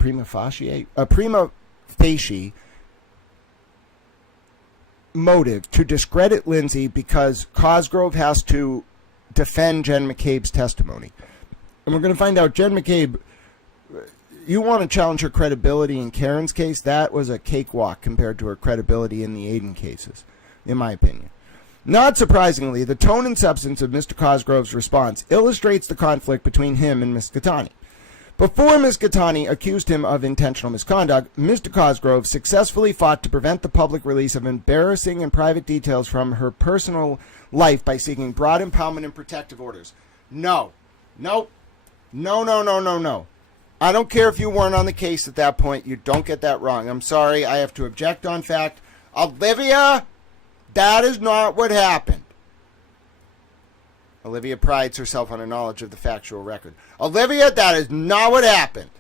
motive to discredit Lindsay because Cosgrove has to defend Jen McCabe's testimony. And we're going to find out Jen McCabe, you want to challenge her credibility in Karen's case, that was a cakewalk compared to her credibility in the Aiden cases, in my opinion. Not surprisingly, the tone and substance of Mr. Cosgrove's response illustrates the conflict between him and Ms. Catani. Before Ms. Catani accused him of intentional misconduct, Mr. Cosgrove successfully fought to prevent the public release of embarrassing and private details from her personal life by seeking broad impoundment and protective orders. No. I don't care if you weren't on the case at that point. You don't get that wrong. I'm sorry. I have to object on fact. Olivia, that is not what happened. Olivia prides herself on a knowledge of the factual record. Olivia, that is not what happened.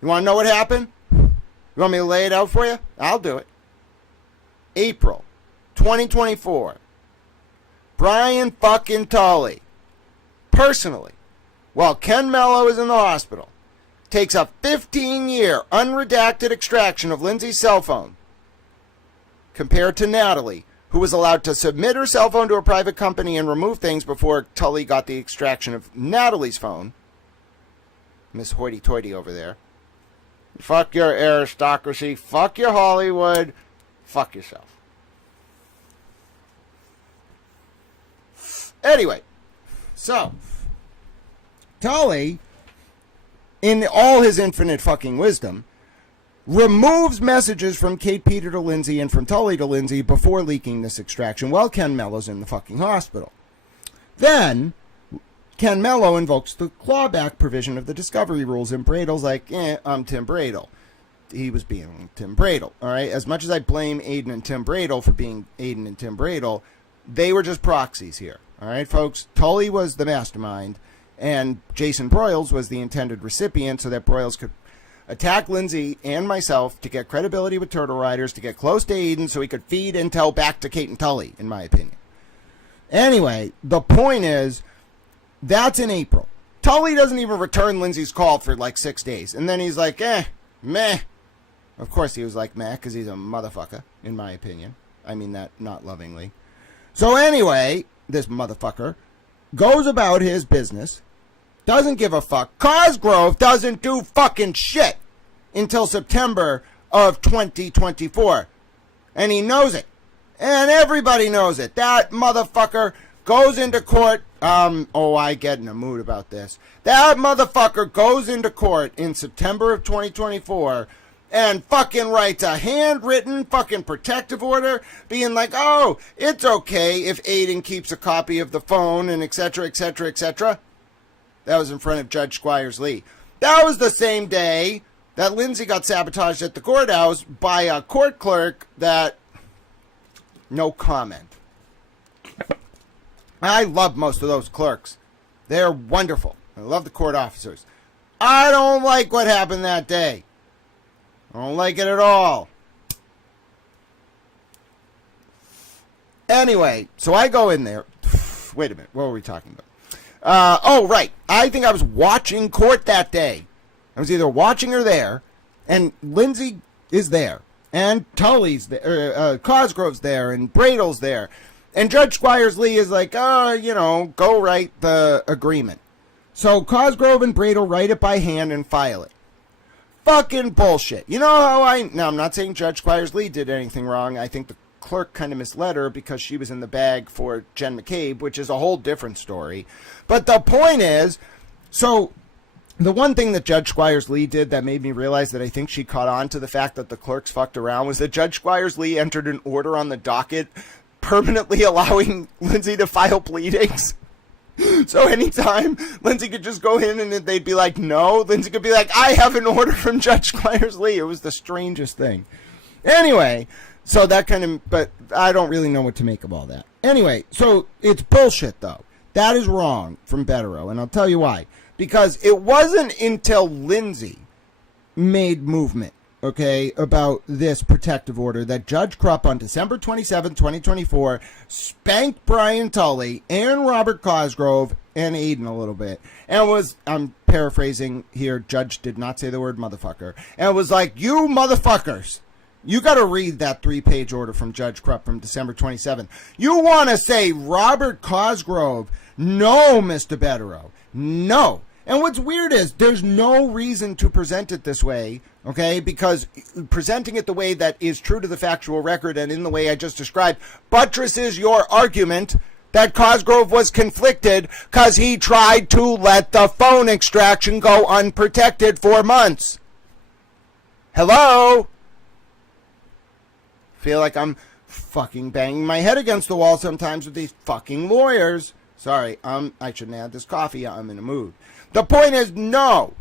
You want to know what happened? You want me to lay it out for you? I'll do it. April 2024. Brian fucking Tully, personally, while Ken Mello is in the hospital, takes a 15-year unredacted extraction of Lindsay's cell phone, compared to Natalie, who was allowed to submit her cell phone to a private company and remove things before Tully got the extraction of Natalie's phone. Miss Hoity-Toity over there. Fuck your aristocracy. Fuck your Hollywood. Fuck yourself. Anyway, so Tully, in all his infinite fucking wisdom, removes messages from Kate Peter to Lindsay and from Tully to Lindsay before leaking this extraction while Ken Mello's in the fucking hospital. Then Ken Mello invokes the clawback provision of the discovery rules, and Bradle's like, I'm Tim Bradle. He was being Tim Bradle, all right? As much as I blame Aiden and Tim Bradle for being Aiden and Tim Bradle, they were just proxies here, all right, folks? Tully was the mastermind, and Jason Broyles was the intended recipient so that Broyles could attack Lindsay and myself to get credibility with Turtle Riders, to get close to Aiden so he could feed intel back to Kate and Tully, in my opinion. Anyway, the point is, that's in April. Tully doesn't even return Lindsay's call for like 6 days. And then he's like, meh. Of course he was like meh, because he's a motherfucker, in my opinion. I mean that not lovingly. So anyway, this motherfucker goes about his business, doesn't give a fuck. Cosgrove doesn't do fucking shit until September of 2024. And he knows it. And everybody knows it. That motherfucker goes into court. I get in a mood about this. That motherfucker goes into court in September of 2024 and fucking writes a handwritten fucking protective order being like, oh, it's okay if Aiden keeps a copy of the phone and et cetera, et cetera, et cetera. That was in front of Judge Squires Lee. That was the same day that Lindsay got sabotaged at the courthouse by a court clerk that... No comment. I love most of those clerks. They're wonderful. I love the court officers. I don't like what happened that day. I don't like it at all. Anyway, so I go in there. Wait a minute. What were we talking about? Right. I think I was watching court that day. I was either watching or there. And Lindsay is there. And Tully's there. Cosgrove's there. And Bradle's there. And Judge Squires Lee is like, go write the agreement. So Cosgrove and Bradle write it by hand and file it. Fucking bullshit. You know how now I'm not saying Judge Squires Lee did anything wrong. I think the clerk kind of misled her because she was in the bag for Jen McCabe, which is a whole different story. But the point is, so the one thing that Judge Squires Lee did that made me realize that I think she caught on to the fact that the clerks fucked around was that Judge Squires Lee entered an order on the docket permanently allowing Lindsay to file pleadings. So anytime Lindsay could just go in and they'd be like, no, Lindsay could be like, I have an order from Judge Squires Lee. It was the strangest thing. Anyway, so that kind of, but I don't really know what to make of all that. Anyway, so it's bullshit though. That is wrong from Betterow, and I'll tell you why. Because it wasn't until Lindsay made movement okay, about this protective order that Judge Krupp on December 27, 2024 spanked Brian Tully and Robert Cosgrove and Aiden a little bit. And was, I'm paraphrasing here, Judge did not say the word motherfucker. And it was like, you motherfuckers, you got to read that 3-page order from Judge Krupp from December 27. You want to say Robert Cosgrove, no, Mr. Betterow, no. And what's weird is there's no reason to present it this way, okay? Because presenting it the way that is true to the factual record and in the way I just described buttresses your argument that Cosgrove was conflicted because he tried to let the phone extraction go unprotected for months. Hello? Feel like I'm fucking banging my head against the wall sometimes with these fucking lawyers. Sorry, I shouldn't have this coffee. I'm in a mood. The point is, no.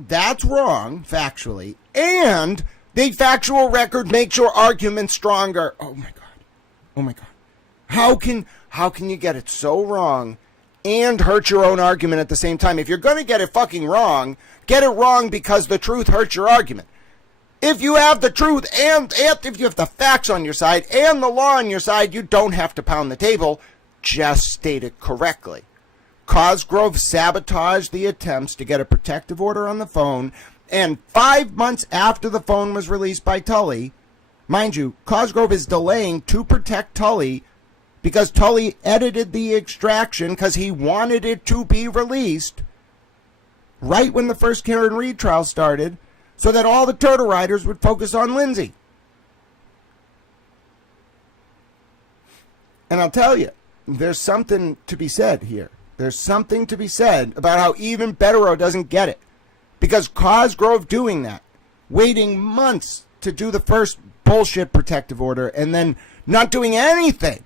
That's wrong, factually. And the factual record makes your argument stronger. Oh my God. Oh my God. How can you get it so wrong and hurt your own argument at the same time? If you're going to get it fucking wrong, get it wrong because the truth hurts your argument. If you have the truth and if you have the facts on your side and the law on your side, you don't have to pound the table. Just state it correctly. Cosgrove sabotaged the attempts to get a protective order on the phone, and 5 months after the phone was released by Tully, mind you, Cosgrove is delaying to protect Tully because Tully edited the extraction because he wanted it to be released right when the first Karen Reed trial started, so that all the Turtle Riders would focus on Lindsay. And I'll tell you, there's something to be said here. There's something to be said about how even Betterow doesn't get it. Because Cosgrove doing that, waiting months to do the first bullshit protective order, and then not doing anything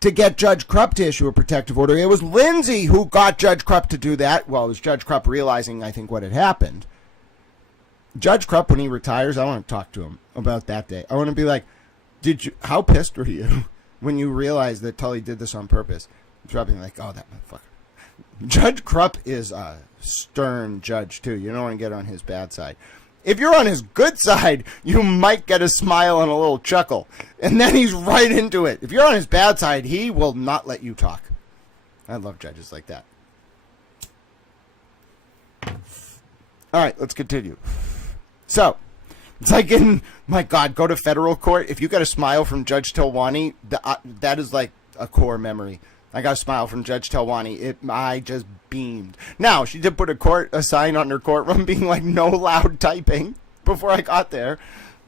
to get Judge Krupp to issue a protective order. It was Lindsay who got Judge Krupp to do that. Well, it was Judge Krupp realizing, I think, what had happened. Judge Krupp, when he retires, I want to talk to him about that day. I want to be like, how pissed were you when you realized that Tully did this on purpose? He's probably like, oh, that motherfucker. Judge Krupp is a stern judge, too. You don't want to get on his bad side. If you're on his good side, you might get a smile and a little chuckle. And then he's right into it. If you're on his bad side, he will not let you talk. I love judges like that. All right, let's continue. So, it's like in, my God, go to federal court. If you get a smile from Judge Telwani, that is like a core memory. I got a smile from Judge Telwani. I just beamed. Now, she did put a sign on her courtroom being like, no loud typing before I got there.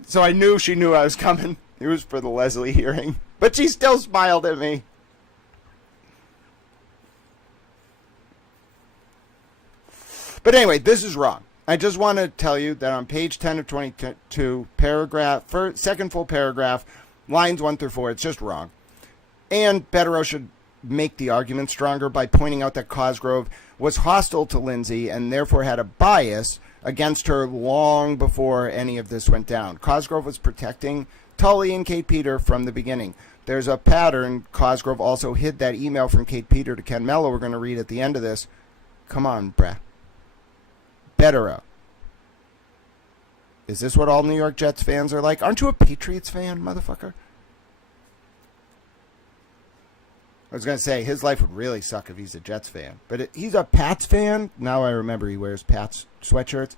So I knew she knew I was coming. It was for the Leslie hearing. But she still smiled at me. But anyway, this is wrong. I just want to tell you that on page 10 of 22, second full paragraph, lines 1 through 4, it's just wrong. And Betterow should make the argument stronger by pointing out that Cosgrove was hostile to Lindsay and therefore had a bias against her long before any of this went down. Cosgrove was protecting Tully and Kate Peter from the beginning. There's a pattern. Cosgrove also hid that email from Kate Peter to Ken Mello we're going to read at the end of this. Come on, bruh. Betterow. Is this what all New York Jets fans are like? Aren't you a Patriots fan, motherfucker? I was going to say, his life would really suck if he's a Jets fan. But he's a Pats fan. Now I remember he wears Pats sweatshirts.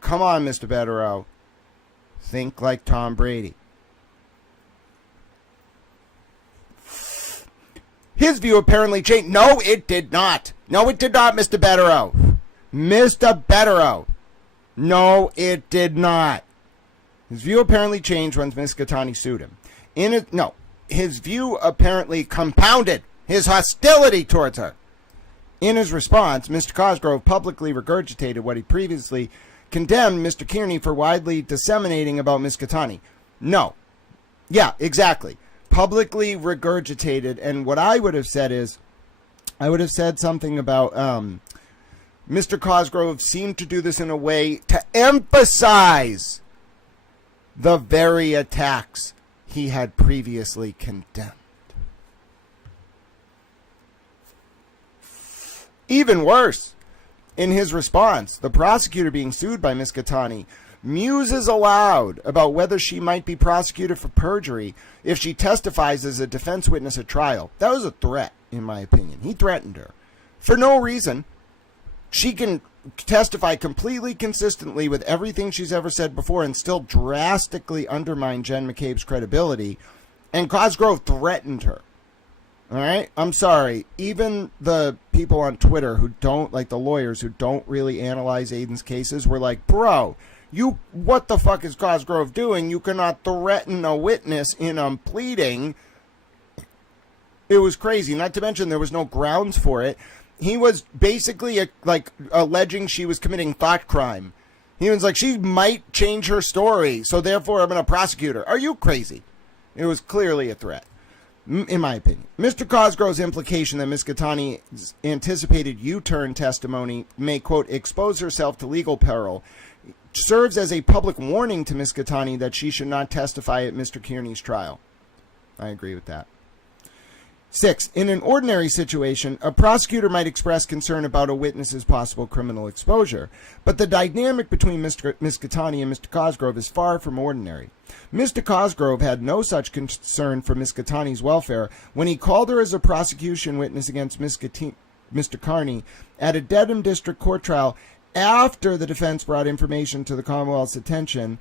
Come on, Mr. Betterow. Think like Tom Brady. His view apparently changed. No, it did not. No, it did not, Mr. Betterow. Mr. Betterow. No, it did not. His view apparently changed when Miss Gattani sued him. His view apparently compounded his hostility towards her. In his response, Mr. Cosgrove publicly regurgitated what he previously condemned Mr. Kearney for widely disseminating about Miss Gattani. No. Yeah, exactly. Publicly regurgitated, and what I would have said is, I would have said something about Mr. Cosgrove seemed to do this in a way to emphasize the very attacks he had previously condemned. Even worse, In his response, the prosecutor being sued by Ms. Catani muses aloud about whether she might be prosecuted for perjury if she testifies as a defense witness at trial. That was a threat, in my opinion. He threatened her. For no reason. She can testify completely consistently with everything she's ever said before and still drastically undermine Jen McCabe's credibility. And Cosgrove threatened her. All right? I'm sorry. Even the people on Twitter who don't, like the lawyers who don't really analyze Aiden's cases, were like, bro, what the fuck is Cosgrove doing? You cannot threaten a witness in a pleading. It was crazy. Not to mention there was no grounds for it. He was basically alleging she was committing thought crime. He was like, she might change her story, so therefore I'm going to prosecute her. Are you crazy? It was clearly a threat, in my opinion. Mr. Cosgrove's implication that Ms. Catani's anticipated U-turn testimony may, quote, expose herself to legal peril serves as a public warning to Ms. Catani that she should not testify at Mr. Kearney's trial. I agree with that. 6. In an ordinary situation, a prosecutor might express concern about a witness's possible criminal exposure, but the dynamic between Ms. Catani and Mr. Cosgrove is far from ordinary. Mr. Cosgrove had no such concern for Ms. Catani's welfare when he called her as a prosecution witness against Mr. Kearney at a Dedham District Court trial after the defense brought information to the Commonwealth's attention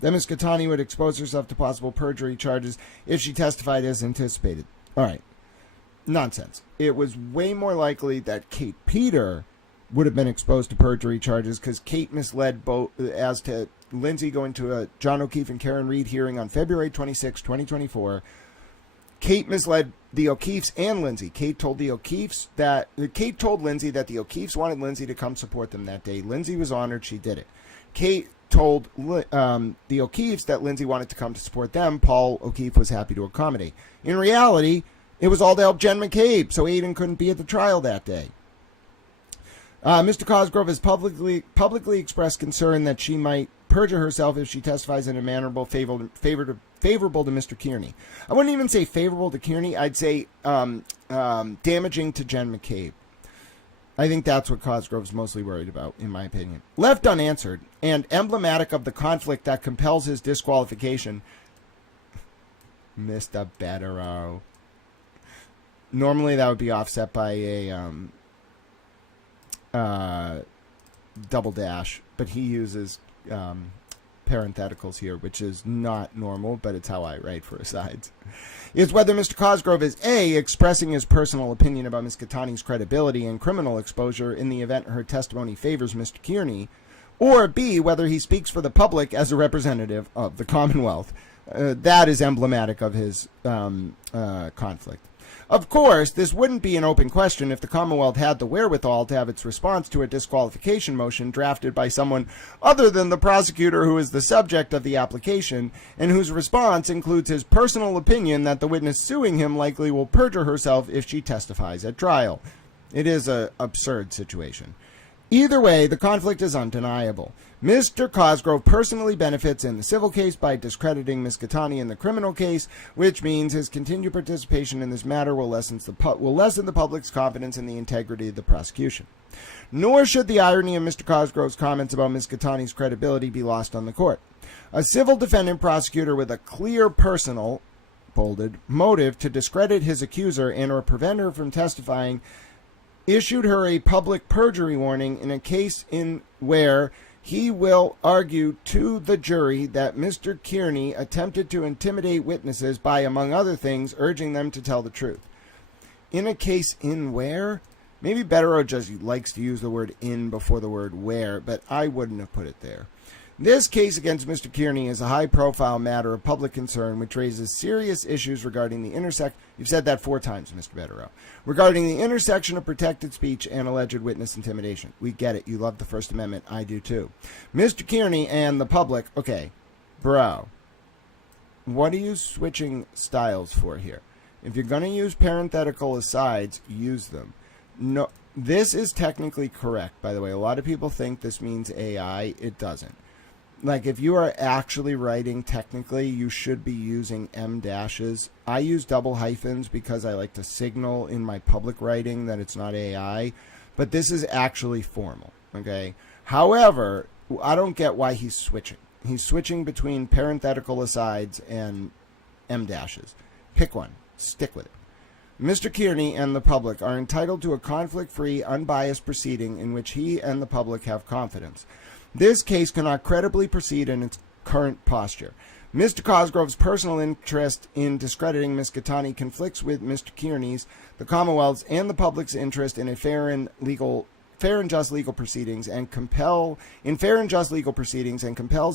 that Ms. Catani would expose herself to possible perjury charges if she testified as anticipated. All right. Nonsense. It was way more likely that Kate Peter would have been exposed to perjury charges because Kate misled both as to Lindsay going to a John O'Keefe and Karen Reed hearing on February 26, 2024. Kate misled the O'Keefes and Lindsay. Kate told Lindsay that the O'Keefes wanted Lindsay to come support them that day. Lindsay was honored. She did it. Kate told the O'Keefes that Lindsay wanted to come to support them. Paul O'Keefe was happy to accommodate. In reality, it was all to help Jen McCabe, so Aiden couldn't be at the trial that day. Mr. Cosgrove has publicly expressed concern that she might perjure herself if she testifies in a manner favorable to Mr. Kearney. I wouldn't even say favorable to Kearney. I'd say damaging to Jen McCabe. I think that's what Cosgrove's mostly worried about, in my opinion. Left unanswered and emblematic of the conflict that compels his disqualification, Mr. Betterow. Normally that would be offset by a double dash, but he uses parentheticals here, which is not normal, but it's how I write for asides, is whether Mr. Cosgrove is A, expressing his personal opinion about Ms. Catani's credibility and criminal exposure in the event her testimony favors Mr. Kearney, or B, whether he speaks for the public as a representative of the Commonwealth. That is emblematic of his conflict. Of course, this wouldn't be an open question if the Commonwealth had the wherewithal to have its response to a disqualification motion drafted by someone other than the prosecutor who is the subject of the application, and whose response includes his personal opinion that the witness suing him likely will perjure herself if she testifies at trial. It is an absurd situation. Either way, the conflict is undeniable. Mr. Cosgrove personally benefits in the civil case by discrediting Ms. Catani in the criminal case, which means his continued participation in this matter will lessen the public's confidence in the integrity of the prosecution. Nor should the irony of Mr. Cosgrove's comments about Ms. Catani's credibility be lost on the court. A civil defendant prosecutor with a clear personal, bolded, motive to discredit his accuser and or prevent her from testifying issued her a public perjury warning in a case where he will argue to the jury that Mr. Kearney attempted to intimidate witnesses by, among other things, urging them to tell the truth. In a case in where? Maybe Betterow just likes to use the word in before the word where, but I wouldn't have put it there. This case against Mr. Kearney is a high-profile matter of public concern which raises serious issues regarding the You've said that 4 times, Mr. Betterow. Regarding the intersection of protected speech and alleged witness intimidation. We get it. You love the First Amendment. I do too. Mr. Kearney and the public. Okay, bro. What are you switching styles for here? If you're going to use parenthetical asides, use them. No, this is technically correct, by the way. A lot of people think this means AI. It doesn't. Like, if you are actually writing technically, you should be using M dashes. I use double hyphens because I like to signal in my public writing that it's not AI. but this is actually formal, okay? However, I don't get why he's switching. He's switching between parenthetical asides and em dashes. Pick one. Stick with it. Mr. Kearney and the public are entitled to a conflict-free, unbiased proceeding in which he and the public have confidence. This case cannot credibly proceed in its current posture. Mr. Cosgrove's personal interest in discrediting Ms. Gattani conflicts with Mr. Kearney's, the Commonwealth's, and the public's interest in a fair and just legal proceedings and compels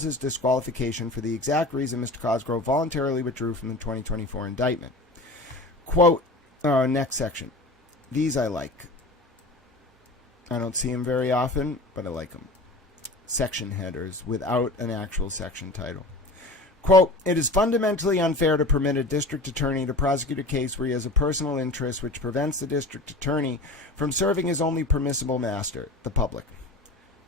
his disqualification for the exact reason Mr. Cosgrove voluntarily withdrew from the 2024 indictment. Quote, next section. These I like. I don't see them very often, but I like them. Section headers without an actual section title. Quote, it is fundamentally unfair to permit a district attorney to prosecute a case where he has a personal interest which prevents the district attorney from serving his only permissible master, the public.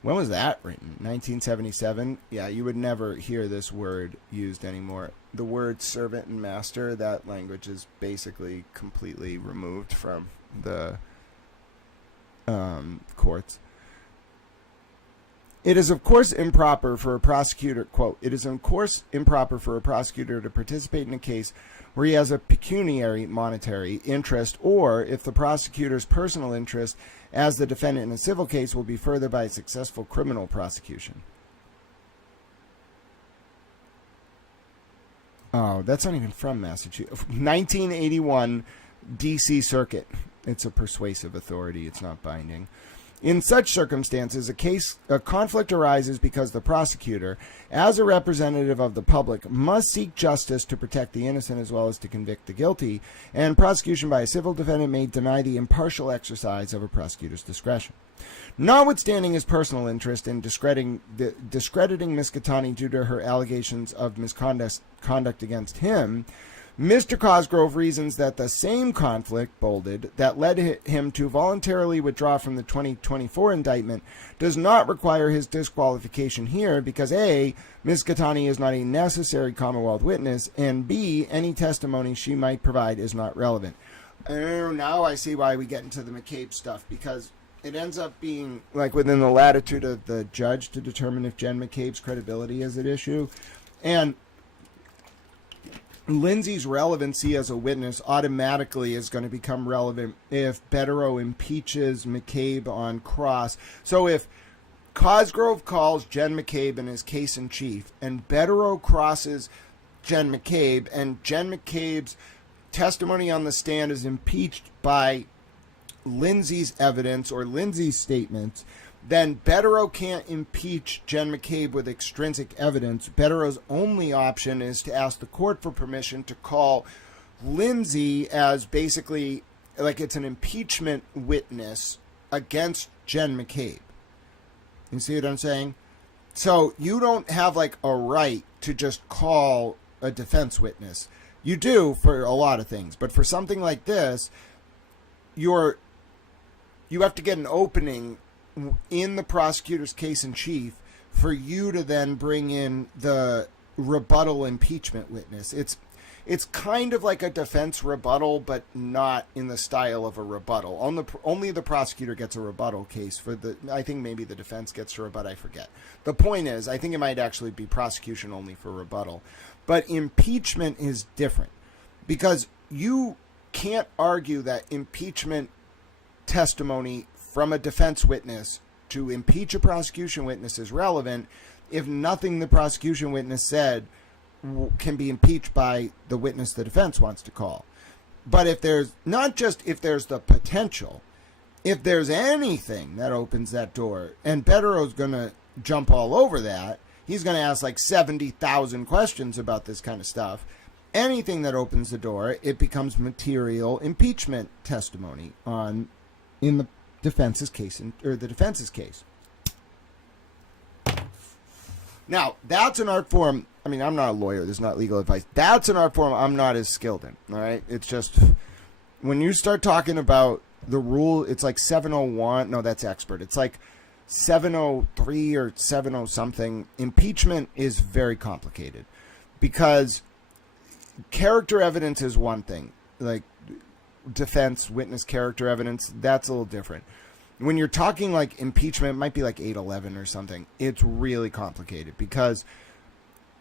When was that written? 1977? Yeah, you would never hear this word used anymore. The word servant and master, that language is basically completely removed from the courts. It is, of course, improper for a prosecutor, quote, it is, of course, improper for a prosecutor to participate in a case where he has a pecuniary monetary interest, or if the prosecutor's personal interest as the defendant in a civil case will be furthered by a successful criminal prosecution. Oh, that's not even from Massachusetts. 1981 D.C. Circuit. It's a persuasive authority. It's not binding. In such circumstances, a conflict arises because the prosecutor, as a representative of the public, must seek justice to protect the innocent as well as to convict the guilty, and prosecution by a civil defendant may deny the impartial exercise of a prosecutor's discretion. Notwithstanding his personal interest in discrediting Ms. Gattani due to her allegations of misconduct against him, Mr. Cosgrove reasons that the same conflict, bolded, that led him to voluntarily withdraw from the 2024 indictment does not require his disqualification here because A, Ms. Gattani is not a necessary Commonwealth witness, and B, any testimony she might provide is not relevant. Now I see why we get into the McCabe stuff, because it ends up being like within the latitude of the judge to determine if Jen McCabe's credibility is at issue. And Lindsay's relevancy as a witness automatically is going to become relevant if Betterow impeaches McCabe on cross. So if Cosgrove calls Jen McCabe in his case in chief, and Betterow crosses Jen McCabe, and Jen McCabe's testimony on the stand is impeached by Lindsay's evidence or Lindsay's statements, then Betterow can't impeach Jen McCabe with extrinsic evidence. Betterow's only option is to ask the court for permission to call Lindsay as basically like it's an impeachment witness against Jen McCabe. You see what I'm saying? So you don't have like a right to just call a defense witness. You do for a lot of things, but for something like this, you have to get an opening in the prosecutor's case in chief for you to then bring in the rebuttal impeachment witness. It's kind of like a defense rebuttal, but not in the style of a rebuttal. Only the prosecutor gets a rebuttal case. I think maybe the defense gets to rebut, I forget. The point is, I think it might actually be prosecution only for rebuttal. But impeachment is different because you can't argue that impeachment testimony from a defense witness to impeach a prosecution witness is relevant if nothing the prosecution witness said can be impeached by the witness the defense wants to call. But if there's not just if there's the potential, if there's anything that opens that door, and Betterow's going to jump all over that, he's going to ask like 70,000 questions about this kind of stuff. Anything that opens the door, it becomes material impeachment testimony in the defense's case or the defense's case. Now, that's an art form. I mean, I'm not a lawyer. This is not legal advice. That's an art form I'm not as skilled in. All right. It's just when you start talking about the rule, it's like 701. No, that's expert. It's like 703 or 70 something. Impeachment is very complicated because character evidence is one thing. Like defense witness character evidence, that's a little different. when you're talking like impeachment, it might be like 811 or something. It's really complicated because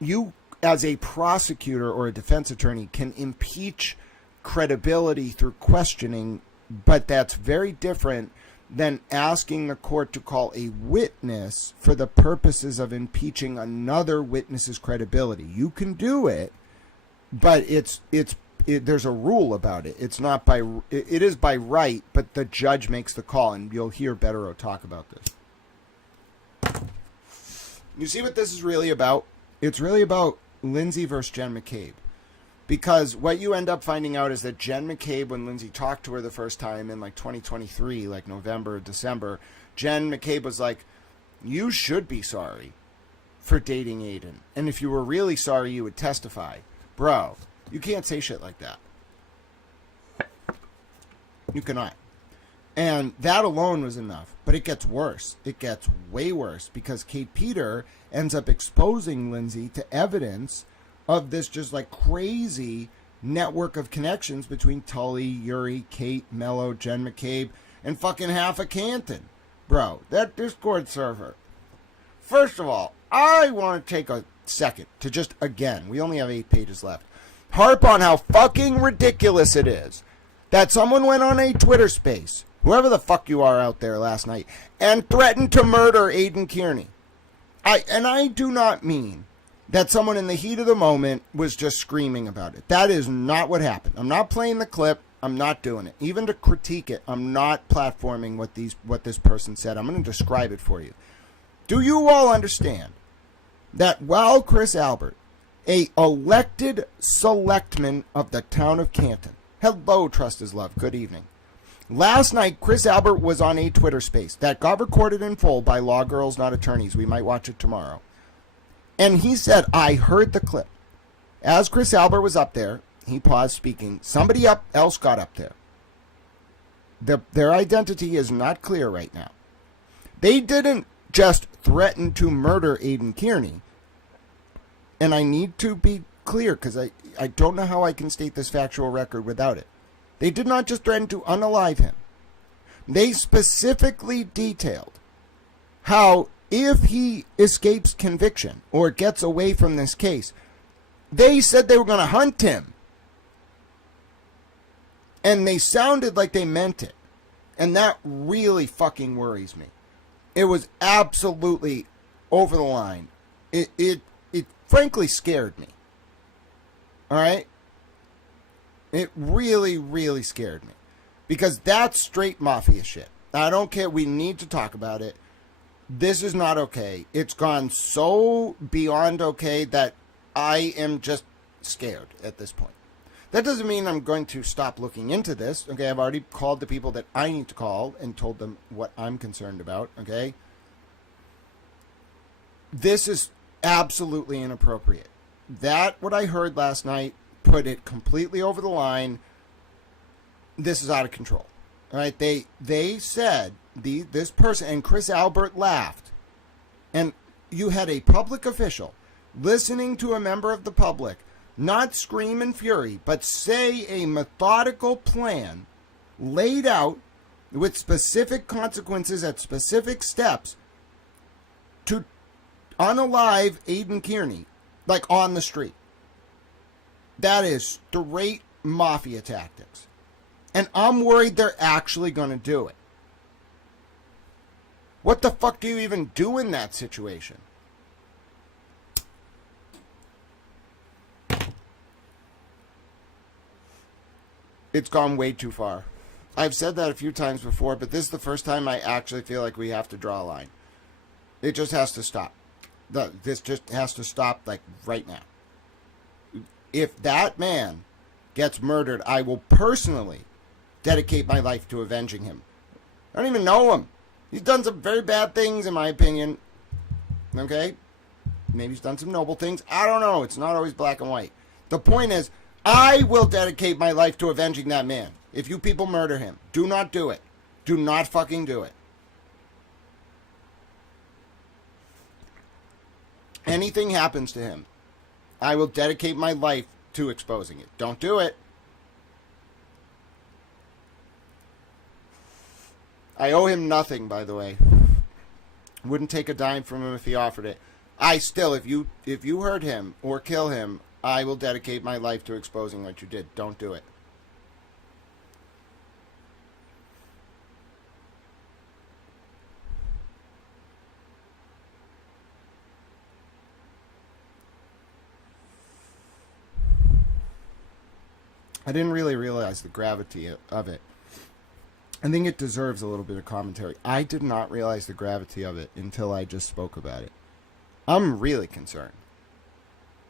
you, as a prosecutor or a defense attorney, can impeach credibility through questioning, but that's very different than asking the court to call a witness for the purposes of impeaching another witness's credibility. You can do it, but there's a rule about it. It's not by it is by right, but the judge makes the call, and you'll hear Betterow talk about this. You see what this is really about? It's really about Lindsay versus Jen McCabe. Because what you end up finding out is that Jen McCabe, when Lindsay talked to her the first time in like 2023, like November, December, Jen McCabe was like, you should be sorry for dating Aiden. And if you were really sorry, you would testify. Bro, you can't say shit like that. You cannot. And that alone was enough. But it gets worse. It gets way worse because Kate Peter ends up exposing Lindsay to evidence of this just like crazy network of connections between Tully, Yuri, Kate, Mello, Jen McCabe, and fucking half of Canton. Bro, that Discord server. First of all, I want to take a second to just, again, we only have 8 pages left, harp on how fucking ridiculous it is that someone went on a Twitter space, whoever the fuck you are out there last night, and threatened to murder Aiden Kearney. I do not mean that someone in the heat of the moment was just screaming about it. That is not what happened. I'm not playing the clip. I'm not doing it. Even to critique it, I'm not platforming what this person said. I'm going to describe it for you. Do you all understand that while Chris Albert, a elected selectman of the town of Canton, hello, trust is love, good evening. Last night, Chris Albert was on a Twitter space that got recorded in full by Law Girls Not Attorneys. We might watch it tomorrow. And he said, I heard the clip. As Chris Albert was up there, he paused speaking. Somebody else got up there. Their identity is not clear right now. They didn't just threaten to murder Aiden Kearney. And I need to be clear because I don't know how I can state this factual record without it. They did not just threaten to unalive him. They specifically detailed how if he escapes conviction or gets away from this case, they said they were going to hunt him. And they sounded like they meant it. And that really fucking worries me. It was absolutely over the line. It frankly scared me. All right? It really, really scared me. Because that's straight mafia shit. I don't care. We need to talk about it. This is not okay. It's gone so beyond okay that I am just scared at this point. That doesn't mean I'm going to stop looking into this. Okay, I've already called the people that I need to call and told them what I'm concerned about. Okay? This is absolutely inappropriate. What I heard last night, put it completely over the line. This is out of control. All right? They said... this person, and Chris Albert laughed, and you had a public official listening to a member of the public not scream in fury, but say a methodical plan laid out with specific consequences at specific steps to unalive Aiden Kearney, like on the street. That is straight mafia tactics. And I'm worried they're actually going to do it. What the fuck do you even do in that situation? It's gone way too far. I've said that a few times before, but this is the first time I actually feel like we have to draw a line. It just has to stop. This just has to stop, like, right now. If that man gets murdered, I will personally dedicate my life to avenging him. I don't even know him. He's done some very bad things, in my opinion. Okay? Maybe he's done some noble things. I don't know. It's not always black and white. The point is, I will dedicate my life to avenging that man. If you people murder him, do not do it. Do not fucking do it. Anything happens to him, I will dedicate my life to exposing it. Don't do it. I owe him nothing, by the way. Wouldn't take a dime from him if he offered it. I still, if you hurt him or kill him, I will dedicate my life to exposing what you did. Don't do it. I didn't really realize the gravity of it. I think it deserves a little bit of commentary. I did not realize the gravity of it until I just spoke about it. I'm really concerned.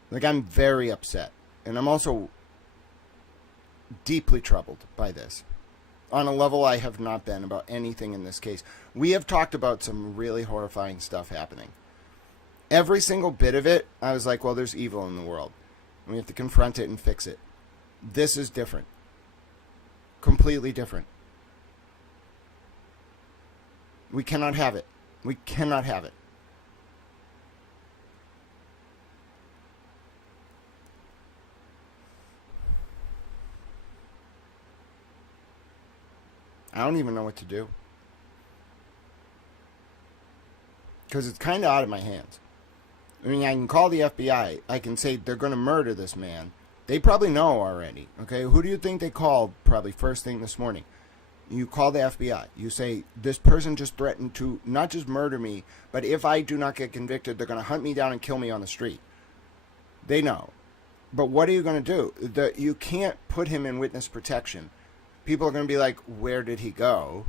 Like, I'm very upset. And I'm also deeply troubled by this. On a level I have not been about anything in this case. We have talked about some really horrifying stuff happening. Every single bit of it, I was like, well, there's evil in the world. And we have to confront it and fix it. This is different. Completely different. We cannot have it. We cannot have it. I don't even know what to do. Because it's kind of out of my hands. I mean, I can call the FBI. I can say they're going to murder this man. They probably know already. Okay, who do you think they called probably first thing this morning? You call the FBI. You say, this person just threatened to not just murder me, but if I do not get convicted, they're going to hunt me down and kill me on the street. They know. But what are you going to do? You can't put him in witness protection. People are going to be like, where did he go?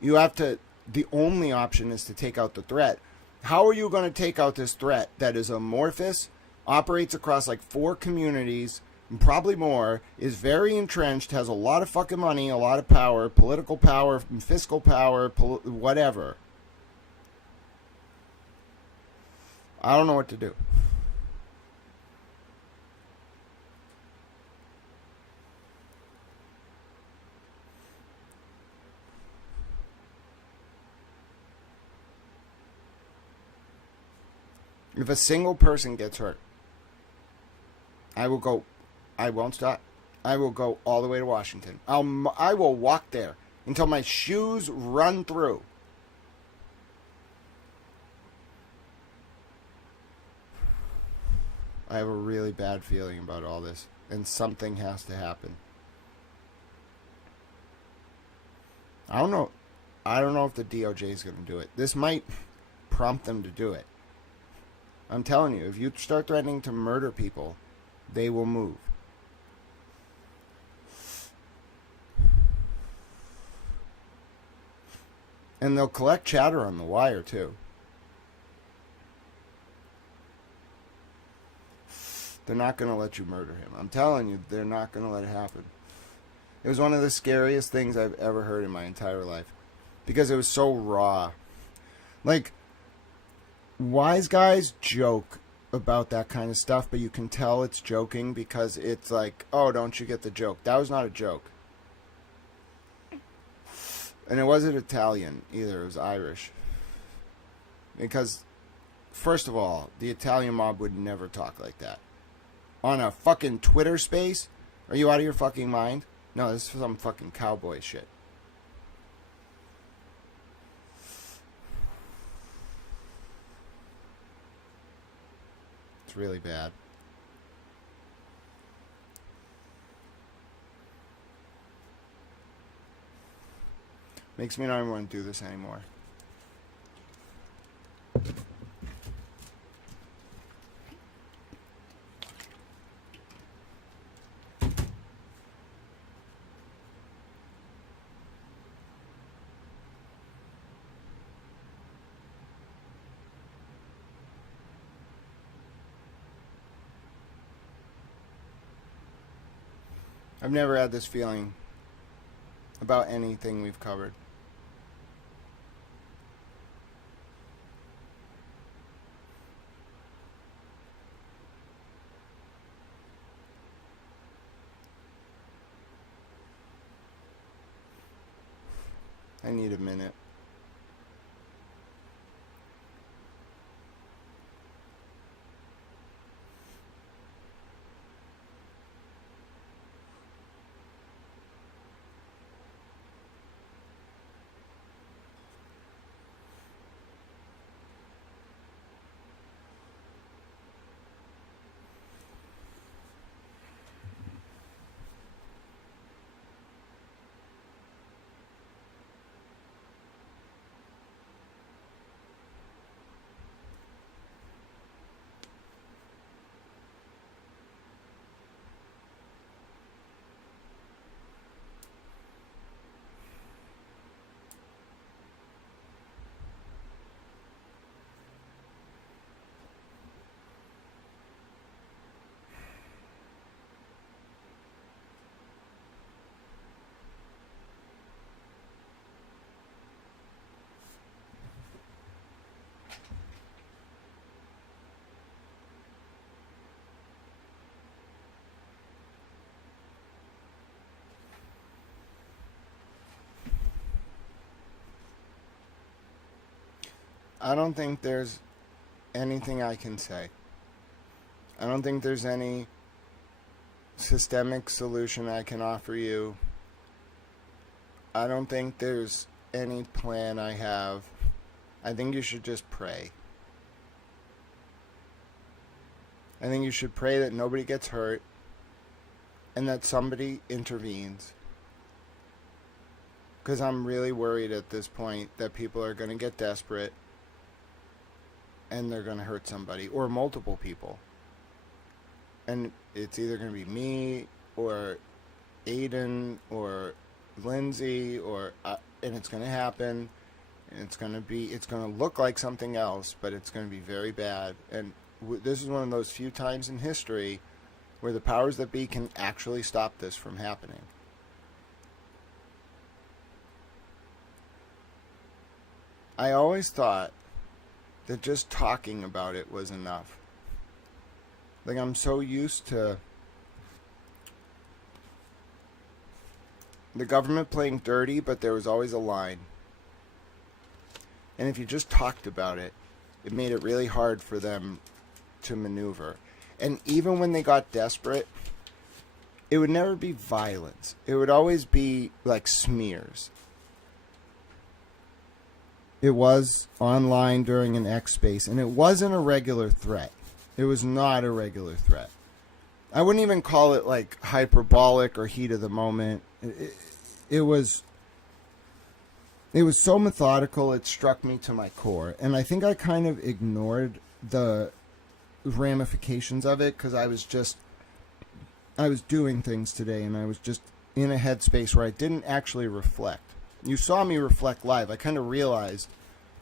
You have to, the only option is to take out the threat. How are you going to take out this threat that is amorphous, operates across like 4 communities, and probably more, is very entrenched, has a lot of fucking money, a lot of power, political power, fiscal power, whatever. I don't know what to do. If a single person gets hurt, I won't stop. I will go all the way to Washington. I will walk there until my shoes run through. I have a really bad feeling about all this, and something has to happen. I don't know if the DOJ is going to do it. This might prompt them to do it. I'm telling you, if you start threatening to murder people, they will move. And they'll collect chatter on the wire, too. They're not going to let you murder him. I'm telling you, they're not going to let it happen. It was one of the scariest things I've ever heard in my entire life. Because it was so raw. Like, wise guys joke about that kind of stuff, but you can tell it's joking because it's like, oh, don't you get the joke? That was not a joke. And it wasn't Italian either, it was Irish. Because, first of all, the Italian mob would never talk like that. On a fucking Twitter space? Are you out of your fucking mind? No, this is some fucking cowboy shit. It's really bad. Makes me not even want to do this anymore. I've never had this feeling about anything we've covered. I need a minute. I don't think there's anything I can say. I don't think there's any systemic solution I can offer you. I don't think there's any plan I have. I think you should just pray. I think you should pray that nobody gets hurt and that somebody intervenes. Because I'm really worried at this point that people are going to get desperate and they're going to hurt somebody or multiple people. And it's either going to be me or Aiden or Lindsay and it's going to happen. And it's going to look like something else, but it's going to be very bad. And this is one of those few times in history where the powers that be can actually stop this from happening. I always thought that just talking about it was enough. Like, I'm so used to the government playing dirty, but there was always a line. And if you just talked about it, it made it really hard for them to maneuver. And even when they got desperate, it would never be violence. It would always be like smears. It was online during an X space, and it wasn't a regular threat. It was not a regular threat. I wouldn't even call it like hyperbolic or heat of the moment. It was so methodical, it struck me to my core. And I think I kind of ignored the ramifications of it because I was doing things today, and I was just in a headspace where I didn't actually reflect. You saw me reflect live. I kind of realized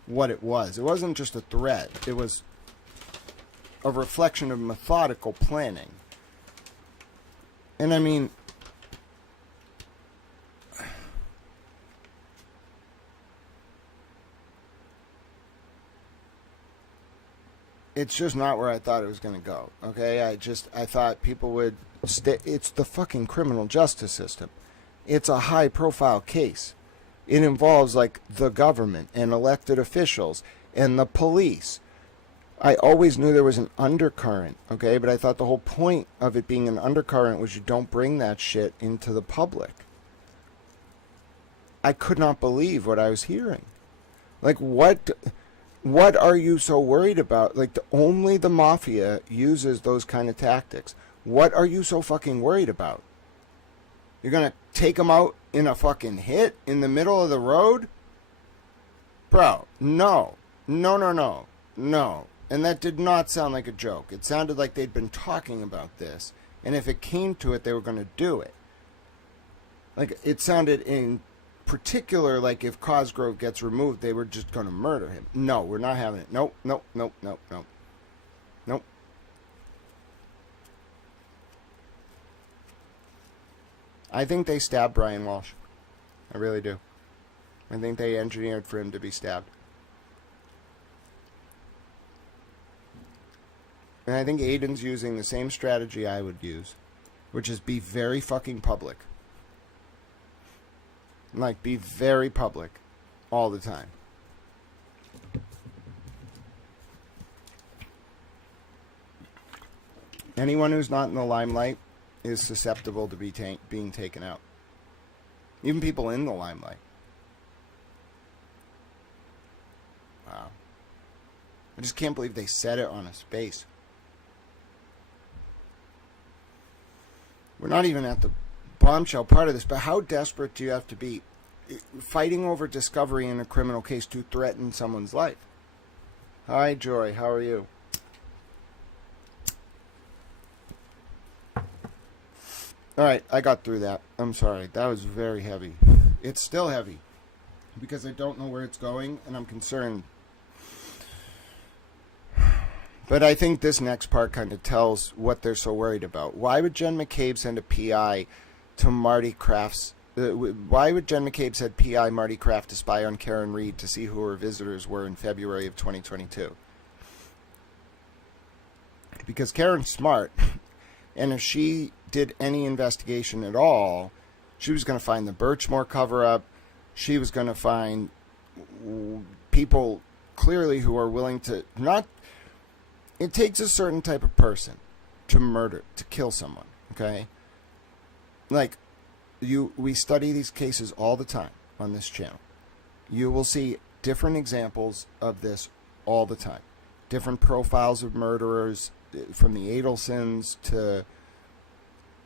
what it was. It wasn't just a threat. It was a reflection of methodical planning. And I mean, it's just not where I thought it was going to go. Okay, I thought people would it's the fucking criminal justice system. It's a high profile case. It involves like the government and elected officials and the police. I always knew there was an undercurrent, okay? But I thought the whole point of it being an undercurrent was you don't bring that shit into the public. I could not believe what I was hearing. Like, what are you so worried about? Like, only the mafia uses those kind of tactics. What are you so fucking worried about? You're gonna take them out in a fucking hit in the middle of the road? Bro, no. No. And that did not sound like a joke. It sounded like they'd been talking about this. And if it came to it, they were going to do it. Like, it sounded in particular like if Cosgrove gets removed, they were just going to murder him. No, we're not having it. Nope. I think they stabbed Brian Walsh. I really do. I think they engineered for him to be stabbed. And I think Aiden's using the same strategy I would use, which is be very fucking public. Like, be very public all the time. Anyone who's not in the limelight is susceptible to being taken out. Even people in the limelight. Wow. I just can't believe they said it on a space. We're not even at the bombshell part of this, but how desperate do you have to be fighting over discovery in a criminal case to threaten someone's life? Hi, Joy. How are you? All right, I got through that. I'm sorry. That was very heavy. It's still heavy because I don't know where it's going, and I'm concerned. But I think this next part kind of tells what they're so worried about. Why would Jen McCabe send a PI to Marty Kraft's... why would Jen McCabe send PI Marty Kraft to spy on Karen Reed to see who her visitors were in February of 2022? Because Karen's smart, and if she did any investigation at all, she was going to find the Birchmore cover-up. She was going to find people clearly who are willing to not. It takes a certain type of person to murder, to kill someone. Okay, like we study these cases all the time on this channel. You will see different examples of this all the time. Different profiles of murderers, from the Adelsons to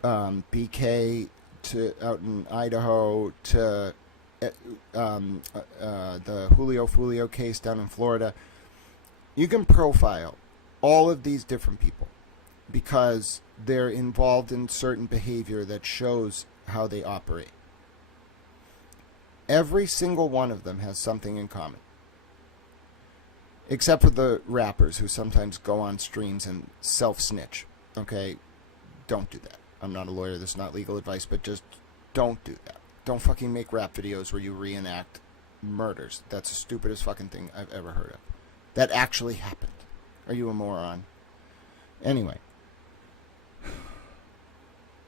BK to out in Idaho to the Julio Fulio case down in Florida. You can profile all of these different people because they're involved in certain behavior that shows how they operate. Every single one of them has something in common. Except for the rappers who sometimes go on streams and self-snitch. Okay? Don't do that. I'm not a lawyer. This is not legal advice, but just don't do that. Don't fucking make rap videos where you reenact murders. That's the stupidest fucking thing I've ever heard of. That actually happened. Are you a moron? Anyway.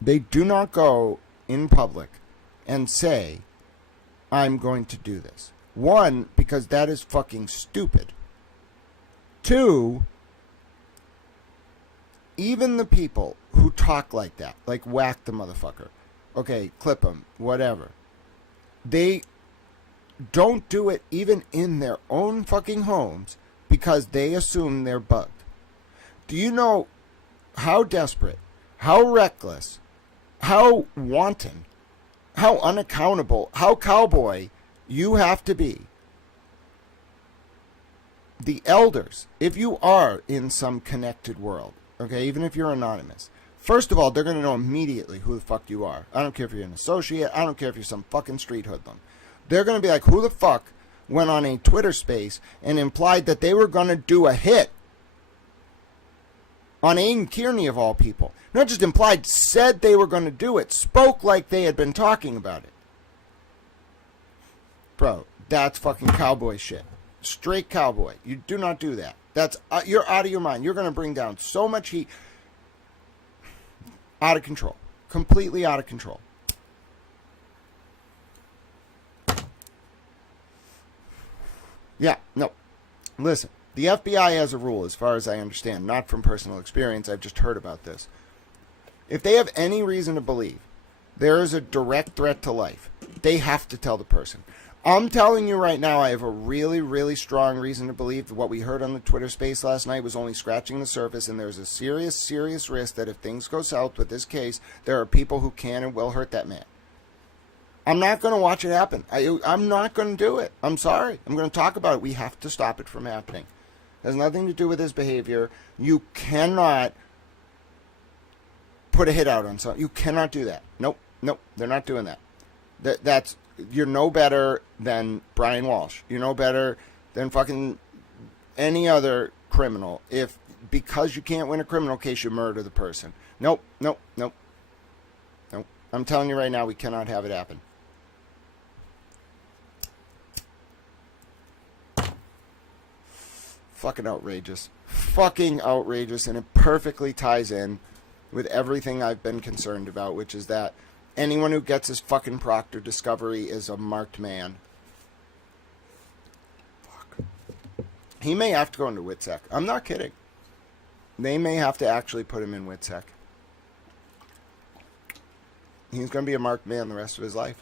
They do not go in public and say, I'm going to do this. One, because that is fucking stupid. Two, even the people who talk like that, like whack the motherfucker, okay, clip them, whatever, they don't do it even in their own fucking homes because they assume they're bugged. Do you know how desperate, how reckless, how wanton, how unaccountable, how cowboy you have to be? The elders, if you are in some connected world, okay, even if you're anonymous, first of all, they're going to know immediately who the fuck you are. I don't care if you're an associate. I don't care if you're some fucking street hoodlum. They're going to be like, who the fuck went on a Twitter space and implied that they were going to do a hit on Aiden Kearney of all people? Not just implied, said they were going to do it. Spoke like they had been talking about it. Bro, that's fucking cowboy shit. Straight cowboy. You do not do that. That's you're out of your mind. You're going to bring down so much heat. Out of control. Completely out of control. Yeah, no. Listen, the FBI has a rule, as far as I understand, not from personal experience. I've just heard about this. If they have any reason to believe there is a direct threat to life, they have to tell the person. I'm telling you right now, I have a really, really strong reason to believe that what we heard on the Twitter space last night was only scratching the surface, and there's a serious, serious risk that if things go south with this case, there are people who can and will hurt that man. I'm not going to watch it happen. I'm not going to do it. I'm sorry. I'm going to talk about it. We have to stop it from happening. It has nothing to do with his behavior. You cannot put a hit out on someone. You cannot do that. Nope. They're not doing that. That's... You're no better than Brian Walsh. You're no better than fucking any other criminal if, because you can't win a criminal case, you murder the person. Nope. I'm telling you right now, we cannot have it happen. Fucking outrageous. Fucking outrageous, and it perfectly ties in with everything I've been concerned about, which is that anyone who gets his fucking Proctor discovery is a marked man. Fuck. He may have to go into WITSEC. I'm not kidding. They may have to actually put him in WITSEC. He's going to be a marked man the rest of his life.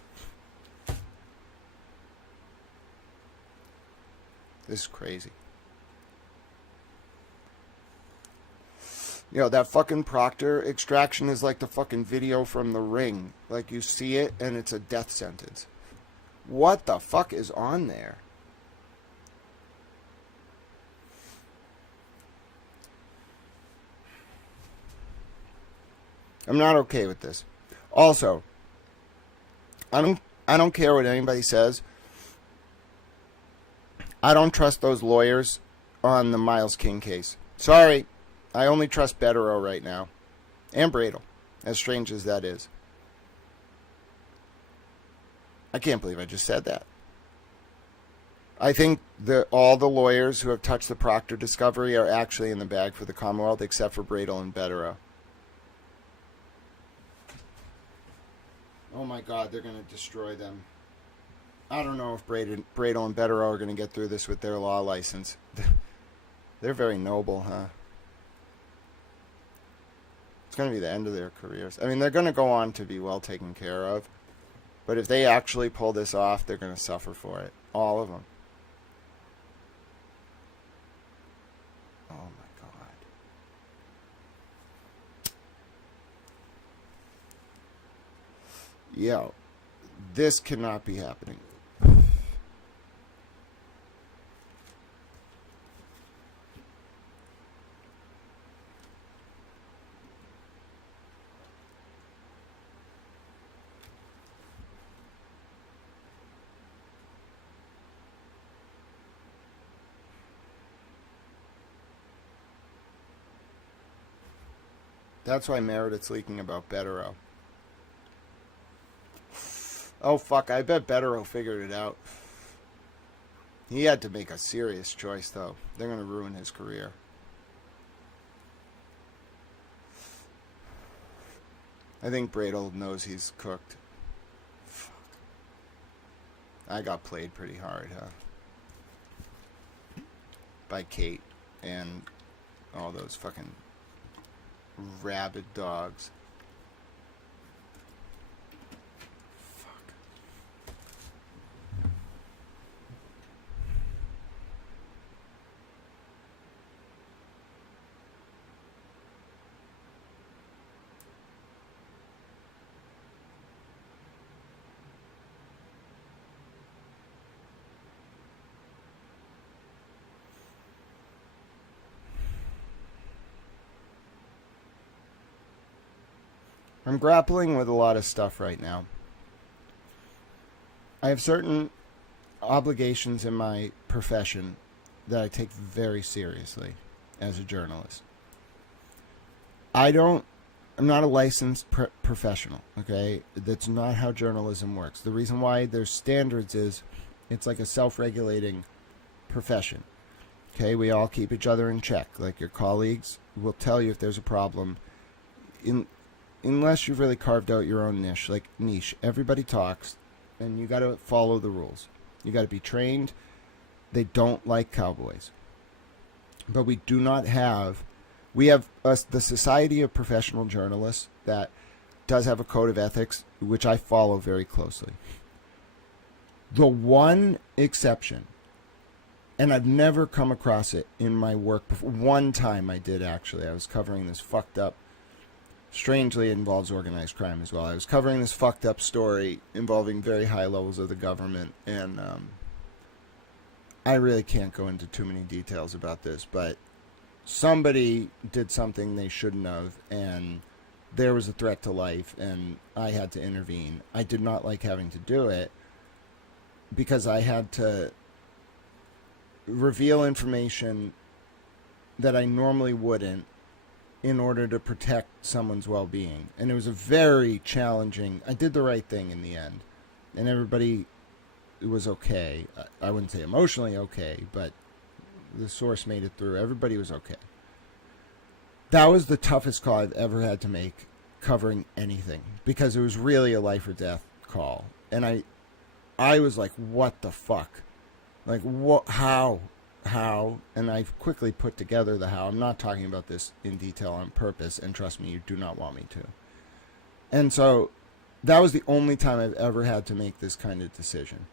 This is crazy. You know, that fucking Proctor extraction is like the fucking video from The Ring. Like, you see it, and it's a death sentence. What the fuck is on there? I'm not okay with this. Also, I don't care what anybody says. I don't trust those lawyers on the Miles King case. Sorry. I only trust Betterow right now. And Bradel. As strange as that is. I can't believe I just said that. I think all the lawyers who have touched the Proctor discovery are actually in the bag for the Commonwealth, except for Bradel and Betterow. Oh my God, they're going to destroy them. I don't know if Bradle and Betterow are going to get through this with their law license. They're very noble, huh? It's going to be the end of their careers. I mean, they're going to go on to be well taken care of. But if they actually pull this off, they're going to suffer for it. All of them. Oh, my God. Yo, this cannot be happening. That's why Meredith's leaking about Betterow. Oh, fuck. I bet Betterow figured it out. He had to make a serious choice, though. They're going to ruin his career. I think Bradle knows he's cooked. Fuck. I got played pretty hard, huh? By Kate and all those fucking rabid dogs. Fuck. I'm grappling with a lot of stuff right now. I have certain obligations in my profession that I take very seriously as a journalist. I'm not a licensed professional, okay? That's not how journalism works. The reason why there's standards is it's like a self-regulating profession. Okay, we all keep each other in check. Like your colleagues will tell you if there's a problem. Unless you've really carved out your own niche. Everybody talks, and you got to follow the rules. You got to be trained. They don't like cowboys. But we do not have... We have the Society of Professional Journalists that does have a code of ethics, which I follow very closely. The one exception, and I've never come across it in my work before. One time I did, actually. I was covering this fucked up... Strangely, it involves organized crime as well. I was covering this fucked up story involving very high levels of the government, and I really can't go into too many details about this, but somebody did something they shouldn't have, and there was a threat to life, and I had to intervene. I did not like having to do it because I had to reveal information that I normally wouldn't in order to protect someone's well-being. And it was a very challenging... I did the right thing in the end. And everybody was okay. I wouldn't say emotionally okay, but the source made it through. Everybody was okay. That was the toughest call I've ever had to make covering anything. Because it was really a life or death call. And I was like, what the fuck? Like, what? How? And I've quickly put together the how. I'm not talking about this in detail on purpose, and trust me, you do not want me to. And so that was the only time I've ever had to make this kind of decision.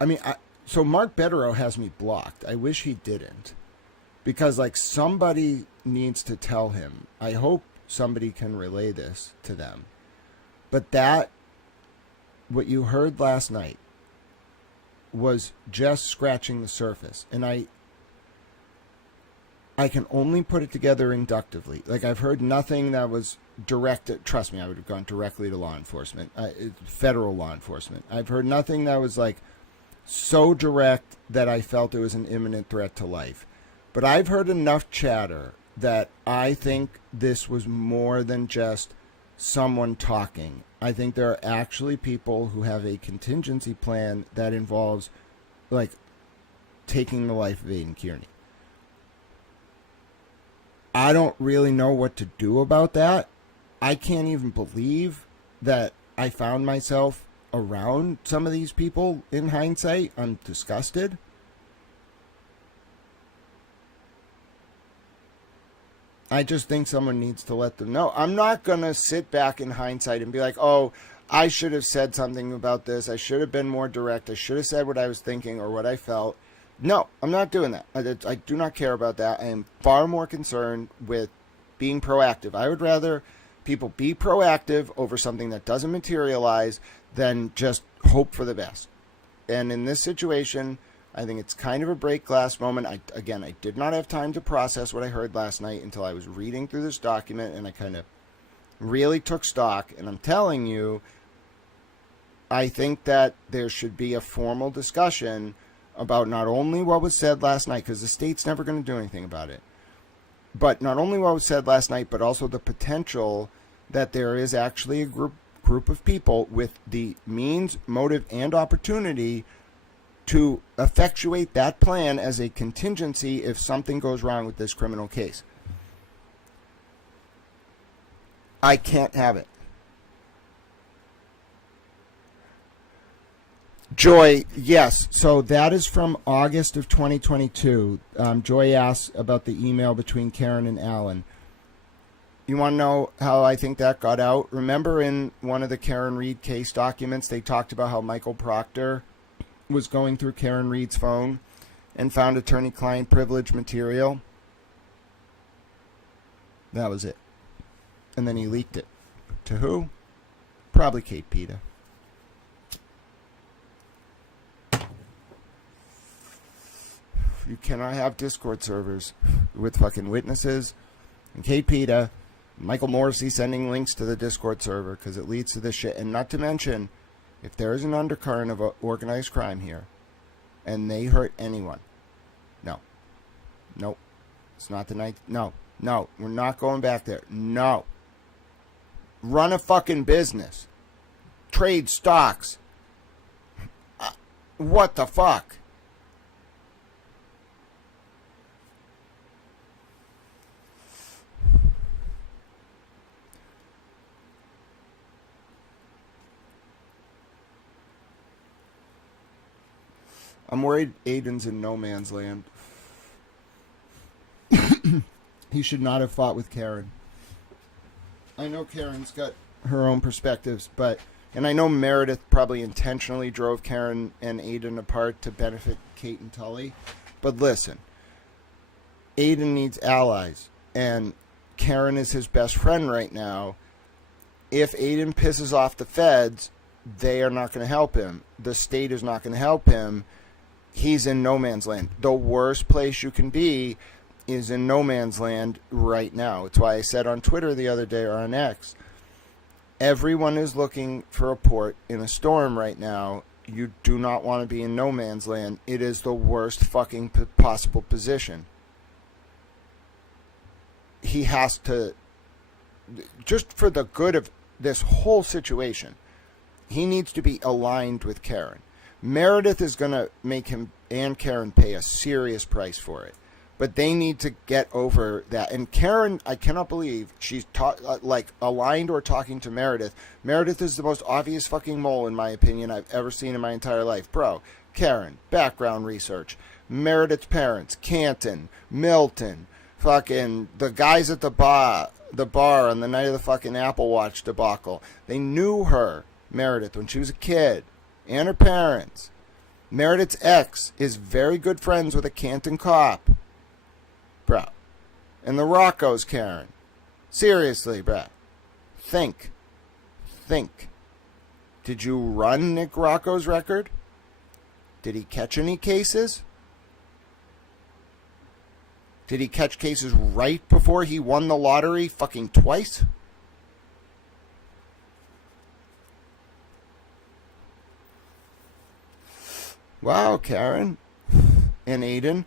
I mean, so Mark Betterow has me blocked. I wish he didn't. Because, like, somebody needs to tell him. I hope somebody can relay this to them. But what you heard last night was just scratching the surface. And I can only put it together inductively. Like, I've heard nothing that was directed. Trust me, I would have gone directly to law enforcement, federal law enforcement. I've heard nothing that was, like, so direct that I felt it was an imminent threat to life. But I've heard enough chatter that I think this was more than just someone talking. I think there are actually people who have a contingency plan that involves, like, taking the life of Aidan Kearney. I don't really know what to do about that, I can't even believe that I found myself around some of these people in hindsight. I'm disgusted. I just think someone needs to let them know. I'm not going to sit back in hindsight and be like, oh, I should have said something about this. I should have been more direct. I should have said what I was thinking or what I felt. No, I'm not doing that. I do not care about that. I am far more concerned with being proactive. I would rather people be proactive over something that doesn't materialize than just hope for the best. And in this situation, I think it's kind of a break glass moment. I did not have time to process what I heard last night until I was reading through this document, and I kind of really took stock. And I'm telling you, I think that there should be a formal discussion about not only what was said last night, because the state's never going to do anything about it, but not only what was said last night, but also the potential that there is actually a group of people with the means, motive, and opportunity to effectuate that plan as a contingency if something goes wrong with this criminal case. I can't have it. Joy, yes. So that is from August of 2022. Joy asks about the email between Karen and Alan. You want to know how I think that got out? Remember in one of the Karen Reed case documents, they talked about how Michael Proctor was going through Karen Reed's phone and found attorney-client privilege material? That was it. And then he leaked it. To who? Probably Kate Peta. You cannot have Discord servers with fucking witnesses and Kate Peta, Michael Morrissey sending links to the Discord server because it leads to this shit. And not to mention, if there is an undercurrent of organized crime here and they hurt anyone, no, it's not the night. No, we're not going back there. No. Run a fucking business. Trade stocks. What the fuck? I'm worried Aiden's in no man's land. He should not have fought with Karen. I know Karen's got her own perspectives, and I know Meredith probably intentionally drove Karen and Aiden apart to benefit Kate and Tully. But listen, Aiden needs allies, and Karen is his best friend right now. If Aiden pisses off the feds, they are not going to help him. The state is not going to help him. He's in no man's land. The worst place you can be is in no man's land right now. It's why I said on Twitter the other day, or on X, everyone is looking for a port in a storm right now. You do not want to be in no man's land. It is the worst fucking possible position. He has to, just for the good of this whole situation, he needs to be aligned with Karen. Meredith is going to make him and Karen pay a serious price for it. But they need to get over that. And Karen, I cannot believe she's aligned or talking to Meredith. Meredith is the most obvious fucking mole, in my opinion, I've ever seen in my entire life. Bro, Karen, background research. Meredith's parents, Canton, Milton, fucking the guys at the bar on the night of the fucking Apple Watch debacle. They knew her, Meredith, when she was a kid. And her parents. Meredith's ex is very good friends with a Canton cop. Bro. And the Rocco's Karen. Seriously, bro. Think. Did you run Nick Rocco's record? Did he catch any cases? Did he catch cases right before he won the lottery fucking twice? Wow, Karen and Aiden,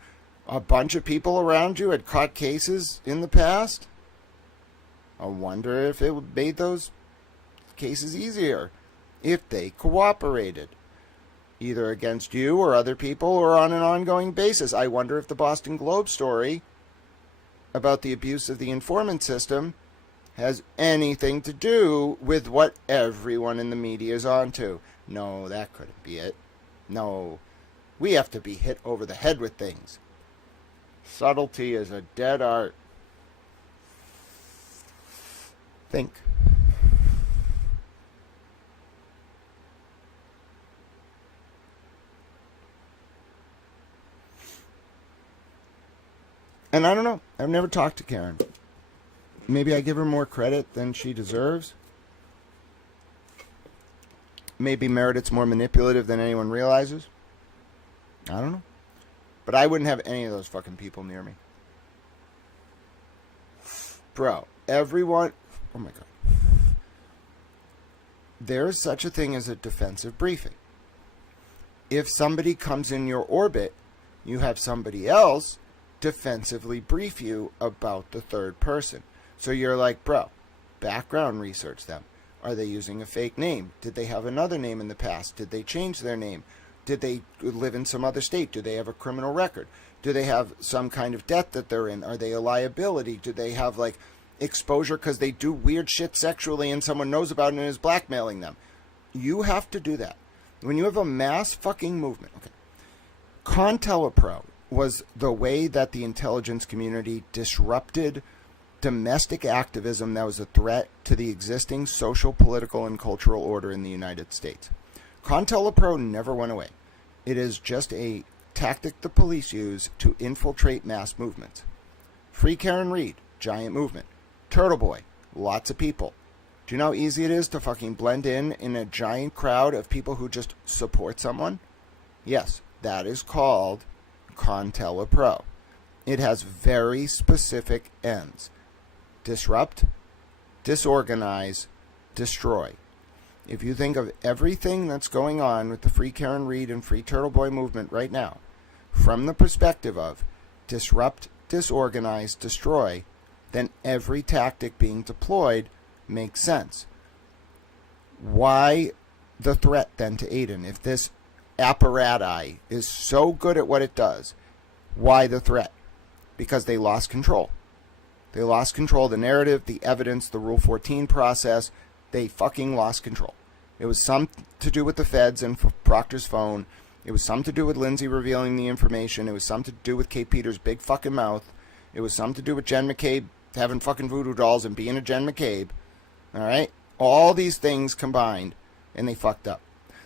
a bunch of people around you had caught cases in the past. I wonder if it made those cases easier if they cooperated, either against you or other people or on an ongoing basis. I wonder if the Boston Globe story about the abuse of the informant system has anything to do with what everyone in the media is onto. No, that couldn't be it. No, we have to be hit over the head with things. Subtlety is a dead art. Think. And I don't know. I've never talked to Karen. Maybe I give her more credit than she deserves. Maybe Meredith's more manipulative than anyone realizes. I don't know. But I wouldn't have any of those fucking people near me. Bro, everyone... Oh my God. There is such a thing as a defensive briefing. If somebody comes in your orbit, you have somebody else defensively brief you about the third person. So you're like, bro, background research them. Are they using a fake name? Did they have another name in the past? Did they change their name? Did they live in some other state? Do they have a criminal record? Do they have some kind of debt that they're in? Are they a liability? Do they have like exposure because they do weird shit sexually and someone knows about it and is blackmailing them? You have to do that. When you have a mass fucking movement. Okay. COINTELPRO was the way that the intelligence community disrupted domestic activism that was a threat to the existing social, political, and cultural order in the United States. COINTELPRO never went away. It is just a tactic the police use to infiltrate mass movements. Free Karen Reed, giant movement. Turtle Boy, lots of people. Do you know how easy it is to fucking blend in a giant crowd of people who just support someone? Yes, that is called COINTELPRO. It has very specific ends. Disrupt, disorganize, destroy. If you think of everything that's going on with the Free Karen Reed and Free Turtle Boy movement right now, from the perspective of disrupt, disorganize, destroy, then every tactic being deployed makes sense. Why the threat then to Aiden? If this apparatus is so good at what it does, why the threat? Because they lost control. They lost control of the narrative, the evidence, the Rule 14 process. They fucking lost control. It was something to do with the feds and Proctor's phone. It was something to do with Lindsay revealing the information. It was something to do with Kate Peters' big fucking mouth. It was something to do with Jen McCabe having fucking voodoo dolls and being a Jen McCabe. All right? All these things combined, and they fucked up.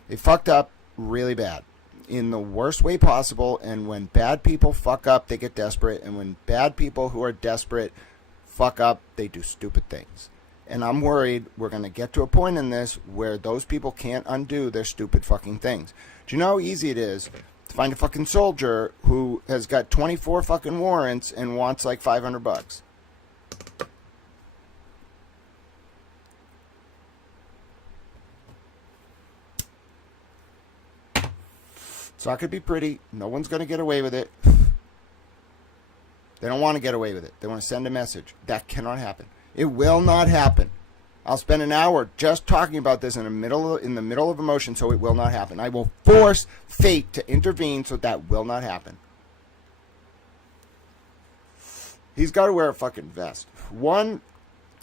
They fucked up really bad. In the worst way possible, and when bad people fuck up, they get desperate, and when bad people who are desperate fuck up, they do stupid things. And I'm worried we're going to get to a point in this where those people can't undo their stupid fucking things. Do you know how easy it is to find a fucking soldier who has got 24 fucking warrants and wants like $500? It's not going to be pretty. No one's going to get away with it. They don't want to get away with it. They want to send a message. That cannot happen. It will not happen. I'll spend an hour just talking about this in the middle of emotion, so it will not happen. I will force fate to intervene so that will not happen. He's got to wear a fucking vest. 1,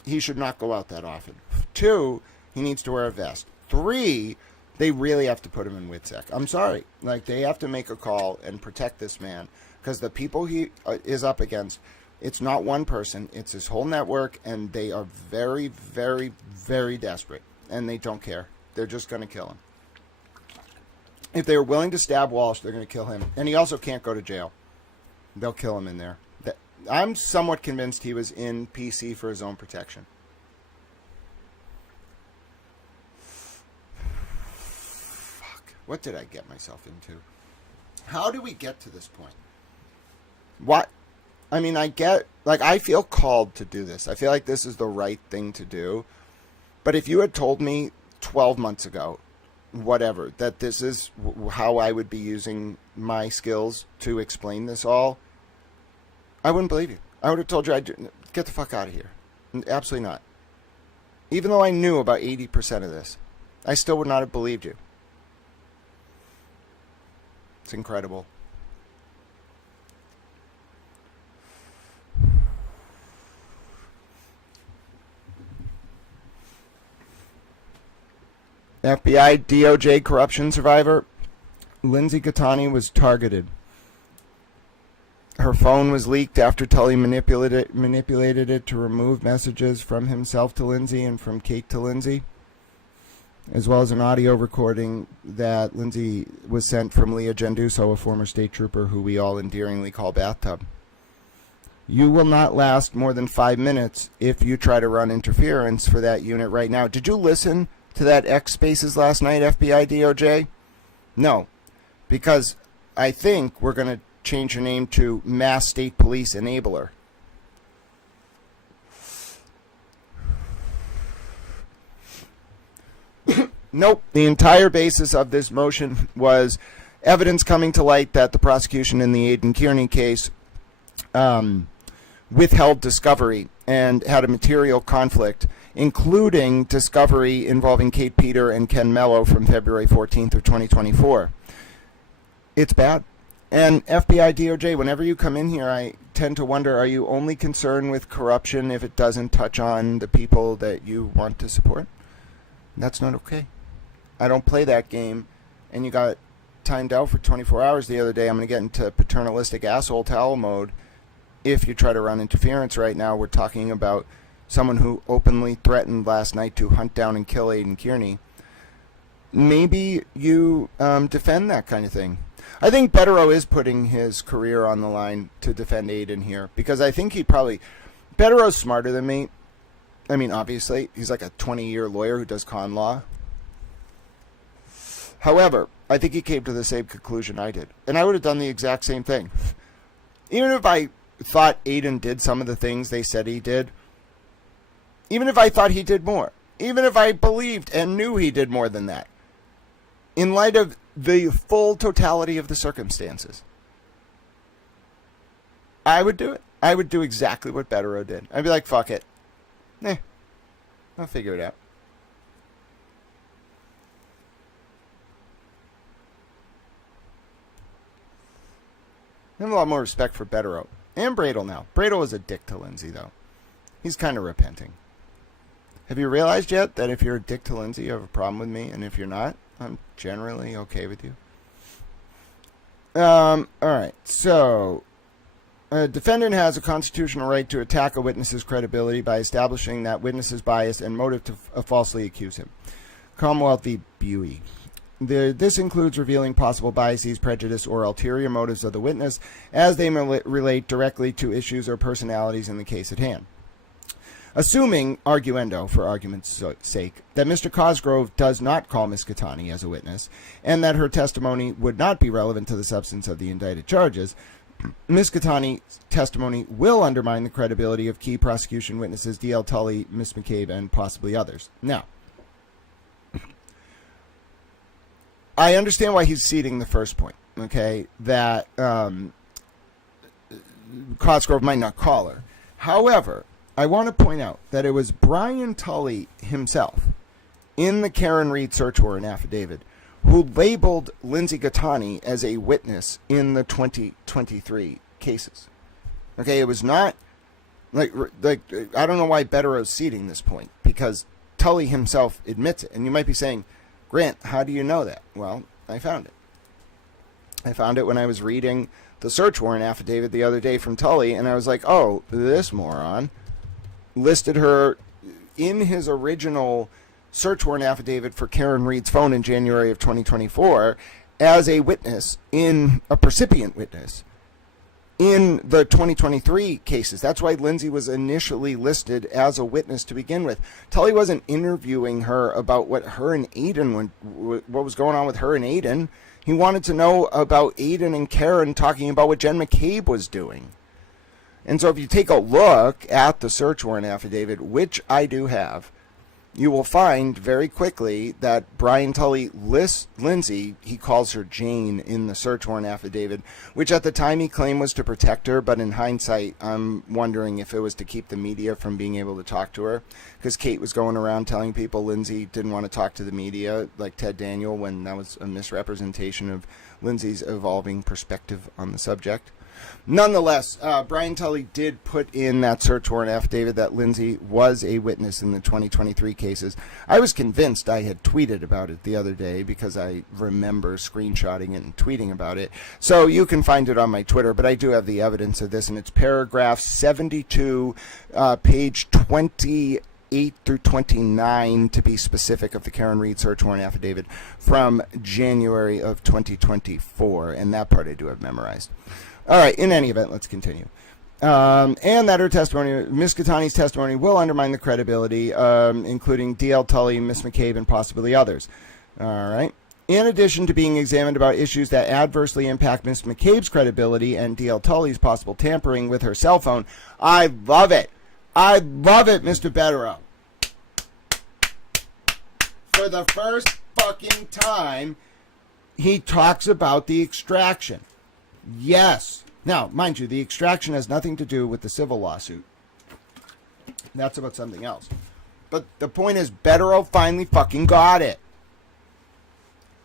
he should not go out that often. 2, he needs to wear a vest. 3, they really have to put him in WITSEC. I'm sorry. Like, they have to make a call and protect this man, because the people he is up against, it's not one person, it's his whole network, and they are very, very, very desperate, and they don't care. They're just going to kill him. If they were willing to stab Walsh, they're going to kill him. And he also can't go to jail. They'll kill him in there. I'm somewhat convinced he was in PC for his own protection. Fuck. What did I get myself into? How do we get to this point? What? I mean, I feel called to do this. I feel like this is the right thing to do. But if you had told me 12 months ago, whatever, that this is how I would be using my skills to explain this all, I wouldn't believe you. I would have told you, get the fuck out of here. Absolutely not. Even though I knew about 80% of this, I still would not have believed you. It's incredible. FBI DOJ corruption survivor. Lindsay Gattani was targeted. Her phone was leaked after Tully manipulated it to remove messages from himself to Lindsay and from Kate to Lindsay, as well as an audio recording that Lindsay was sent from Leah Genduso, a former state trooper who we all endearingly call Bathtub. You will not last more than 5 minutes if you try to run interference for that unit right now. Did you listen to that X Spaces last night, FBI DOJ? No, because I think we're going to change your name to Mass State Police Enabler. Nope. The entire basis of this motion was evidence coming to light that the prosecution in the Aidan Kearney case withheld discovery and had a material conflict, including discovery involving Kate Peter and Ken Mello from February 14th of 2024. It's bad. And FBI DOJ, whenever you come in here, I tend to wonder, are you only concerned with corruption if it doesn't touch on the people that you want to support? That's not okay. I don't play that game. And you got timed out for 24 hours the other day. I'm going to get into paternalistic asshole towel mode. If you try to run interference right now, we're talking about someone who openly threatened last night to hunt down and kill Aidan Kearney. Maybe you defend that kind of thing. I think Betterow is putting his career on the line to defend Aidan here, because I think Betterow's smarter than me. I mean, obviously, he's like a 20-year lawyer who does con law. However, I think he came to the same conclusion I did, and I would have done the exact same thing. Even if I thought Aidan did some of the things they said he did, even if I thought he did more, even if I believed and knew he did more than that, in light of the full totality of the circumstances, I would do it. I would do exactly what Betterow did. I'd be like, fuck it. I'll figure it out. I have a lot more respect for Betterow. And Bradel now. Bradel was a dick to Lindsay, though. He's kind of repenting. Have you realized yet that if you're a dick to Lindsay, you have a problem with me? And if you're not, I'm generally okay with you. All right. So, a defendant has a constitutional right to attack a witness's credibility by establishing that witness's bias and motive to falsely accuse him. Commonwealth v. Buey. This includes revealing possible biases, prejudice, or ulterior motives of the witness as they relate directly to issues or personalities in the case at hand. Assuming, arguendo, for argument's sake, that Mr. Cosgrove does not call Ms. Gattani as a witness, and that her testimony would not be relevant to the substance of the indicted charges, Ms. Gattani's testimony will undermine the credibility of key prosecution witnesses D.L. Tully, Ms. McCabe, and possibly others. Now, I understand why he's ceding the first point, okay, that Cosgrove might not call her. However, I want to point out that it was Brian Tully himself in the Karen Reed search warrant affidavit who labeled Lindsay Gattani as a witness in the 2023 cases. Okay, it was not like I don't know why Betterow's ceding this point, because Tully himself admits it. And you might be saying, Grant, how do you know that? Well, I found it. I found it when I was reading the search warrant affidavit the other day from Tully, and I was like, oh, this moron listed her in his original search warrant affidavit for Karen Reed's phone in January of 2024 as a witness, a percipient witness, in the 2023 cases. That's why Lindsay was initially listed as a witness to begin with. Tully wasn't interviewing her about what was going on with her and Aidan. He wanted to know about Aidan and Karen talking about what Jen McCabe was doing. And so if you take a look at the search warrant affidavit, which I do have, you will find very quickly that Brian Tully lists Lindsay, he calls her Jane in the search warrant affidavit, which at the time he claimed was to protect her, but in hindsight, I'm wondering if it was to keep the media from being able to talk to her, because Kate was going around telling people Lindsay didn't want to talk to the media, like Ted Daniel, when that was a misrepresentation of Lindsay's evolving perspective on the subject. Nonetheless, Brian Tully did put in that search warrant affidavit that Lindsay was a witness in the 2023 cases. I was convinced. I had tweeted about it the other day because I remember screenshotting it and tweeting about it. So you can find it on my Twitter, but I do have the evidence of this, and it's paragraph 72, page 28 through 29, to be specific, of the Karen Reed search warrant affidavit from January of 2024, and that part I do have memorized. All right, in any event, let's continue. And that her testimony, Ms. Catani's testimony, will undermine the credibility, including D.L. Tully, Ms. McCabe, and possibly others. All right. In addition to being examined about issues that adversely impact Ms. McCabe's credibility and D.L. Tully's possible tampering with her cell phone. I love it. I love it, Mr. Betterow. For the first fucking time, he talks about the extraction. Yes. Now, mind you, the extraction has nothing to do with the civil lawsuit. That's about something else. But the point is, Betterow finally fucking got it.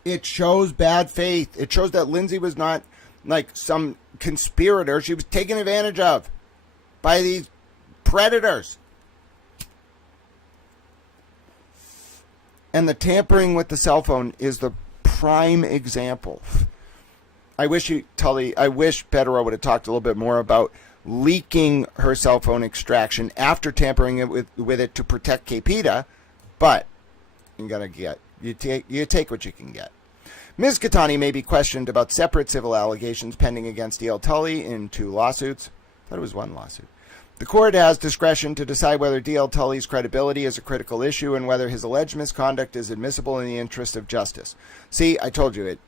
It shows bad faith. It shows that Lindsay was not like some conspirator. She was taken advantage of by these predators. And the tampering with the cell phone is the prime example. I wish Betterow would have talked a little bit more about leaking her cell phone extraction after tampering it with it to protect Capita, but you take what you can get. Ms. Catani may be questioned about separate civil allegations pending against D.L. Tully in 2 lawsuits. I thought it was 1 lawsuit. The court has discretion to decide whether D.L. Tully's credibility is a critical issue and whether his alleged misconduct is admissible in the interest of justice. See, I told you, it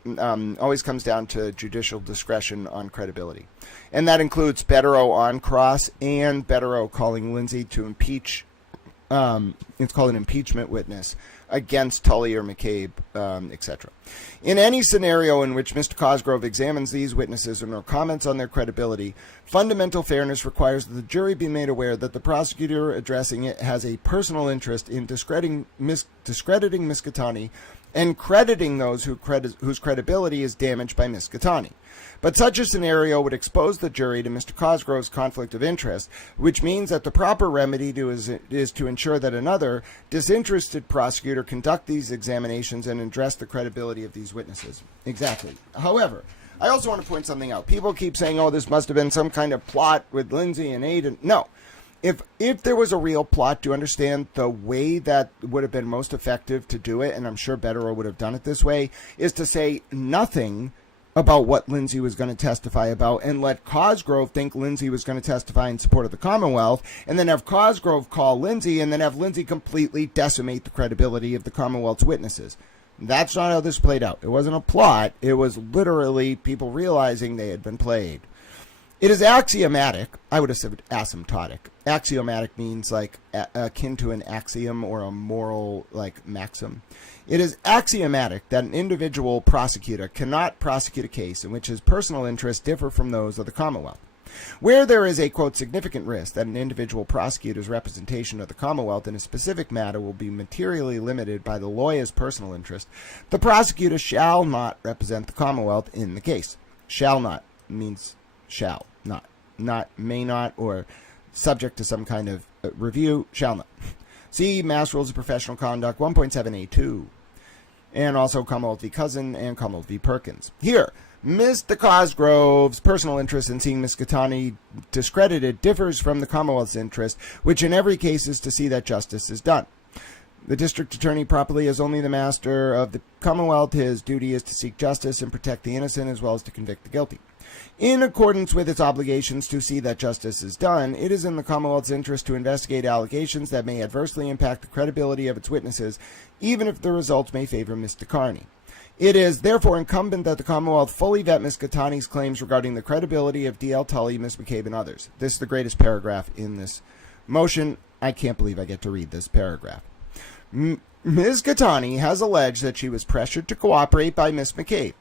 always comes down to judicial discretion on credibility. And that includes Betterow on cross and Betterow calling Lindsay to impeach, it's called an impeachment witness, against Tully or McCabe, etc. In any scenario in which Mr. Cosgrove examines these witnesses or comments on their credibility, fundamental fairness requires that the jury be made aware that the prosecutor addressing it has a personal interest in discrediting Ms. Catani and crediting those whose credibility is damaged by Ms. Catani. But such a scenario would expose the jury to Mr. Cosgrove's conflict of interest, which means that the proper remedy is to ensure that another disinterested prosecutor conduct these examinations and address the credibility of these witnesses. Exactly. However, I also want to point something out. People keep saying, oh, this must have been some kind of plot with Lindsay and Aiden. No. If there was a real plot, to understand the way that would have been most effective to do it, and I'm sure Betterow would have done it this way, is to say nothing about what Lindsay was going to testify about and let Cosgrove think Lindsay was going to testify in support of the Commonwealth, and then have Cosgrove call Lindsay and then have Lindsay completely decimate the credibility of the Commonwealth's witnesses. That's not how this played out. It wasn't a plot. It was literally people realizing they had been played. It is axiomatic. I would have said asymptotic. Axiomatic means like akin to an axiom or a moral like maxim. It is axiomatic that an individual prosecutor cannot prosecute a case in which his personal interests differ from those of the Commonwealth. Where there is a, quote, significant risk that an individual prosecutor's representation of the Commonwealth in a specific matter will be materially limited by the lawyer's personal interest, the prosecutor shall not represent the Commonwealth in the case. Shall not means shall, not may not, or subject to some kind of review, shall not. See Mass Rules of Professional Conduct 1.7a2. And also Commonwealth v. Cousin and Commonwealth v. Perkins. Here, Mr. Cosgrove's personal interest in seeing Ms. Catani discredited differs from the Commonwealth's interest, which in every case is to see that justice is done. The district attorney properly is only the master of the Commonwealth. His duty is to seek justice and protect the innocent as well as to convict the guilty. In accordance with its obligations to see that justice is done, it is in the Commonwealth's interest to investigate allegations that may adversely impact the credibility of its witnesses, even if the results may favor Mr. Carney. It is therefore incumbent that the Commonwealth fully vet Ms. Catani's claims regarding the credibility of D.L. Tully, Ms. McCabe, and others. This is the greatest paragraph in this motion. I can't believe I get to read this paragraph. Ms. Catani has alleged that she was pressured to cooperate by Ms. McCabe.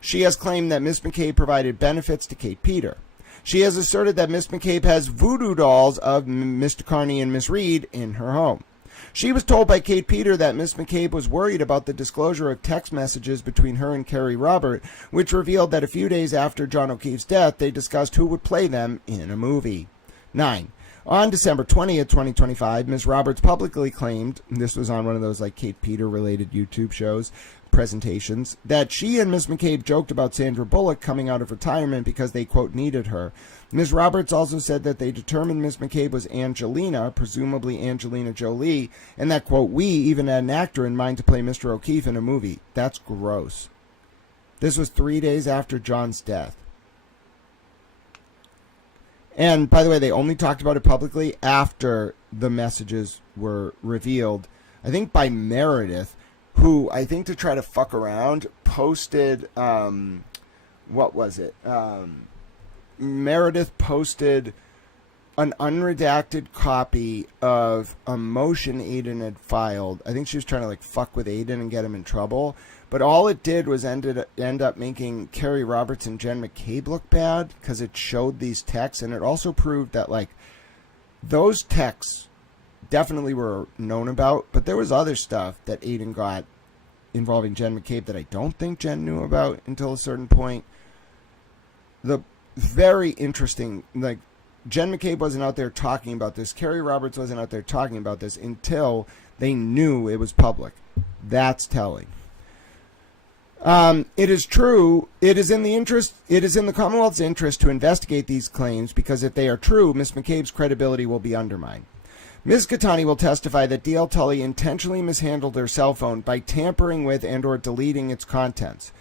She has claimed that Ms. McCabe provided benefits to Kate Peter. She has asserted that Ms. McCabe has voodoo dolls of Mr. Carney and Ms. Reed in her home. She was told by Kate Peter that Miss McCabe was worried about the disclosure of text messages between her and Carrie Robert, which revealed that a few days after John O'Keefe's death, they discussed who would play them in a movie. 9. On December 20th, 2025, Ms. Roberts publicly claimed, this was on one of those like Kate Peter related YouTube shows, presentations, that she and Ms. McCabe joked about Sandra Bullock coming out of retirement because they, quote, needed her. Ms. Roberts also said that they determined Ms. McCabe was Angelina, presumably Angelina Jolie, and that, quote, we even had an actor in mind to play Mr. O'Keefe in a movie. That's gross. This was 3 days after John's death. And, by the way, they only talked about it publicly after the messages were revealed, I think by Meredith, who, I think to try to fuck around, posted, what was it? Meredith posted an unredacted copy of a motion Aiden had filed. I think she was trying to, like, fuck with Aiden and get him in trouble. But all it did was end up making Carrie Roberts and Jen McCabe look bad because it showed these texts. And it also proved that, like, those texts definitely were known about. But there was other stuff that Aiden got involving Jen McCabe that I don't think Jen knew about until a certain point. The very interesting, like, Jen McCabe wasn't out there talking about this. Carrie Roberts wasn't out there talking about this until they knew it was public. That's telling. It is true. It is in the Commonwealth's interest to investigate these claims because if they are true, Miss McCabe's credibility will be undermined. Ms. Catani will testify that D.L. Tully intentionally mishandled her cell phone by tampering with and or deleting its contents.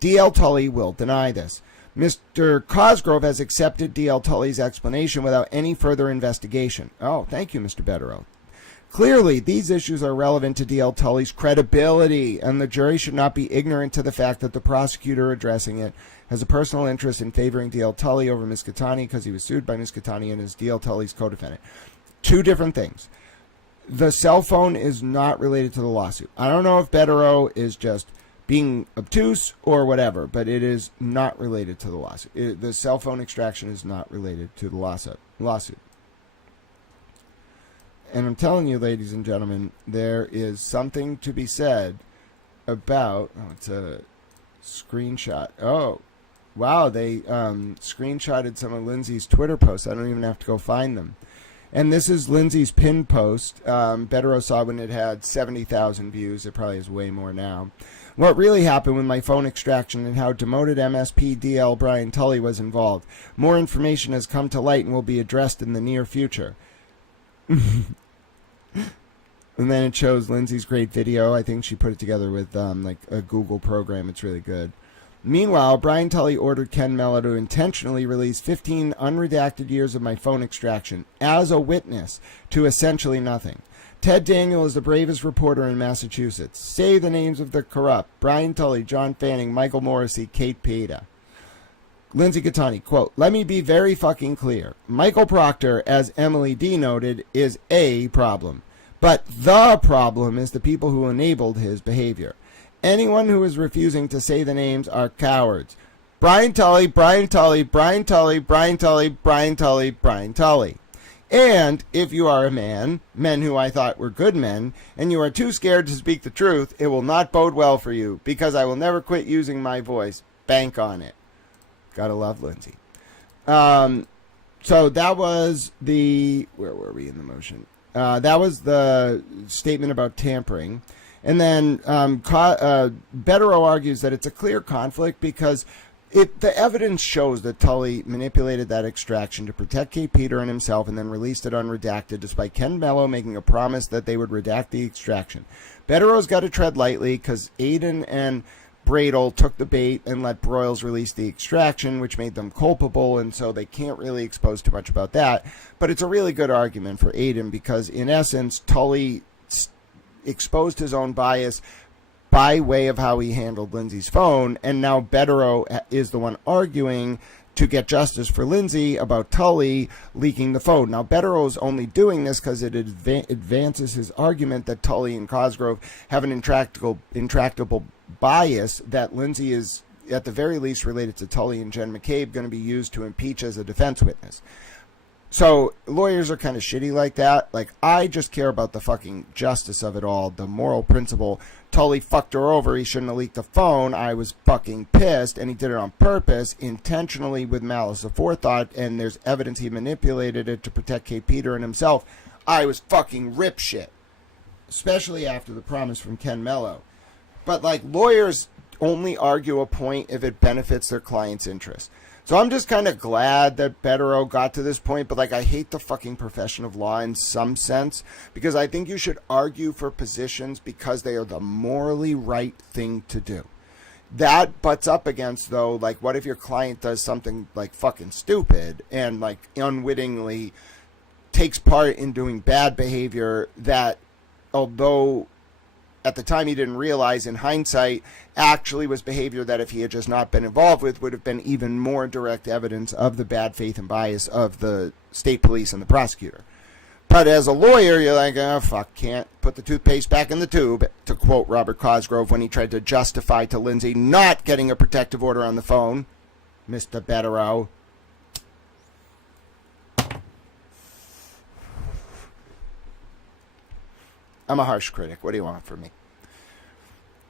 D.L. Tully will deny this. Mr. Cosgrove has accepted D.L. Tully's explanation without any further investigation. Oh, thank you, Mr. Betterow. Clearly, these issues are relevant to D.L. Tully's credibility, and the jury should not be ignorant to the fact that the prosecutor addressing it has a personal interest in favoring D.L. Tully over Ms. Catani because he was sued by Ms. Catani and is D.L. Tully's co-defendant. Two different things. The cell phone is not related to the lawsuit. I don't know if Betterow is just being obtuse or whatever, but it is not related to the lawsuit. The cell phone extraction is not related to the lawsuit. And I'm telling you, ladies and gentlemen, there is something to be said about... Oh, it's a screenshot. Oh, wow, they screenshotted some of Lindsay's Twitter posts. I don't even have to go find them. And this is Lindsay's pinned post. Betterow saw when it had 70,000 views. It probably has way more now. What really happened with my phone extraction and how demoted MSP DL Brian Tully was involved. More information has come to light and will be addressed in the near future. And then it shows Lindsay's great video. I think she put it together with like a Google program. It's really good. Meanwhile, Brian Tully ordered Ken Mello to intentionally release 15 unredacted years of my phone extraction as a witness to essentially nothing. Ted Daniel is the bravest reporter in Massachusetts. Say the names of the corrupt. Brian Tully, John Fanning, Michael Morrissey, Kate Peda. Lindsay Catani, quote, let me be very fucking clear. Michael Proctor, as Emily D. noted, is a problem. But the problem is the people who enabled his behavior. Anyone who is refusing to say the names are cowards. Brian Tully, Brian Tully, Brian Tully, Brian Tully, Brian Tully, Brian Tully. And if you are a man, men who I thought were good men, and you are too scared to speak the truth, it will not bode well for you, because I will never quit using my voice. Bank on it. Gotta love Lindsay. So that was the... Where were we in the motion? That was the statement about tampering. And then Betterow argues that it's a clear conflict because the evidence shows that Tully manipulated that extraction to protect Kate Peter and himself and then released it unredacted despite Ken Mello making a promise that they would redact the extraction. Betterow's got to tread lightly because Aiden and Bradel took the bait and let Broyles release the extraction, which made them culpable, and so they can't really expose too much about that. But it's a really good argument for Aiden because, in essence, Tully exposed his own bias by way of how he handled Lindsay's phone, and now Betterow is the one arguing to get justice for Lindsay about Tully leaking the phone. Now, Betterow's only doing this because it advances his argument that Tully and Cosgrove have an intractable bias that Lindsay is, at the very least, related to Tully and Jen McCabe, going to be used to impeach as a defense witness. So lawyers are kind of shitty like that. Like, I just care about the fucking justice of it all, the moral principle. Tully fucked her over. He shouldn't have leaked the phone. I was fucking pissed, and he did it on purpose, intentionally, with malice aforethought, and there's evidence he manipulated it to protect Kate Peter and himself. I was fucking rip shit, especially after the promise from Ken Mello. But, like, lawyers only argue a point if it benefits their client's interest. So I'm just kind of glad that Betterow got to this point, but, like, I hate the fucking profession of law in some sense, because I think you should argue for positions because they are the morally right thing to do. That butts up against, though, like, what if your client does something, like, fucking stupid and, like, unwittingly takes part in doing bad behavior that, although at the time he didn't realize, in hindsight, actually was behavior that, if he had just not been involved with, would have been even more direct evidence of the bad faith and bias of the state police and the prosecutor. But as a lawyer, you're like, oh, fuck, can't put the toothpaste back in the tube, to quote Robert Cosgrove when he tried to justify to Lindsay not getting a protective order on the phone. Mr. Betterow. I'm a harsh critic. What do you want from me?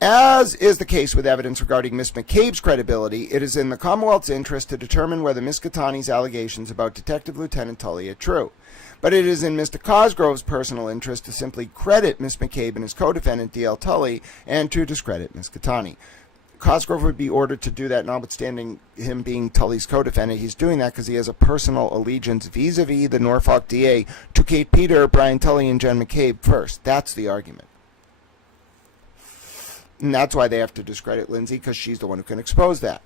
As is the case with evidence regarding Miss McCabe's credibility, it is in the Commonwealth's interest to determine whether Miss Catani's allegations about Detective Lieutenant Tully are true. But it is in Mr. Cosgrove's personal interest to simply credit Miss McCabe and his co-defendant, D.L. Tully, and to discredit Miss Catani. Cosgrove would be ordered to do that, notwithstanding him being Tully's co-defendant. He's doing that because he has a personal allegiance vis-a-vis the Norfolk DA to Kate Peter, Brian Tully, and Jen McCabe first. That's the argument. And that's why they have to discredit Lindsay, because she's the one who can expose that.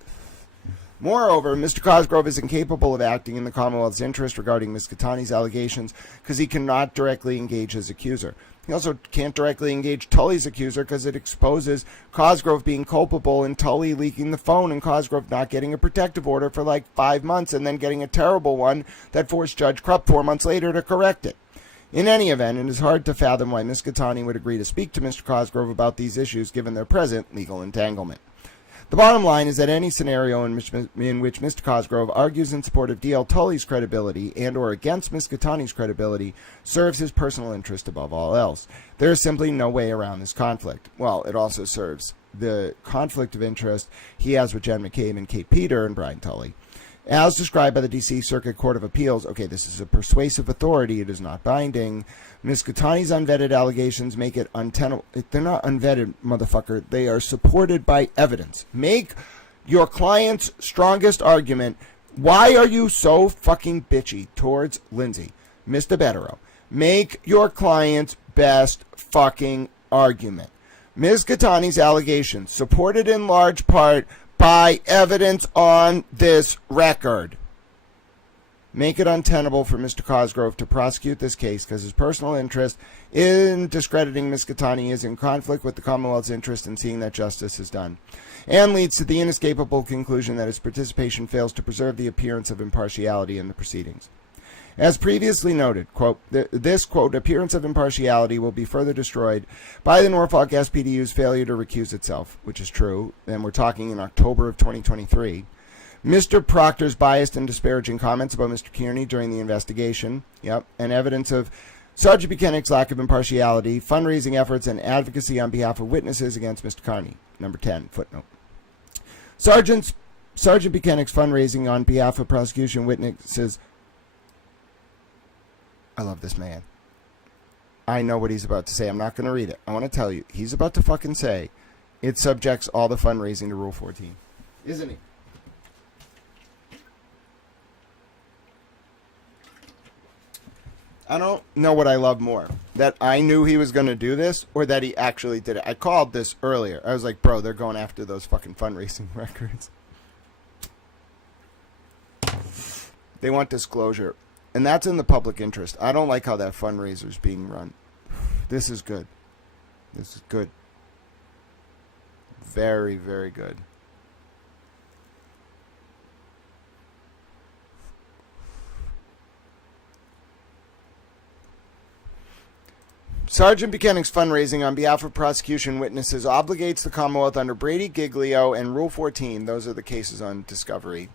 Moreover, Mr. Cosgrove is incapable of acting in the Commonwealth's interest regarding Miss Catani's allegations because he cannot directly engage his accuser. He also can't directly engage Tully's accuser because it exposes Cosgrove being culpable and Tully leaking the phone and Cosgrove not getting a protective order for like 5 months and then getting a terrible one that forced Judge Krupp 4 months later to correct it. In any event, it is hard to fathom why Miss Catani would agree to speak to Mr. Cosgrove about these issues given their present legal entanglement. The bottom line is that any scenario in which Mr. Cosgrove argues in support of D.L. Tully's credibility and or against Miss Catani's credibility serves his personal interest above all else. There is simply no way around this conflict. Well, it also serves the conflict of interest he has with Jen McCabe and Kate Peter and Brian Tully. As described by the D.C. Circuit Court of Appeals, okay, this is a persuasive authority, it is not binding. Miss Catani's unvetted allegations make it untenable. They're not unvetted, motherfucker. They are supported by evidence. Make your client's strongest argument. Why are you so fucking bitchy towards Lindsay? Mr. Betterow. Make your client's best fucking argument. Miss Catani's allegations, supported in large part by evidence on this record. Make it untenable for Mr. Cosgrove to prosecute this case because his personal interest in discrediting Miss Catani is in conflict with the Commonwealth's interest in seeing that justice is done, and leads to the inescapable conclusion that his participation fails to preserve the appearance of impartiality in the proceedings. As previously noted, quote, this, quote, appearance of impartiality will be further destroyed by the Norfolk SPDU's failure to recuse itself, which is true, and we're talking in October of 2023. Mr. Proctor's biased and disparaging comments about Mr. Kearney during the investigation, and evidence of Sergeant Buchanan's lack of impartiality, fundraising efforts, and advocacy on behalf of witnesses against Mr. Kearney. Number 10, footnote. Sergeant Buchanan's fundraising on behalf of prosecution witnesses. I love this man. I know what he's about to say. I'm not going to read it. I want to tell you. He's about to fucking say it subjects all the fundraising to Rule 14. Isn't he? I don't know what I love more. That I knew he was going to do this or that he actually did it. I called this earlier. I was like, bro, they're going after those fucking fundraising records. They want disclosure. And that's in the public interest. I don't like how that fundraiser's being run. This is good. This is good. Very, very good. Sergeant Buchanan's fundraising on behalf of prosecution witnesses obligates the Commonwealth under Brady, Giglio, and Rule 14, those are the cases on discovery,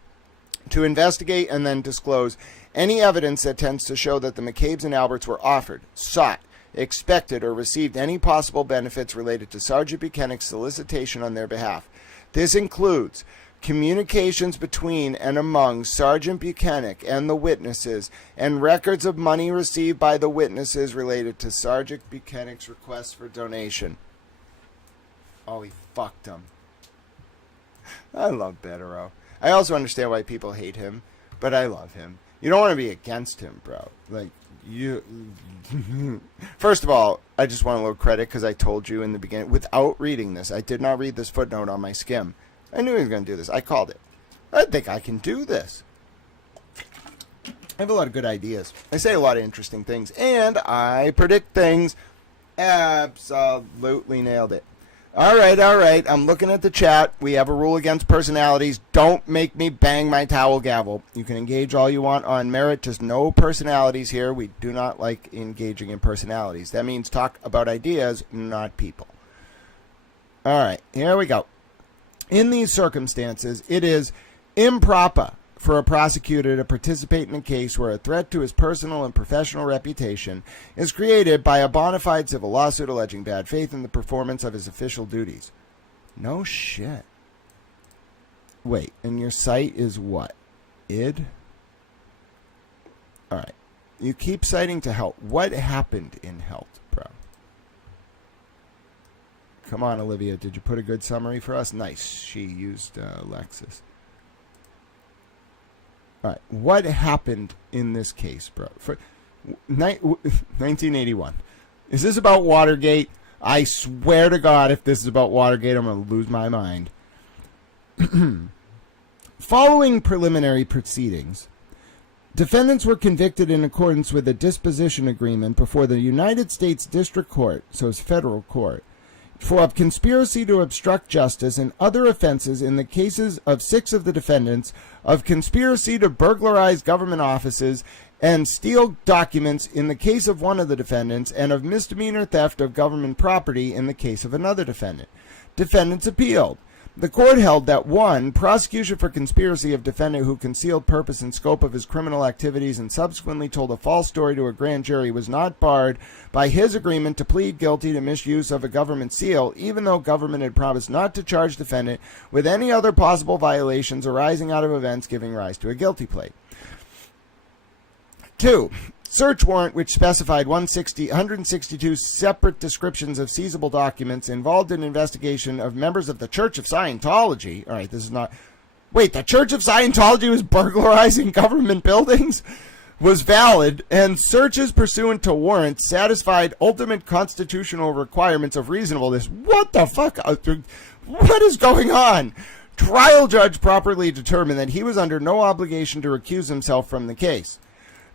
to investigate and then disclose any evidence that tends to show that the McCabe's and Alberts were offered, sought, expected, or received any possible benefits related to Sergeant Buchanan's solicitation on their behalf. This includes communications between and among Sergeant Buchanan and the witnesses, and records of money received by the witnesses related to Sergeant Buchanan's request for donation. Oh, he fucked him. I love Betterow. I also understand why people hate him, but I love him. You don't want to be against him, bro. Like, you... First of all, I just want a little credit because I told you in the beginning, without reading this, I did not read this footnote on my skim. I knew he was going to do this. I called it. I think I can do this. I have a lot of good ideas. I say a lot of interesting things, and I predict things. Absolutely nailed it. All right. I'm looking at the chat. We have a rule against personalities. Don't make me bang my towel gavel. You can engage all you want on merit, just no personalities here. We do not like engaging in personalities. That means talk about ideas, not people. All right, here we go. In these circumstances, it is improper for a prosecutor to participate in a case where a threat to his personal and professional reputation is created by a bona fide civil lawsuit alleging bad faith in the performance of his official duties. No shit. Wait, and your site is what? Id? Alright. You keep citing to Helt. What happened in Helt, bro? Come on, Olivia. Did you put a good summary for us? Nice. She used Lexis. All right. What happened in this case, bro? 1981. Is this about Watergate? I swear to God, if this is about Watergate, I'm going to lose my mind. Following preliminary proceedings, defendants were convicted in accordance with a disposition agreement before the United States District Court, so it's federal court, for conspiracy to obstruct justice and other offenses in the cases of 6 of the defendants, of conspiracy to burglarize government offices and steal documents in the case of one of the defendants, and of misdemeanor theft of government property in the case of another defendant. Defendants appealed. The court held that 1, prosecution for conspiracy of defendant who concealed purpose and scope of his criminal activities and subsequently told a false story to a grand jury was not barred by his agreement to plead guilty to misuse of a government seal, even though government had promised not to charge defendant with any other possible violations arising out of events giving rise to a guilty plea. 2. Search warrant which specified 162 separate descriptions of seizable documents involved in investigation of members of the Church of Scientology. All right, this is not... Wait, the Church of Scientology was burglarizing government buildings? Was valid, and searches pursuant to warrants satisfied ultimate constitutional requirements of reasonableness. What the fuck? What is going on? Trial judge properly determined that he was under no obligation to recuse himself from the case.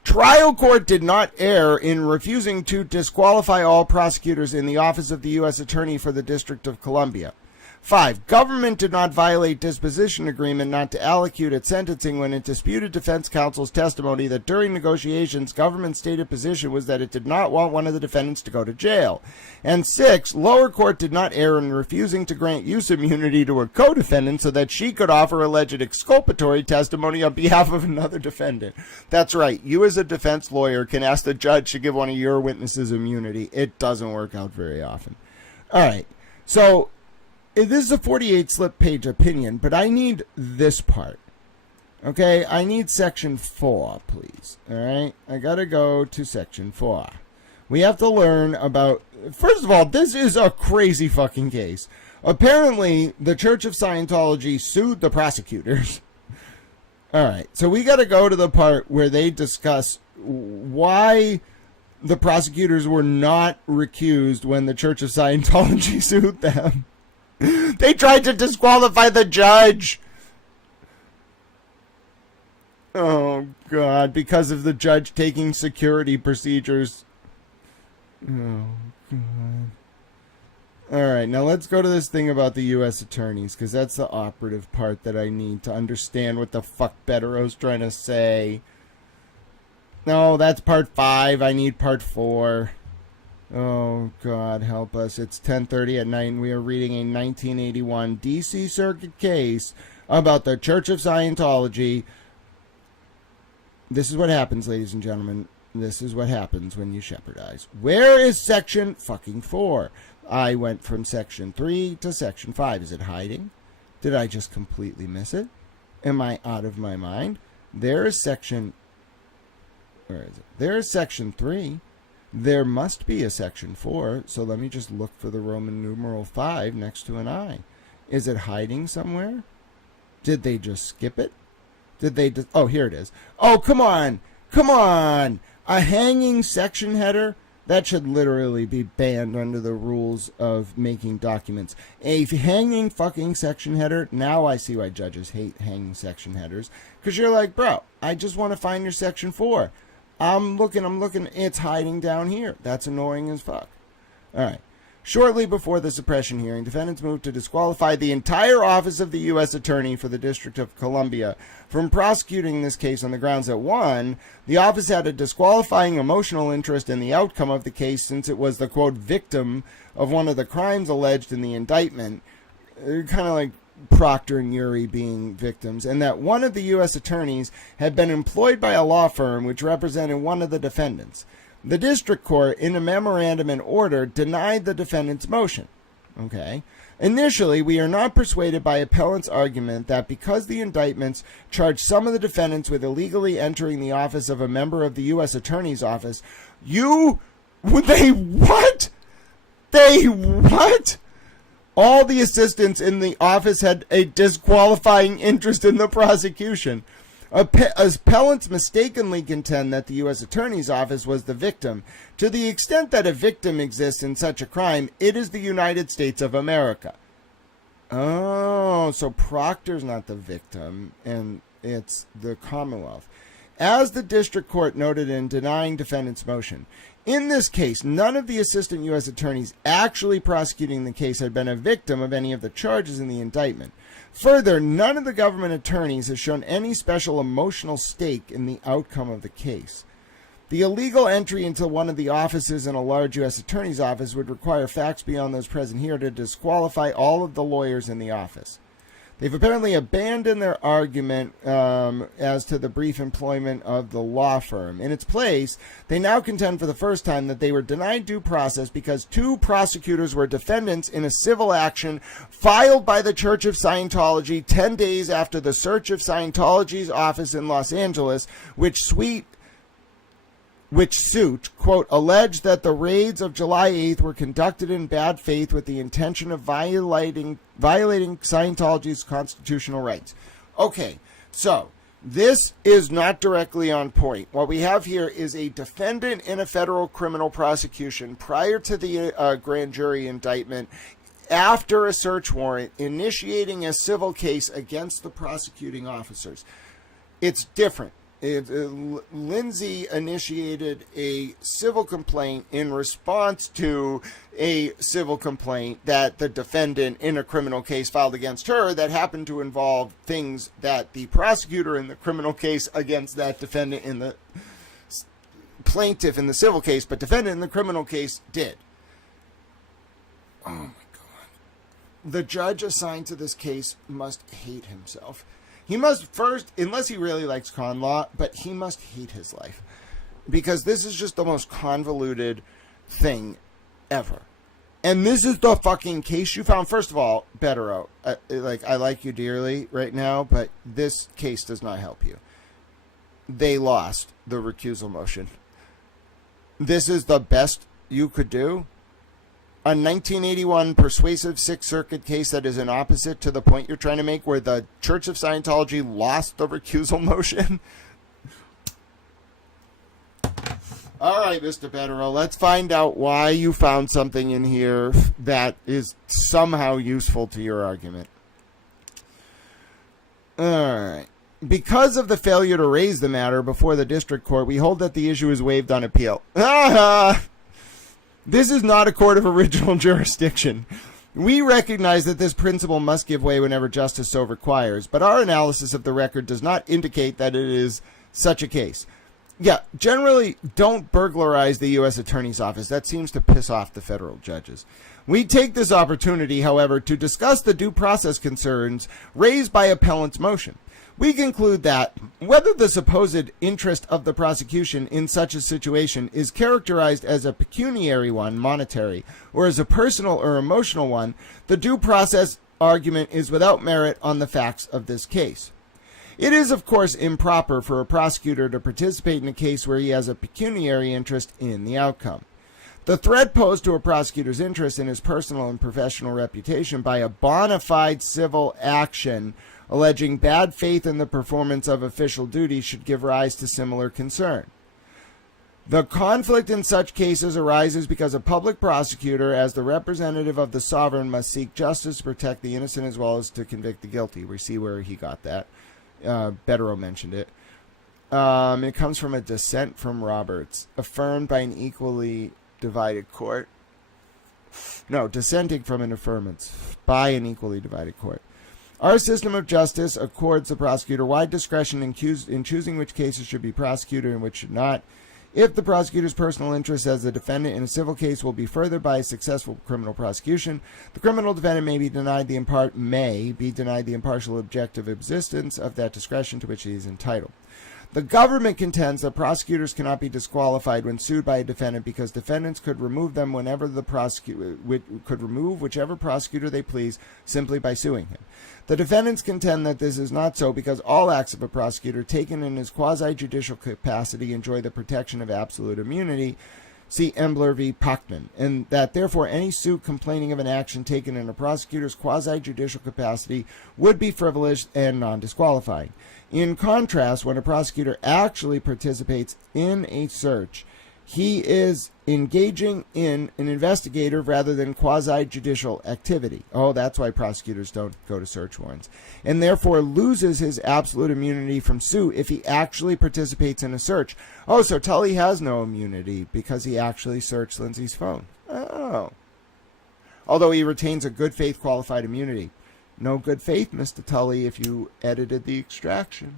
Trial court did not err in refusing to disqualify all prosecutors in the office of the U.S. Attorney for the District of Columbia. 5. Government did not violate disposition agreement not to allocute at sentencing when it disputed defense counsel's testimony that during negotiations, government's stated position was that it did not want one of the defendants to go to jail. And 6. Lower court did not err in refusing to grant use immunity to a co-defendant so that she could offer alleged exculpatory testimony on behalf of another defendant. That's right. You as a defense lawyer can ask the judge to give one of your witnesses immunity. It doesn't work out very often. All right. So... this is a 48-slip page opinion, but I need this part. Okay, I need section 4, please. All right, I gotta go to section 4. We have to learn about... First of all, this is a crazy fucking case. Apparently, the Church of Scientology sued the prosecutors. All right, so we gotta go to the part where they discuss why the prosecutors were not recused when the Church of Scientology sued them. They tried to disqualify the judge. Oh, God, because of the judge taking security procedures. Oh, God. All right, now let's go to this thing about the U.S. attorneys, because that's the operative part that I need to understand what the fuck Betterow's trying to say. No, that's part 5. I need part 4. Oh, God, help us. It's 10:30 at night, and we are reading a 1981 D.C. Circuit case about the Church of Scientology This is what happens, ladies and gentlemen. This is what happens when you shepherdize. Where is section fucking 4? I went from section 3 to section 5. Is it hiding? Did I just completely miss it? Am I out of my mind? There is section... Where is it? There is section 3. There must be a section 4. So let me just look for the Roman numeral 5 next to an I. Is it hiding somewhere? Did they just skip it? Did they... Oh, here it is. Oh, come on! Come on! A hanging section header? That should literally be banned under the rules of making documents. A hanging fucking section header? Now I see why judges hate hanging section headers. Because you're like, bro, I just want to find your section 4. I'm looking. It's hiding down here. That's annoying as fuck. All right. Shortly before the suppression hearing, defendants moved to disqualify the entire office of the U.S. Attorney for the District of Columbia from prosecuting this case on the grounds that, 1, the office had a disqualifying emotional interest in the outcome of the case since it was the, quote, victim of one of the crimes alleged in the indictment, kind of like Proctor and Urey being victims, and that one of the U.S. attorneys had been employed by a law firm which represented one of the defendants. The district court, in a memorandum and order, denied the defendant's motion. Okay. Initially, we are not persuaded by appellant's argument that because the indictments charge some of the defendants with illegally entering the office of a member of the U.S. Attorney's Office, they what? All the assistants in the office had a disqualifying interest in the prosecution. Appellants mistakenly contend that the U.S. Attorney's Office was the victim. To the extent that a victim exists in such a crime, it is the United States of America. Oh, so Proctor's not the victim, and it's the Commonwealth. As the district court noted in denying defendant's motion, in this case, none of the assistant U.S. attorneys actually prosecuting the case had been a victim of any of the charges in the indictment. Further, none of the government attorneys has shown any special emotional stake in the outcome of the case. The illegal entry into one of the offices in a large U.S. attorney's office would require facts beyond those present here to disqualify all of the lawyers in the office. They've apparently abandoned their argument as to the brief employment of the law firm. In its place, they now contend for the first time that they were denied due process because 2 prosecutors were defendants in a civil action filed by the Church of Scientology 10 days after the search of Scientology's office in Los Angeles, which suit, quote, alleged that the raids of July 8th were conducted in bad faith with the intention of violating Scientology's constitutional rights. Okay, so this is not directly on point. What we have here is a defendant in a federal criminal prosecution prior to the grand jury indictment, after a search warrant, initiating a civil case against the prosecuting officers. It's different. Lindsay initiated a civil complaint in response to a civil complaint that the defendant in a criminal case filed against her that happened to involve things that the prosecutor in the criminal case against that defendant in the plaintiff in the civil case, but defendant in the criminal case did. Oh my God. The judge assigned to this case must hate himself. He must first, unless he really likes con law, but he must hate his life. Because this is just the most convoluted thing ever. And this is the fucking case you found. First of all, Bettero, I like you dearly right now, but this case does not help you. They lost the recusal motion. This is the best you could do. A 1981 persuasive Sixth Circuit case that is an opposite to the point you're trying to make, where the Church of Scientology lost the recusal motion. All right, Mr. Bettero, let's find out why you found something in here that is somehow useful to your argument. All right. Because of the failure to raise the matter before the district court, we hold that the issue is waived on appeal. This is not a court of original jurisdiction. We recognize that this principle must give way whenever justice so requires, but our analysis of the record does not indicate that it is such a case. Yeah, generally, don't burglarize the U.S. Attorney's Office. That seems to piss off the federal judges. We take this opportunity, however, to discuss the due process concerns raised by appellant's motion. We conclude that whether the supposed interest of the prosecution in such a situation is characterized as a pecuniary one, monetary, or as a personal or emotional one, the due process argument is without merit on the facts of this case. It is, of course, improper for a prosecutor to participate in a case where he has a pecuniary interest in the outcome. The threat posed to a prosecutor's interest in his personal and professional reputation by a bona fide civil action alleging bad faith in the performance of official duty should give rise to similar concern. The conflict in such cases arises because a public prosecutor, as the representative of the sovereign, must seek justice to protect the innocent as well as to convict the guilty. We see where he got that. Betterow mentioned it. It comes from a dissent from Roberts, affirmed by an equally divided court. No, dissenting from an affirmance by an equally divided court. Our system of justice accords the prosecutor wide discretion in choosing which cases should be prosecuted and which should not. If the prosecutor's personal interest as the defendant in a civil case will be furthered by a successful criminal prosecution, the criminal defendant may be denied the impartial objective existence of that discretion to which he is entitled. The government contends that prosecutors cannot be disqualified when sued by a defendant because defendants could remove them whenever could remove whichever prosecutor they please simply by suing him. The defendants contend that this is not so because all acts of a prosecutor taken in his quasi-judicial capacity enjoy the protection of absolute immunity, see Embler v. Pachman, and that therefore any suit complaining of an action taken in a prosecutor's quasi-judicial capacity would be frivolous and non-disqualifying. In contrast, when a prosecutor actually participates in a search, he is engaging in an investigative rather than quasi-judicial activity. Oh, that's why prosecutors don't go to search warrants. And therefore loses his absolute immunity from suit if he actually participates in a search. Oh, so Tully has no immunity because he actually searched Lindsay's phone. Oh. Although he retains a good faith qualified immunity. No good faith, Mr. Tully, if you edited the extraction.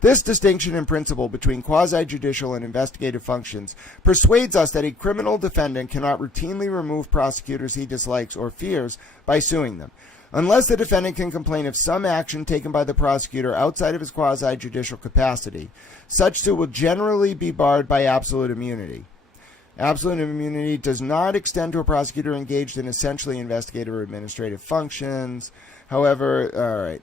This distinction in principle between quasi-judicial and investigative functions persuades us that a criminal defendant cannot routinely remove prosecutors he dislikes or fears by suing them, unless the defendant can complain of some action taken by the prosecutor outside of his quasi-judicial capacity. Such suit will generally be barred by absolute immunity. Absolute immunity does not extend to a prosecutor engaged in essentially investigative or administrative functions. However,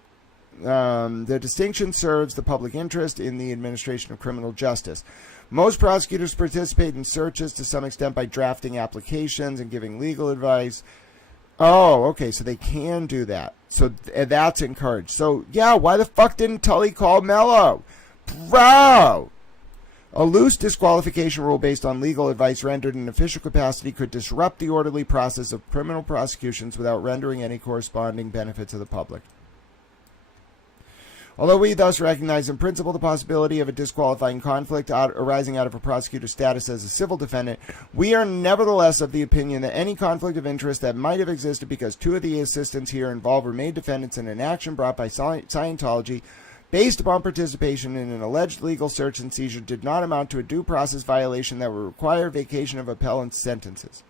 the distinction serves the public interest in the administration of criminal justice. Most prosecutors participate in searches to some extent by drafting applications and giving legal advice. Oh, okay, so they can do that. So that's encouraged. So, yeah, why the fuck didn't Tully call Mello? Bro! A loose disqualification rule based on legal advice rendered in official capacity could disrupt the orderly process of criminal prosecutions without rendering any corresponding benefit to the public. Although we thus recognize in principle the possibility of a disqualifying conflict arising out of a prosecutor's status as a civil defendant, we are nevertheless of the opinion that any conflict of interest that might have existed because two of the assistants here involved were made defendants in an action brought by Scientology based upon participation in an alleged legal search and seizure did not amount to a due process violation that would require vacation of appellant's sentences.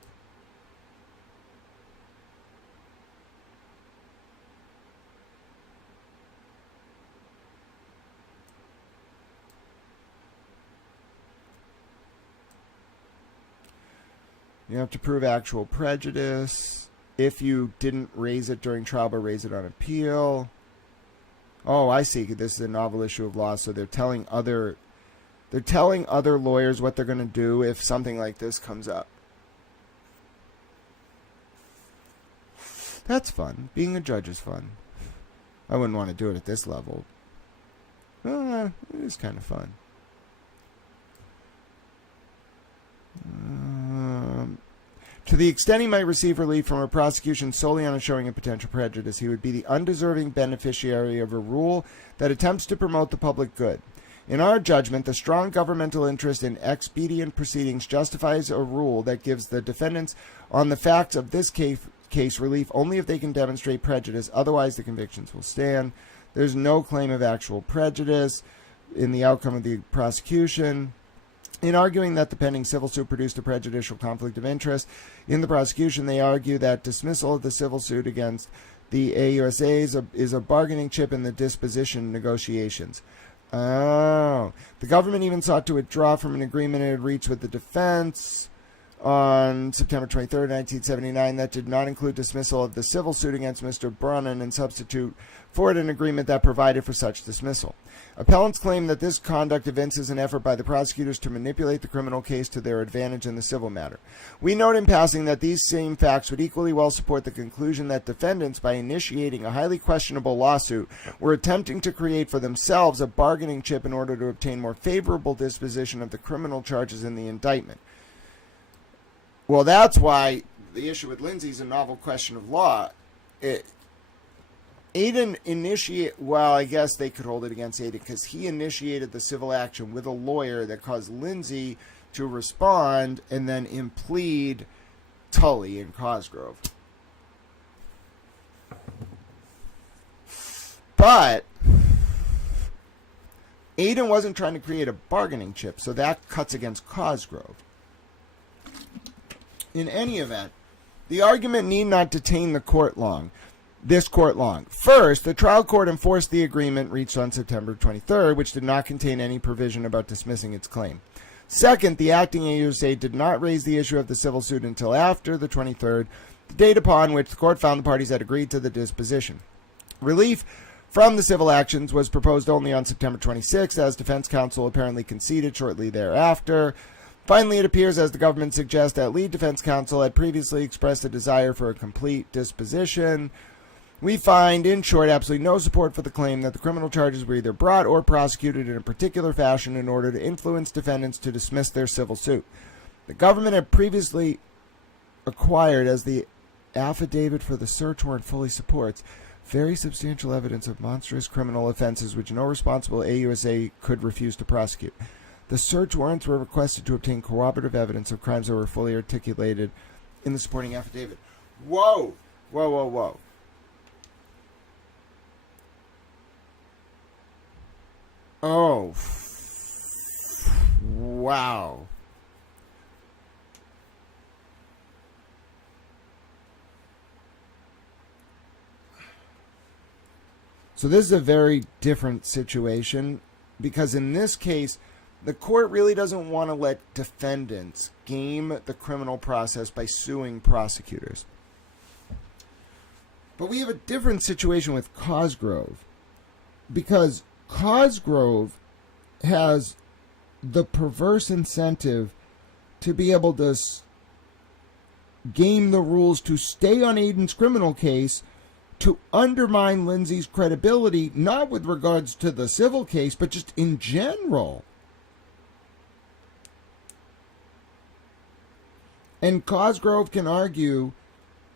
You have to prove actual prejudice. If you didn't raise it during trial but raise it on appeal. Oh, I see. This is a novel issue of law, so they're telling other lawyers what they're going to do if something like this comes up. That's fun. Being a judge is fun. I wouldn't want to do it at this level. It is kind of fun. To the extent he might receive relief from a prosecution solely on a showing of potential prejudice, he would be the undeserving beneficiary of a rule that attempts to promote the public good. In our judgment, the strong governmental interest in expedient proceedings justifies a rule that gives the defendants on the facts of this case relief only if they can demonstrate prejudice, otherwise the convictions will stand. There's no claim of actual prejudice in the outcome of the prosecution. In arguing that the pending civil suit produced a prejudicial conflict of interest in the prosecution, they argue that dismissal of the civil suit against the AUSA is a bargaining chip in the disposition negotiations. Oh. The government even sought to withdraw from an agreement it had reached with the defense on September 23rd, 1979, that did not include dismissal of the civil suit against Mr. Brannan and substitute for it an agreement that provided for such dismissal. Appellants claim that this conduct evinces an effort by the prosecutors to manipulate the criminal case to their advantage in the civil matter. We note in passing that these same facts would equally well support the conclusion that defendants, by initiating a highly questionable lawsuit, were attempting to create for themselves a bargaining chip in order to obtain more favorable disposition of the criminal charges in the indictment. Well, that's why the issue with Lindsay is a novel question of law. Aiden I guess they could hold it against Aiden because he initiated the civil action with a lawyer that caused Lindsay to respond and then implead Tully in Cosgrove. But Aiden wasn't trying to create a bargaining chip, so that cuts against Cosgrove. In any event, the argument need not detain this court long. First, the trial court enforced the agreement reached on September 23rd, which did not contain any provision about dismissing its claim. Second, the acting AUSA did not raise the issue of the civil suit until after the 23rd, the date upon which the court found the parties had agreed to the disposition. Relief from the civil actions was proposed only on September 26th, as defense counsel apparently conceded shortly thereafter. Finally, it appears, as the government suggests, that lead defense counsel had previously expressed a desire for a complete disposition. We find, in short, absolutely no support for the claim that the criminal charges were either brought or prosecuted in a particular fashion in order to influence defendants to dismiss their civil suit. The government had previously acquired, as the affidavit for the search warrant fully supports, very substantial evidence of monstrous criminal offenses which no responsible AUSA could refuse to prosecute. The search warrants were requested to obtain corroborative evidence of crimes that were fully articulated in the supporting affidavit. Whoa! Whoa, whoa, whoa. Oh. Wow. So this is a very different situation because in this case, the court really doesn't want to let defendants game the criminal process by suing prosecutors. But we have a different situation with Cosgrove because Cosgrove has the perverse incentive to be able to game the rules to stay on Aiden's criminal case to undermine Lindsay's credibility, not with regards to the civil case, but just in general. And Cosgrove can argue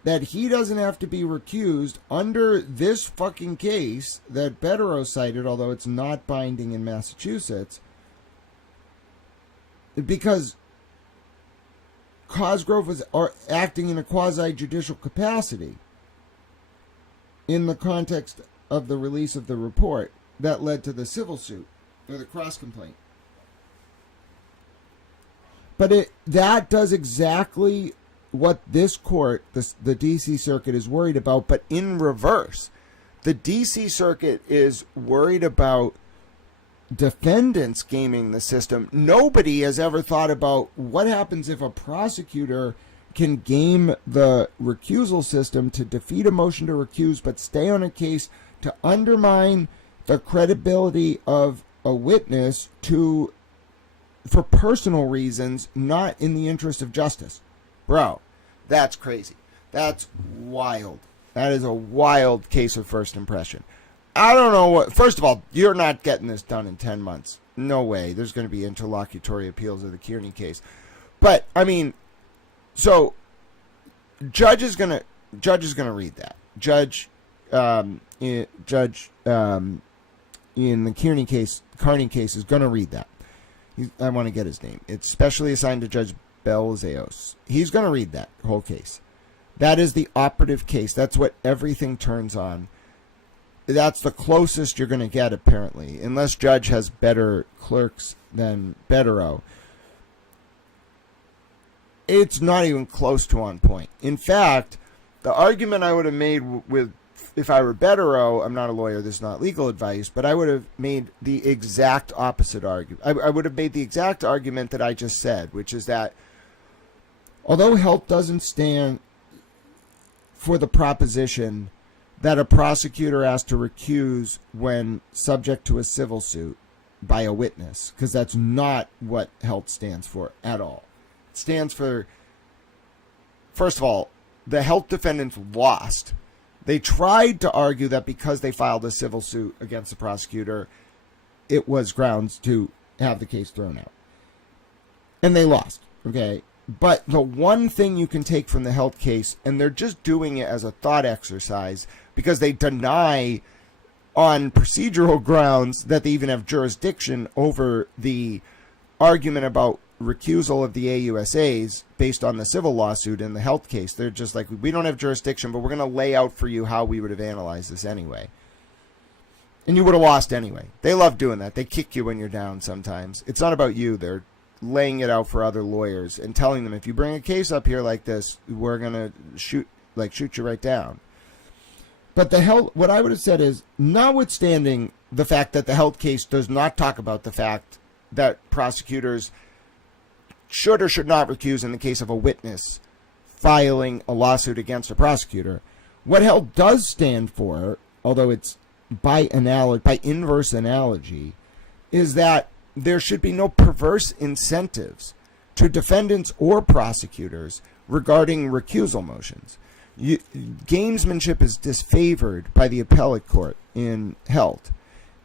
that he doesn't have to be recused under this fucking case that Betterow cited, although it's not binding in Massachusetts, because Cosgrove was acting in a quasi-judicial capacity in the context of the release of the report that led to the civil suit, or the cross-complaint. But that does exactly what this court, the D.C. Circuit, is worried about, but in reverse. The D.C. Circuit is worried about defendants gaming the system. Nobody has ever thought about what happens if a prosecutor can game the recusal system to defeat a motion to recuse but stay on a case to undermine the credibility of a witness for personal reasons, not in the interest of justice. Bro, that's crazy. That's wild. That is a wild case of first impression. I don't know what... First of all, you're not getting this done in 10 months. No way. There's going to be interlocutory appeals of the Kearney case. But, I mean, so, Judge is going to read that. Judge in the Kearney case, Carney case, is going to read that. I want to get his name. It's specially assigned to Judge Belzeos. He's going to read that whole case. That is the operative case. That's what everything turns on. That's the closest you're going to get, apparently, unless Judge has better clerks than Betterow. It's not even close to on point. In fact, the argument I would have made with if I were Betterow, I'm not a lawyer, this is not legal advice, but I would have made the exact opposite argument. I would have made the exact argument that I just said, which is that although Helt doesn't stand for the proposition that a prosecutor has to recuse when subject to a civil suit by a witness, because that's not what Helt stands for at all. It stands for, first of all, the Helt defendants lost. They tried to argue that because they filed a civil suit against the prosecutor, it was grounds to have the case thrown out. And they lost, okay? But the one thing you can take from the Helt case, and they're just doing it as a thought exercise because they deny on procedural grounds that they even have jurisdiction over the argument about recusal of the AUSAs based on the civil lawsuit in the Helt case. They're just like, we don't have jurisdiction, but we're going to lay out for you how we would have analyzed this anyway. And you would have lost anyway. They love doing that. They kick you when you're down sometimes. It's not about you. They're laying it out for other lawyers and telling them, if you bring a case up here like this, we're going to shoot you right down. But the Helt, what I would have said is, notwithstanding the fact that the Helt case does not talk about the fact that prosecutors should or should not recuse in the case of a witness filing a lawsuit against a prosecutor, what Helt does stand for, although it's by inverse analogy, is that there should be no perverse incentives to defendants or prosecutors regarding recusal motions. Gamesmanship is disfavored by the appellate court in Helt.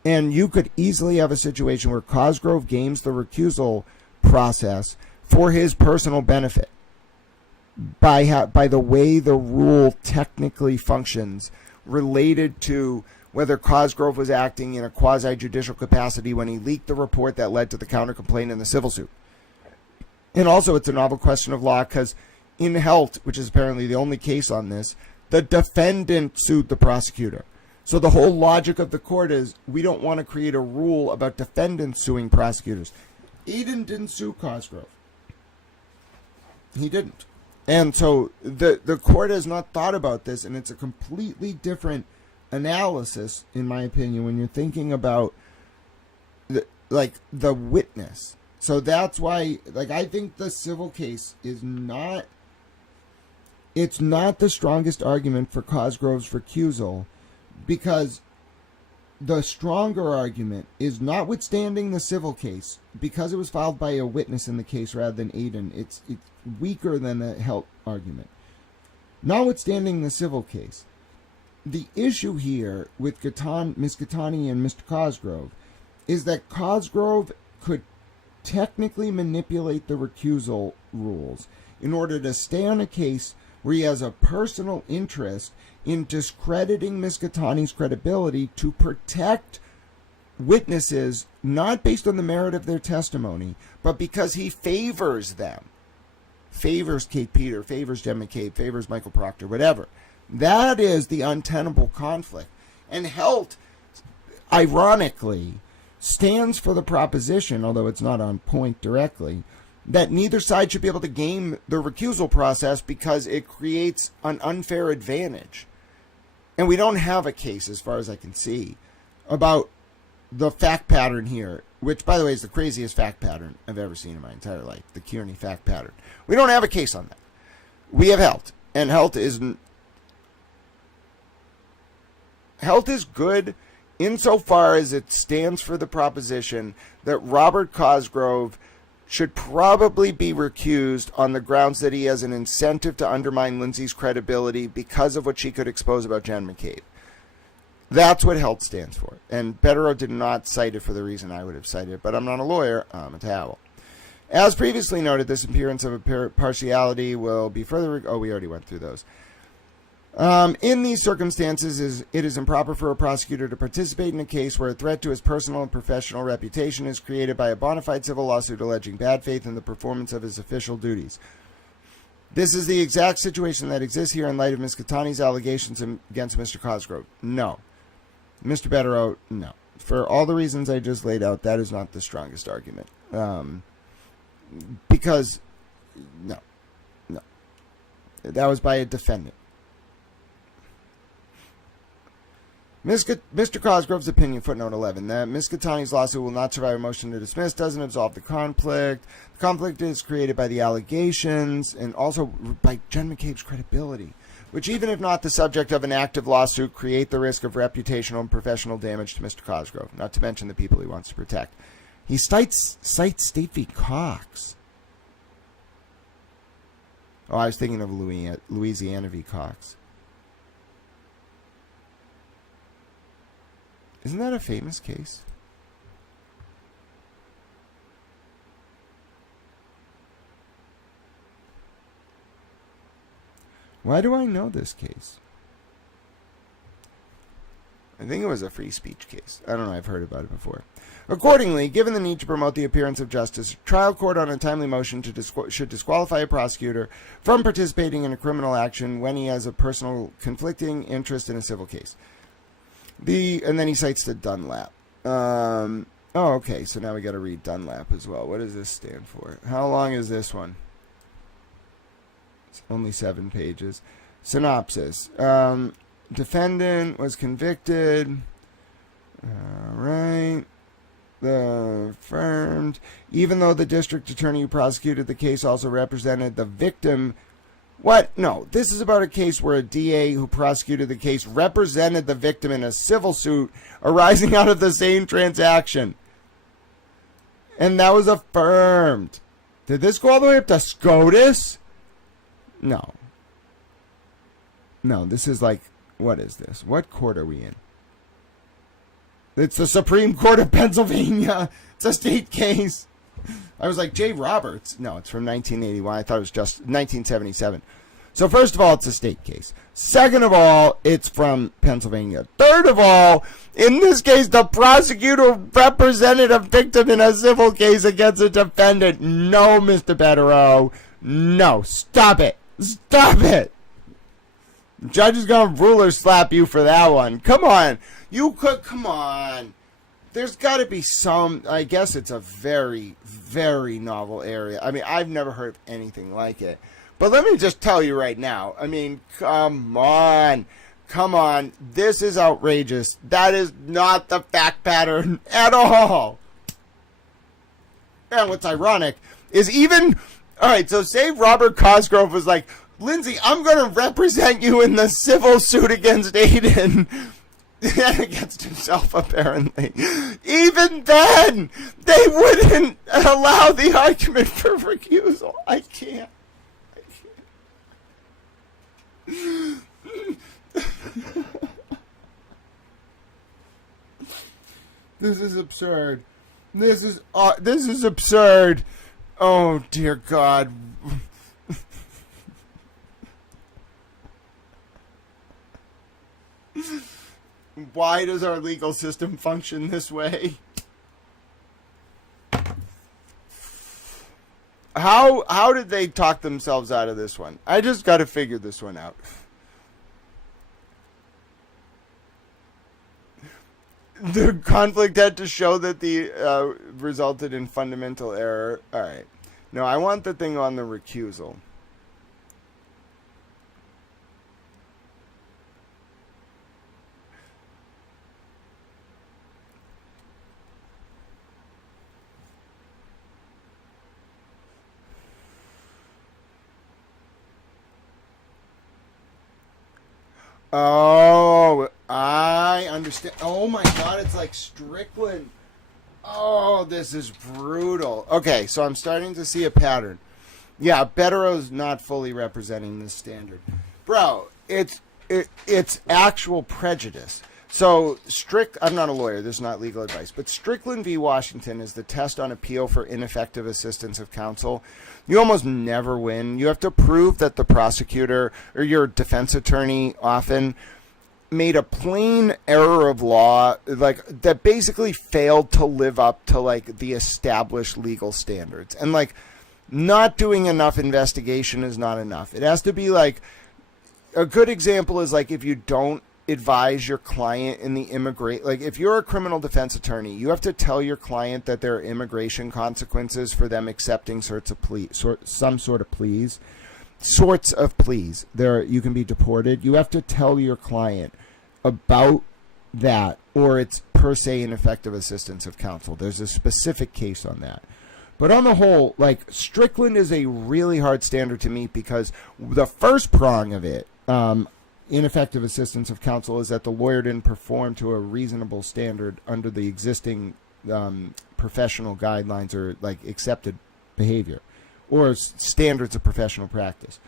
And you could easily have a situation where Cosgrove games the recusal process for his personal benefit by the way the rule technically functions, related to whether Cosgrove was acting in a quasi-judicial capacity when he leaked the report that led to the counter-complaint in the civil suit. And also, it's a novel question of law because in Helt, which is apparently the only case on this, the defendant sued the prosecutor. So the whole logic of the court is, we don't want to create a rule about defendants suing prosecutors. Eden didn't sue Cosgrove. He didn't. And so the court has not thought about this, and it's a completely different analysis, in my opinion, when you're thinking about the witness. So that's why, I think the civil case is not, it's not the strongest argument for Cosgrove's recusal, because the stronger argument is, notwithstanding the civil case, because it was filed by a witness in the case rather than Aiden, it's weaker than the Helt argument. Notwithstanding the civil case, the issue here with Ms. Gattani and Mr. Cosgrove is that Cosgrove could technically manipulate the recusal rules in order to stay on a case where he has a personal interest in discrediting Ms. Gattani's credibility to protect witnesses, not based on the merit of their testimony, but because he favors them. Favors Kate Peter, favors Jen McCabe, favors Michael Proctor, whatever. That is the untenable conflict. And Helt, ironically, stands for the proposition, although it's not on point directly, that neither side should be able to game the recusal process because it creates an unfair advantage. And we don't have a case, as far as I can see, about the fact pattern here, which, by the way, is the craziest fact pattern I've ever seen in my entire life, the Kearney fact pattern. We don't have a case on that. We have Helt, and Helt is good insofar as it stands for the proposition that Robert Cosgrove should probably be recused on the grounds that he has an incentive to undermine Lindsay's credibility because of what she could expose about Jen McCabe. That's what Helt stands for. And Betterow did not cite it for the reason I would have cited it, but I'm not a lawyer, I'm a towel. As previously noted, this appearance of partiality will be further... we already went through those. In these circumstances, it is improper for a prosecutor to participate in a case where a threat to his personal and professional reputation is created by a bona fide civil lawsuit alleging bad faith in the performance of his official duties. This is the exact situation that exists here in light of Ms. Gattani's allegations against Mr. Cosgrove. No. Mr. Betterow, no. For all the reasons I just laid out, that is not the strongest argument. Because, no. That was by a defendant. Mr. Cosgrove's opinion, footnote 11, that Ms. Gattani's lawsuit will not survive a motion to dismiss doesn't absolve the conflict. The conflict is created by the allegations and also by Jen McCabe's credibility, which, even if not the subject of an active lawsuit, create the risk of reputational and professional damage to Mr. Cosgrove, not to mention the people he wants to protect. He cites State v. Cox. Oh, I was thinking of Louisiana v. Cox. Isn't that a famous case? Why do I know this case? I think it was a free speech case. I don't know. I've heard about it before. Accordingly, given the need to promote the appearance of justice, a trial court on a timely motion should disqualify a prosecutor from participating in a criminal action when he has a personal conflicting interest in a civil case. And then he cites the Dunlap. Okay, so now we got to read Dunlap as well. What does this stand for? How long is this one? It's only 7 pages. Synopsis. Defendant was convicted. All right. Affirmed. Even though the district attorney who prosecuted the case also represented the victim. What? No. This is about a case where a DA who prosecuted the case represented the victim in a civil suit arising out of the same transaction. And that was affirmed. Did this go all the way up to SCOTUS? No. No, this is like, what is this? What court are we in? It's the Supreme Court of Pennsylvania. It's a state case. I was like, Jay Roberts. No, it's from 1981. I thought it was just 1977. So first of all, it's a state case. Second of all, it's from Pennsylvania. Third of all, in this case, the prosecutor represented a victim in a civil case against a defendant. No, Mr. Betterow. No, stop it. Stop it. The judge is going to ruler slap you for that one. Come on. You could, come on. There's got to be some, I guess it's a very, very novel area. I mean, I've never heard of anything like it. But let me just tell you right now. I mean, come on. Come on. This is outrageous. That is not the fact pattern at all. And what's ironic is even, all right, so say Robert Cosgrove was like, Lindsay, I'm going to represent you in the civil suit against Aiden. Against himself, apparently. Even then, they wouldn't allow the argument for recusal. I can't. This is absurd. This is absurd. Oh, dear God. Why does our legal system function this way? How did they talk themselves out of this one? I just got to figure this one out. The conflict had to show that the resulted in fundamental error. All right. No, I want the thing on the recusal. Oh, I understand. Oh my God, it's like Strickland. Oh, this is brutal. Okay, so I'm starting to see a pattern. Yeah, Betterow's not fully representing this standard. Bro, it's actual prejudice. So, I'm not a lawyer, this is not legal advice, but Strickland v. Washington is the test on appeal for ineffective assistance of counsel. You almost never win. You have to prove that the prosecutor or your defense attorney often made a plain error of law, like that basically failed to live up to like the established legal standards. And like not doing enough investigation is not enough. It has to be like, a good example is like if you don't advise your client in the like if you're a criminal defense attorney, you have to tell your client that there are immigration consequences for them accepting some sort of pleas. Sorts of pleas. You can be deported. You have to tell your client about that, or it's per se ineffective assistance of counsel. There's a specific case on that. But on the whole, like, Strickland is a really hard standard to meet because the first prong of it, ineffective assistance of counsel, is that the lawyer didn't perform to a reasonable standard under the existing professional guidelines or, like, accepted behavior or standards of professional practice.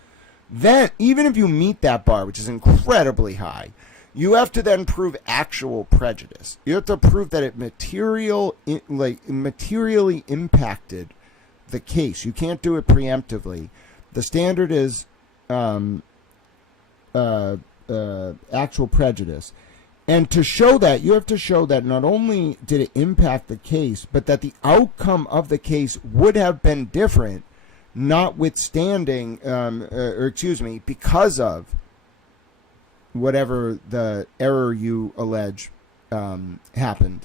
Then, even if you meet that bar, which is incredibly high, you have to then prove actual prejudice. You have to prove that it materially impacted the case. You can't do it preemptively. The standard is actual prejudice. And to show that, you have to show that not only did it impact the case, but that the outcome of the case would have been different, notwithstanding, because of whatever the error you allege happened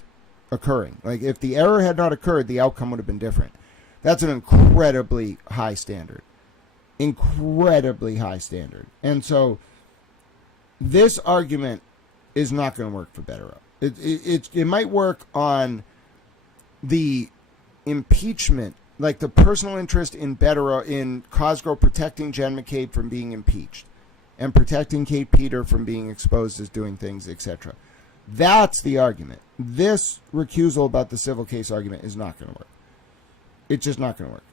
occurring. Like, if the error had not occurred, the outcome would have been different. That's an incredibly high standard. Incredibly high standard. And so this argument is not going to work for Betterow. It might work on the impeachment, like the personal interest in Betterow, in Cosgrove protecting Jen McCabe from being impeached and protecting Kate Peter from being exposed as doing things, etc. That's the argument. This recusal about the civil case argument is not going to work. It's just not going to work.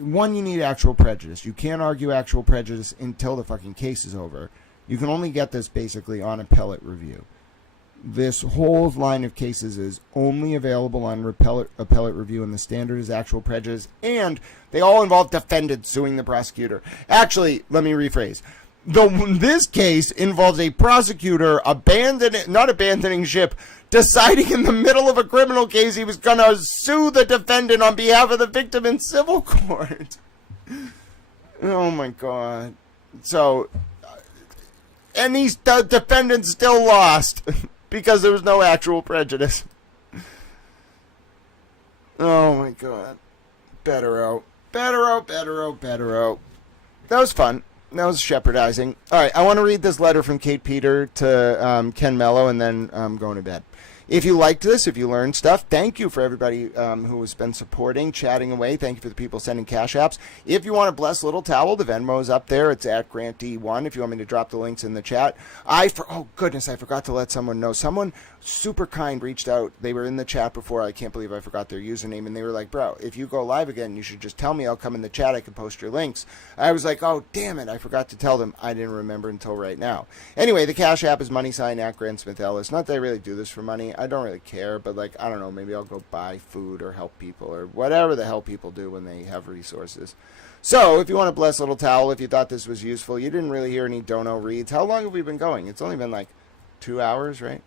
One, you need actual prejudice. You can't argue actual prejudice until the fucking case is over. You can only get this basically on appellate review. This whole line of cases is only available on appellate review, and the standard is actual prejudice, and they all involve defendants suing the prosecutor. Actually, let me rephrase. This case involves a prosecutor not abandoning ship, deciding in the middle of a criminal case he was going to sue the defendant on behalf of the victim in civil court. Oh my God. So, and these defendants still lost because there was no actual prejudice. Oh my God. Betterow. That was fun. That was shepherdizing. All right, I want to read this letter from Kate Peter to Ken Mello, and then I'm going to bed. If you liked this, if you learned stuff, thank you for everybody who has been supporting, chatting away. Thank you for the people sending cash apps. If you want to bless Little Towel, the Venmo is up there. It's at GrantD1 if you want me to drop the links in the chat. Oh, goodness, I forgot to let someone know. Someone super kind reached out. They were in the chat before. I can't believe I forgot their username. And they were like, bro, if you go live again, you should just tell me. I'll come in the chat. I can post your links. I was like, oh, damn it. I forgot to tell them. I didn't remember until right now. Anyway, the cash app is # at Grant Smith Ellis. Not that I really do this for money. I don't really care, but like, I don't know, maybe I'll go buy food or help people or whatever the hell people do when they have resources. So if you want to bless Little Towel, if you thought this was useful, you didn't really hear any dono reads. How long have we been going? It's only been like 2 hours, right?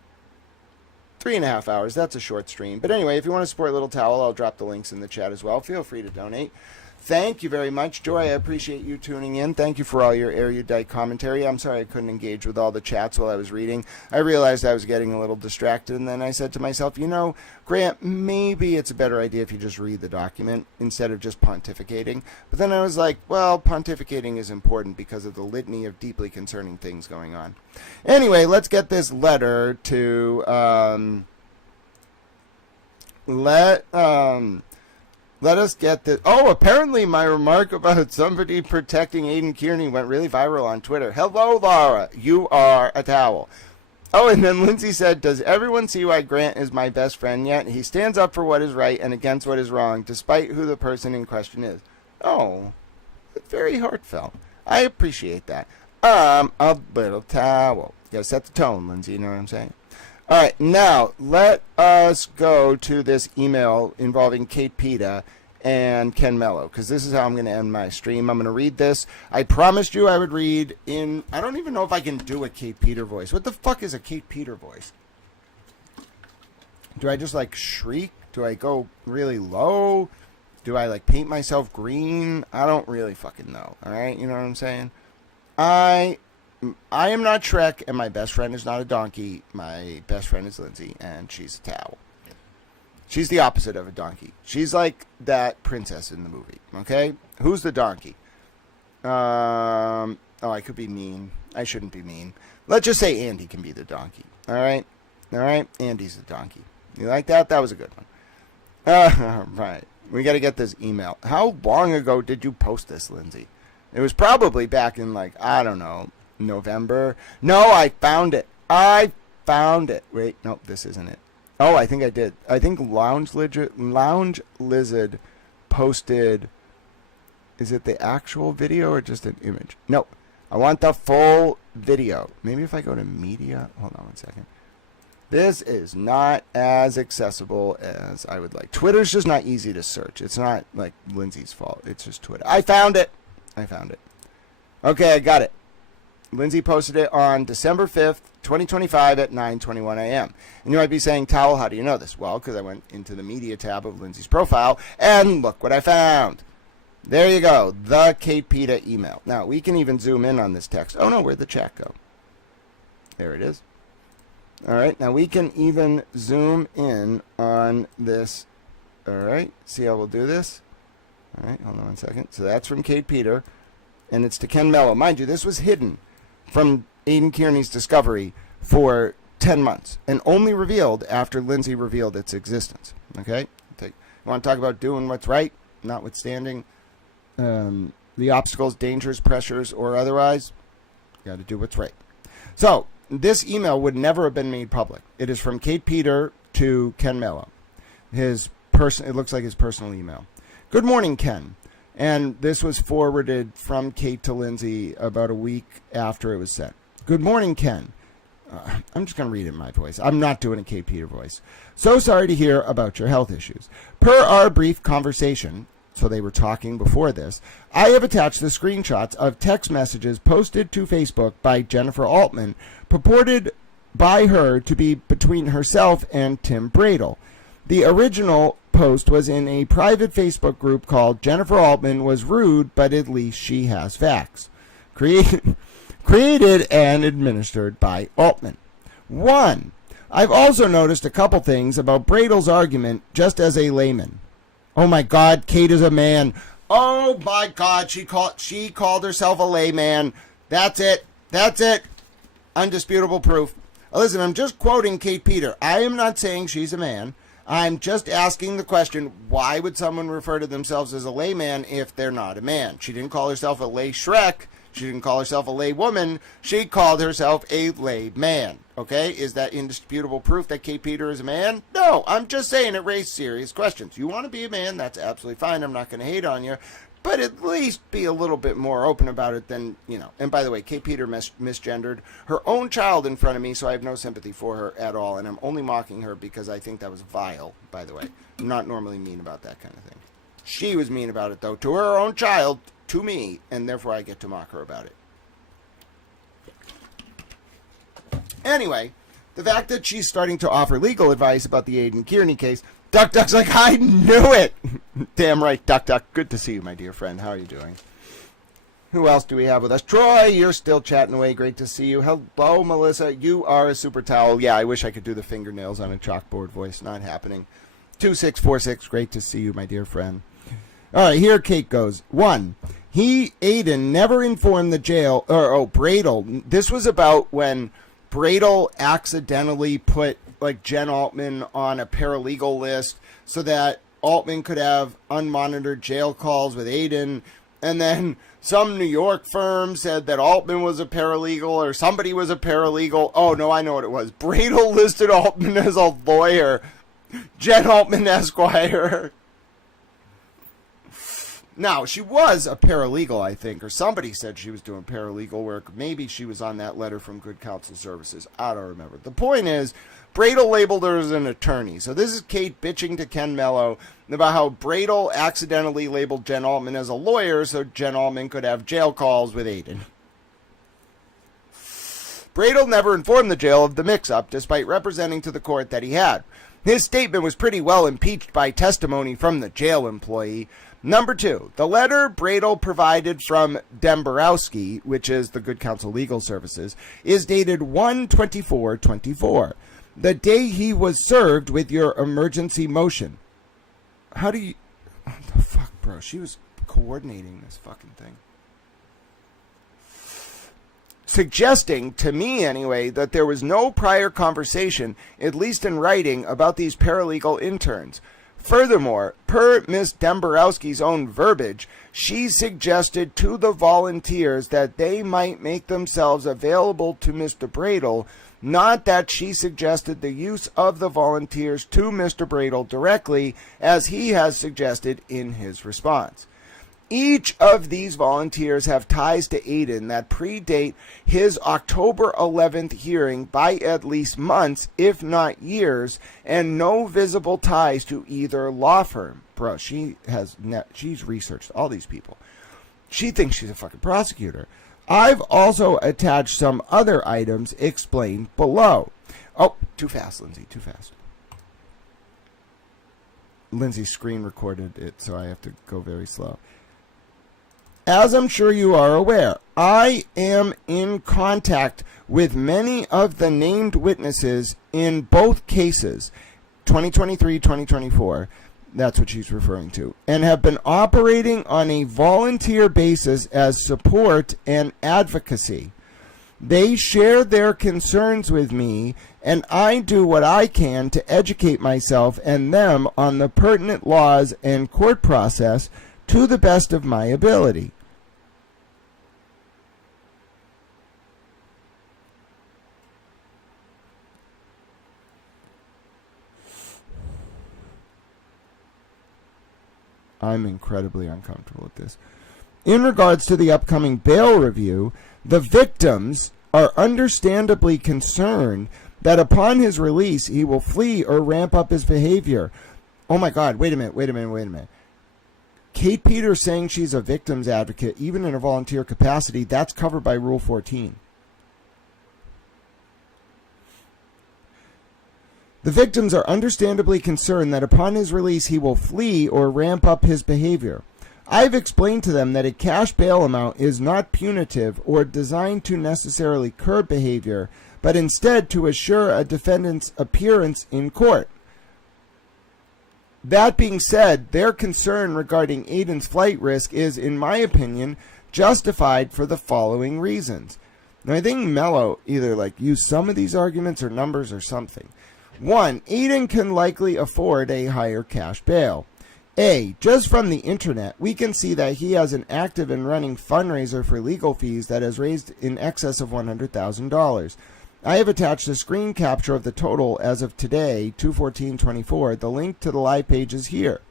3.5 hours. That's a short stream. But anyway, if you want to support Little Towel, I'll drop the links in the chat as well. Feel free to donate. Thank you very much, Joy. I appreciate you tuning in. Thank you for all your erudite commentary. I'm sorry I couldn't engage with all the chats while I was reading. I realized I was getting a little distracted, and then I said to myself, you know, Grant, maybe it's a better idea if you just read the document instead of just pontificating. But then I was like, well, pontificating is important because of the litany of deeply concerning things going on. Anyway, let's get this letter to... Let us get this. Oh, apparently my remark about somebody protecting Aiden Kearney went really viral on Twitter. Hello, Laura. You are a towel. Oh, and then Lindsay said, does everyone see why Grant is my best friend yet? He stands up for what is right and against what is wrong, despite who the person in question is. Oh, very heartfelt. I appreciate that. I'm a little towel. You gotta set the tone, Lindsay, you know what I'm saying? All right, now let us go to this email involving Kate Peta and Ken Mello, because this is how I'm going to end my stream. I'm going to read this. I promised you I would read in... I don't even know if I can do a Kate Peter voice. What the fuck is a Kate Peter voice? Do I just, like, shriek? Do I go really low? Do I, like, paint myself green? I don't really fucking know, all right? You know what I'm saying? I am not Shrek, and my best friend is not a donkey. My best friend is Lindsay, and she's a towel. She's the opposite of a donkey. She's like that princess in the movie, okay? Who's the donkey? Oh, I could be mean. I shouldn't be mean. Let's just say Andy can be the donkey, all right? All right? Andy's a donkey. You like that? That was a good one. Right. We got to get this email. How long ago did you post this, Lindsay? It was probably back in, like, I don't know, November. No, I found it. I found it. Wait, no, this isn't it. Oh, I think I did. I think Lounge Lizard posted. Is it the actual video or just an image? No, I want the full video. Maybe if I go to media. Hold on 1 second. This is not as accessible as I would like. Twitter's just not easy to search. It's not like Lindsay's fault. It's just Twitter. I found it. Okay, I got it. Lindsay posted it on December 5th, 2025 at 9:21 a.m. And you might be saying, Towel, how do you know this? Well, because I went into the media tab of Lindsay's profile, and look what I found. There you go, the Kate Peta email. Now, we can even zoom in on this text. Oh, no, where'd the chat go? There it is. All right, now we can even zoom in on this. All right, see how we'll do this? All right, hold on 1 second. So that's from Kate Peter, and it's to Ken Mello. Mind you, this was hidden from Aidan Kearney's discovery for 10 months and only revealed after Lindsay revealed its existence. Okay? You want to talk about doing what's right, notwithstanding the obstacles, dangers, pressures, or otherwise? You got to do what's right. So, this email would never have been made public. It is from Kate Peter to Ken Mello. It looks like his personal email. Good morning, Ken. And this was forwarded from Kate to Lindsay about a week after it was sent. Good morning, Ken. I'm just going to read it in my voice. I'm not doing a Kate Peter voice. So sorry to hear about your health issues. Per our brief conversation, so they were talking before this, I have attached the screenshots of text messages posted to Facebook by Jennifer Altman, purported by her to be between herself and Tim Bradel. The original post was in a private Facebook group called Jennifer Altman Was Rude, but at least she has facts. Created and administered by Altman. 1. I've also noticed a couple things about Bradel's argument just as a layman. Oh my God, Kate is a man. Oh my God, she called herself a layman. That's it. Undisputable proof. Listen, I'm just quoting Kate Peter. I am not saying she's a man. I'm just asking the question, why would someone refer to themselves as a layman if they're not a man? She didn't call herself a lay Shrek. She didn't call herself a lay woman. She called herself a lay man. Okay? Is that indisputable proof that Kate Peter is a man? No, I'm just saying it raised serious questions. You want to be a man, that's absolutely fine. I'm not going to hate on you. But at least be a little bit more open about it than, And by the way, Kate Peter misgendered her own child in front of me, so I have no sympathy for her at all. And I'm only mocking her because I think that was vile, by the way. I'm not normally mean about that kind of thing. She was mean about it, though, to her own child, to me, and therefore I get to mock her about it. Anyway, the fact that she's starting to offer legal advice about the Aidan Kearney case, Duck's like, I knew it! Damn right, Duck. Good to see you, my dear friend. How are you doing? Who else do we have with us? Troy, you're still chatting away. Great to see you. Hello, Melissa. You are a super towel. Yeah, I wish I could do the fingernails on a chalkboard voice. Not happening. 2646, great to see you, my dear friend. All right, here Kate goes. 1, Aidan never informed the jail, Bradel. This was about when Bradel accidentally put, Jen Altman on a paralegal list so that Altman could have unmonitored jail calls with Aidan. And then some New York firm said that Altman was a paralegal or somebody was a paralegal. Oh, no, I know what it was. Bradel listed Altman as a lawyer. Jen Altman, Esquire. Now, she was a paralegal, I think, or somebody said she was doing paralegal work. Maybe she was on that letter from Good Counsel Services. I don't remember. The point is, Bradel labeled her as an attorney. So this is Kate bitching to Ken Mello about how Bradel accidentally labeled Jen Altman as a lawyer so Jen Altman could have jail calls with Aidan. Bradel never informed the jail of the mix-up, despite representing to the court that he had. His statement was pretty well impeached by testimony from the jail employee. Number 2, the letter Bradel provided from Demborowski, which is the Good Counsel Legal Services, is dated 1/24/24, the day he was served with your emergency motion. How do you... What the fuck, bro? She was coordinating this fucking thing. suggesting, to me anyway, that there was no prior conversation, at least in writing, about these paralegal interns. Furthermore, per Ms. Dembrowski's own verbiage, she suggested to the volunteers that they might make themselves available to Mr. Bradle, not that she suggested the use of the volunteers to Mr. Bradle directly, as he has suggested in his response. Each of these volunteers have ties to Aiden that predate his October 11th hearing by at least months, if not years, and no visible ties to either law firm. Bro, she's researched all these people. She thinks she's a fucking prosecutor. I've also attached some other items explained below. Oh, too fast, Lindsay, too fast. Lindsay screen recorded it, so I have to go very slow. As I'm sure you are aware, I am in contact with many of the named witnesses in both cases, 2023, 2024, that's what she's referring to, and have been operating on a volunteer basis as support and advocacy. They share their concerns with me, and I do what I can to educate myself and them on the pertinent laws and court process to the best of my ability. I'm incredibly uncomfortable with this. In regards to the upcoming bail review, the victims are understandably concerned that upon his release, he will flee or ramp up his behavior. Oh my God, wait a minute. Kate Peters saying she's a victim's advocate, even in a volunteer capacity, that's covered by Rule 14. The victims are understandably concerned that upon his release he will flee or ramp up his behavior. I've explained to them that a cash bail amount is not punitive or designed to necessarily curb behavior, but instead to assure a defendant's appearance in court. That being said, their concern regarding Aiden's flight risk is, in my opinion, justified for the following reasons. Now, I think Mello either used some of these arguments or numbers or something. 1. Aiden can likely afford a higher cash bail. Just from the internet, we can see that he has an active and running fundraiser for legal fees that has raised in excess of $100,000. I have attached a screen capture of the total as of today, 2/14/24. The link to the live page is here.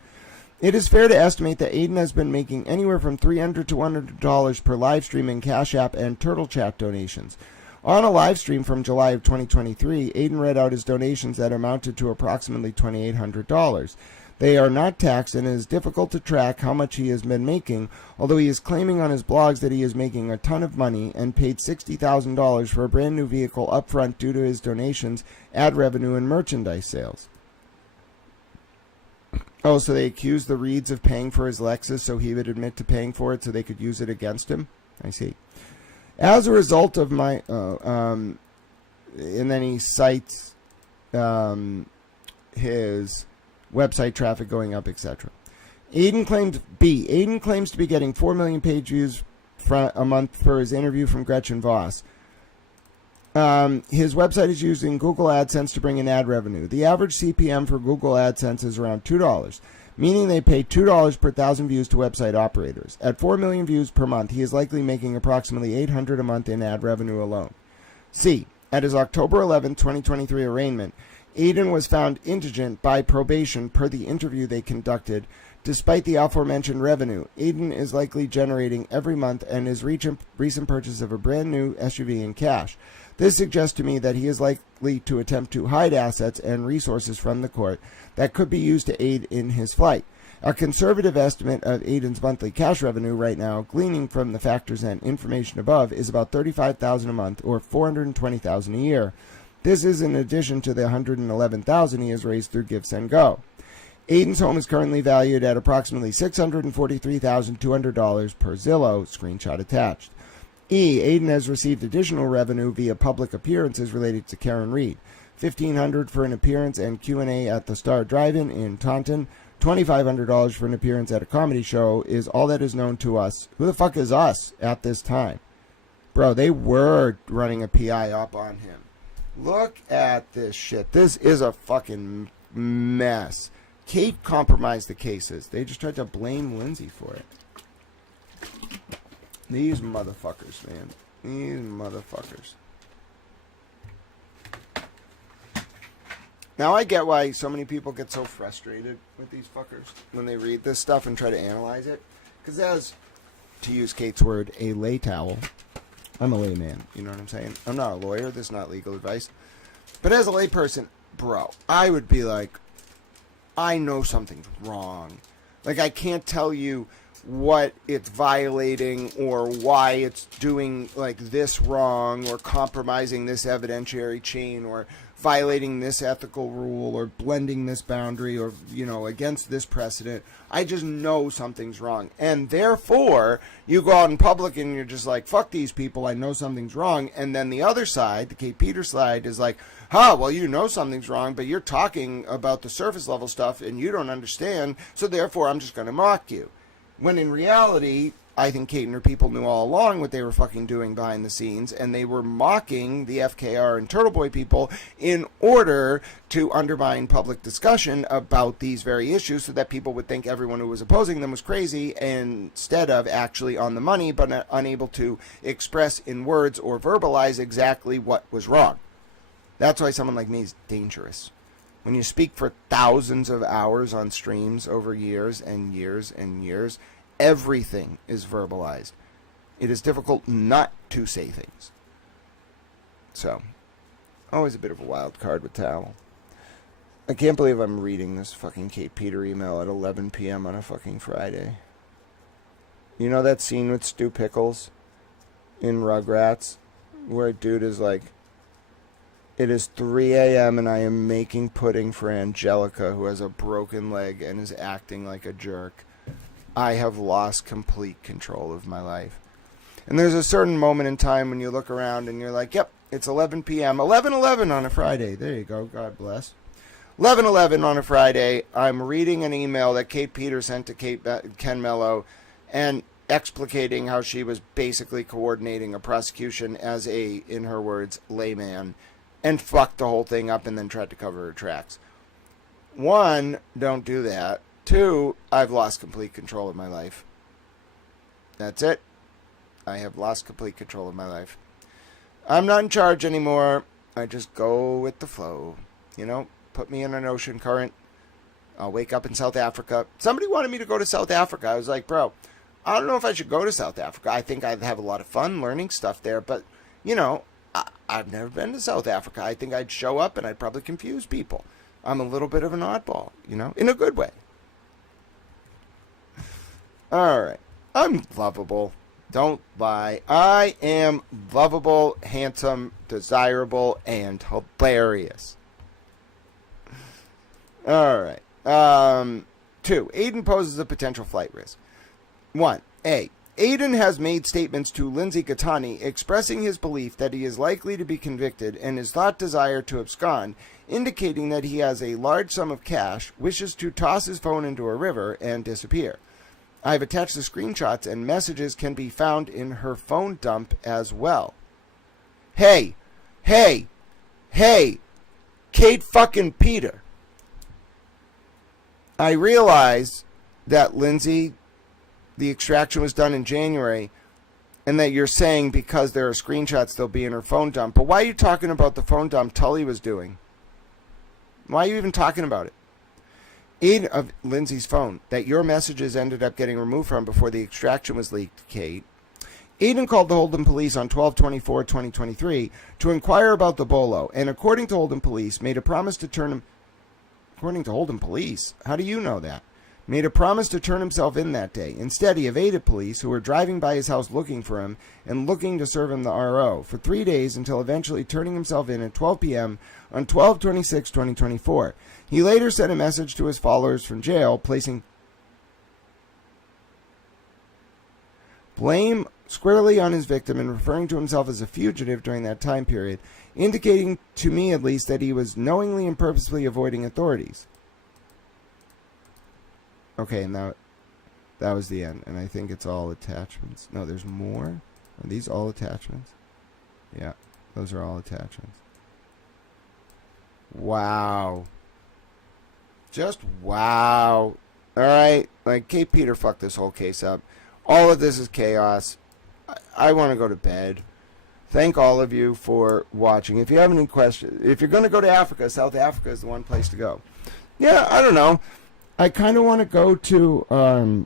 It is fair to estimate that Aiden has been making anywhere from $300 to $100 per live stream in Cash App and Turtle Chat donations. On a live stream from July of 2023, Aiden read out his donations that amounted to approximately $2,800. They are not taxed, and it is difficult to track how much he has been making, although he is claiming on his blogs that he is making a ton of money and paid $60,000 for a brand new vehicle upfront due to his donations, ad revenue, and merchandise sales. Oh, so they accused the Reeds of paying for his Lexus so he would admit to paying for it so they could use it against him? I see. As a result of my, and then he cites his website traffic going up, etc. Aiden claims to be getting 4 million page views a month for his interview from Gretchen Voss. His website is using Google AdSense to bring in ad revenue. The average CPM for Google AdSense is around $2, meaning they pay $2 per 1,000 views to website operators. At 4 million views per month, he is likely making approximately $800 a month in ad revenue alone. At his October 11, 2023 arraignment, Aiden was found indigent by probation per the interview they conducted. Despite the aforementioned revenue, Aiden is likely generating every month and his recent purchase of a brand new SUV in cash. This suggests to me that he is likely to attempt to hide assets and resources from the court that could be used to aid in his flight. A conservative estimate of Aiden's monthly cash revenue right now, gleaning from the factors and information above, is about $35,000 a month or $420,000 a year. This is in addition to the $111,000 he has raised through Give, Send, Go. Aiden's home is currently valued at approximately $643,200 per Zillow, screenshot attached. Aiden has received additional revenue via public appearances related to Karen Reed. $1,500 for an appearance and Q&A at the Star Drive-In in Taunton. $2,500 for an appearance at a comedy show is all that is known to us. Who the fuck is us at this time? Bro, they were running a PI up on him. Look at this shit. This is a fucking mess. Kate compromised the cases. They just tried to blame Lindsay for it. These motherfuckers, man. These motherfuckers. Now I get why so many people get so frustrated with these fuckers when they read this stuff and try to analyze it. Because as, to use Kate's word, a lay towel. I'm a layman, you know what I'm saying? I'm not a lawyer, this is not legal advice. But as a layperson, bro, I would be like, I know something's wrong. Like, I can't tell you what it's violating or why it's doing, like, this wrong or compromising this evidentiary chain or violating this ethical rule or blending this boundary or, you know, against this precedent. I just know something's wrong. And therefore, you go out in public and you're just like, fuck these people, I know something's wrong. And then the other side, the Kate Peters side, is like, well, you know something's wrong, but you're talking about the surface level stuff and you don't understand, so therefore I'm just going to mock you. When in reality, I think Kate and her people knew all along what they were fucking doing behind the scenes, and they were mocking the FKR and TurtleBoy people in order to undermine public discussion about these very issues so that people would think everyone who was opposing them was crazy instead of actually on the money but unable to express in words or verbalize exactly what was wrong. That's why someone like me is dangerous. When you speak for thousands of hours on streams over years and years and years, everything is verbalized. It is difficult not to say things. So, always a bit of a wild card with Towel. I can't believe I'm reading this fucking Kate Peter email at 11 p.m. on a fucking Friday. You know that scene with Stu Pickles in Rugrats where a dude is like, it is 3 a.m. and I am making pudding for Angelica, who has a broken leg and is acting like a jerk. I have lost complete control of my life. And there's a certain moment in time when you look around and you're like, yep, it's 11 p.m. 11:11 on a Friday. There you go. God bless. 11:11 on a Friday. I'm reading an email that Kate Peters sent to Ken Mello and explicating how she was basically coordinating a prosecution as a, in her words, layman, and fucked the whole thing up and then tried to cover her tracks. 1, don't do that. 2, I've lost complete control of my life. That's it. I have lost complete control of my life. I'm not in charge anymore. I just go with the flow. You know, put me in an ocean current. I'll wake up in South Africa. Somebody wanted me to go to South Africa. I was like, bro, I don't know if I should go to South Africa. I think I'd have a lot of fun learning stuff there. But, you know, I've never been to South Africa. I think I'd show up and I'd probably confuse people. I'm a little bit of an oddball, you know, in a good way. All right. I'm lovable. Don't lie. I am lovable, handsome, desirable, and hilarious. All right. 2. Aiden poses a potential flight risk. 1. A. Aiden has made statements to Lindsay Gattani expressing his belief that he is likely to be convicted and his thought desire to abscond, indicating that he has a large sum of cash, wishes to toss his phone into a river, and disappear. I have attached the screenshots and messages can be found in her phone dump as well. Hey, Kate fucking Peter. I realize that Lindsay, the extraction was done in January, and that you're saying because there are screenshots they'll be in her phone dump. But why are you talking about the phone dump Tully was doing? Why are you even talking about it? In of Lindsay's phone that your messages ended up getting removed from before the extraction was leaked, Kate. Aiden called the Holden police on 12/24/2023 to inquire about the bolo, and according to Holden police, made a promise to turn him... According to Holden police? How do you know that? Made a promise to turn himself in that day. Instead, he evaded police who were driving by his house looking for him and looking to serve him the RO for 3 days until eventually turning himself in at 12 p.m. on 12/26/2024. He later sent a message to his followers from jail, placing blame squarely on his victim and referring to himself as a fugitive during that time period, indicating to me at least that he was knowingly and purposefully avoiding authorities. Okay, now that was the end, and I think it's all attachments. No, there's more. Are these all attachments? Yeah, those are all attachments. Wow. Just wow. Alright, like, Kate Peter fucked this whole case up. All of this is chaos. I want to go to bed. Thank all of you for watching. If you have any questions, if you're going to go to Africa, South Africa is the one place to go. Yeah, I don't know. I kind of want to go to,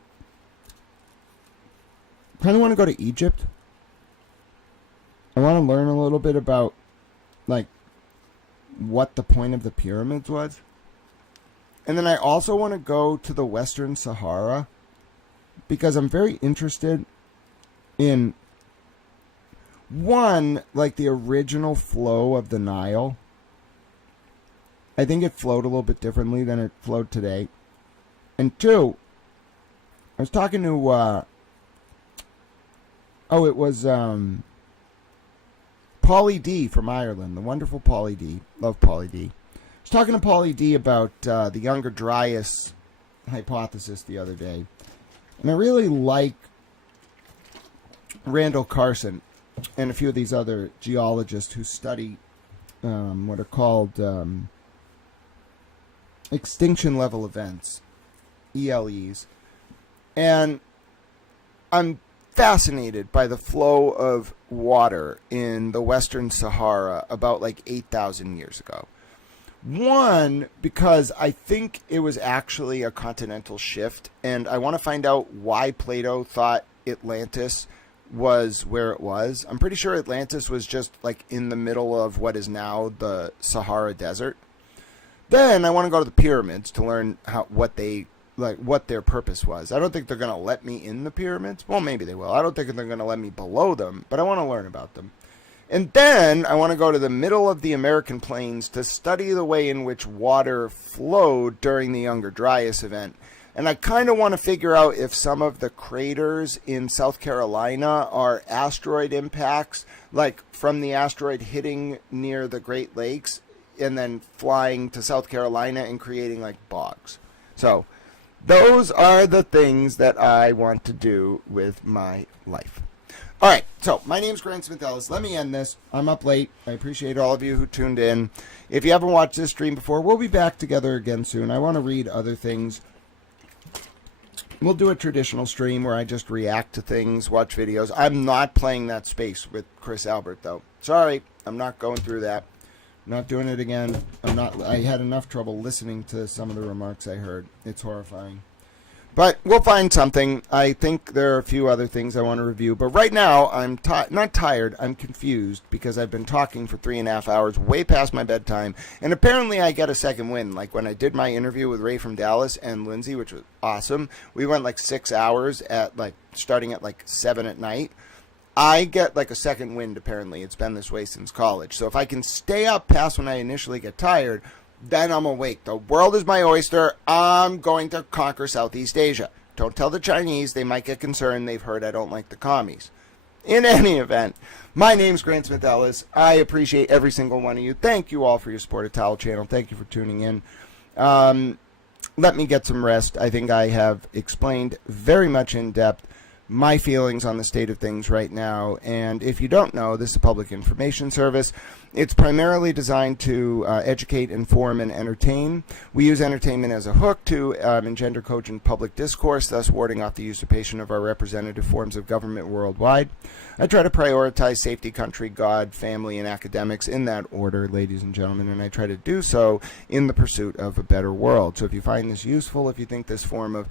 Egypt. I want to learn a little bit about, like, what the point of the pyramids was. And then I also want to go to the Western Sahara because I'm very interested in, one, like the original flow of the Nile. I think it flowed a little bit differently than it flowed today. And two, I was talking to, it was Pauly D from Ireland, the wonderful Pauly D. Love Pauly D. I was talking to Pauly D about the Younger Dryas hypothesis the other day. And I really like Randall Carson and a few of these other geologists who study what are called extinction level events, ELEs. And I'm fascinated by the flow of water in the Western Sahara about like 8,000 years ago. One, because I think it was actually a continental shift, and I want to find out why Plato thought Atlantis was where it was. I'm pretty sure Atlantis was just like in the middle of what is now the Sahara Desert. Then I want to go to the pyramids to learn what their purpose was. I don't think they're going to let me in the pyramids. Well, maybe they will. I don't think they're going to let me below them, but I want to learn about them. And then I want to go to the middle of the American plains to study the way in which water flowed during the Younger Dryas event. And I kind of want to figure out if some of the craters in South Carolina are asteroid impacts, like from the asteroid hitting near the Great Lakes and then flying to South Carolina and creating like bogs. So those are the things that I want to do with my life. All right, so my name's Grant Smith Ellis. Let me end this. I'm up late. I appreciate all of you who tuned in. If you haven't watched this stream before, we'll be back together again soon. I want to read other things. We'll do a traditional stream where I just react to things, watch videos. I'm not playing that space with Chris Albert, though. Sorry, I'm not going through that. I'm not doing it again. I had enough trouble listening to some of the remarks I heard. It's horrifying. But we'll find something. I think there are a few other things I want to review. But right now, I'm not tired. I'm confused because I've been talking for 3.5 hours, way past my bedtime. And apparently I get a second win. Like when I did my interview with Ray from Dallas and Lindsay, which was awesome. We went like 6 hours at starting at 7 at night. I get like a second wind, apparently. It's been this way since college. So if I can stay up past when I initially get tired, then I'm awake. The world is my oyster. I'm going to conquer Southeast Asia. Don't tell the Chinese. They might get concerned. They've heard I don't like the commies. In any event, my name's Grant Smith Ellis. I appreciate every single one of you. Thank you all for your support of Towel Channel. Thank you for tuning in. Let me get some rest. I think I have explained very much in depth my feelings on the state of things right now. And if you don't know, this is a public information service. It's primarily designed to educate, inform, and entertain. We use entertainment as a hook to engender cogent public discourse, thus warding off the usurpation of our representative forms of government worldwide. I try to prioritize safety, country, God, family, and academics in that order, ladies and gentlemen, and I try to do so in the pursuit of a better world. So if you find this useful, if you think this form of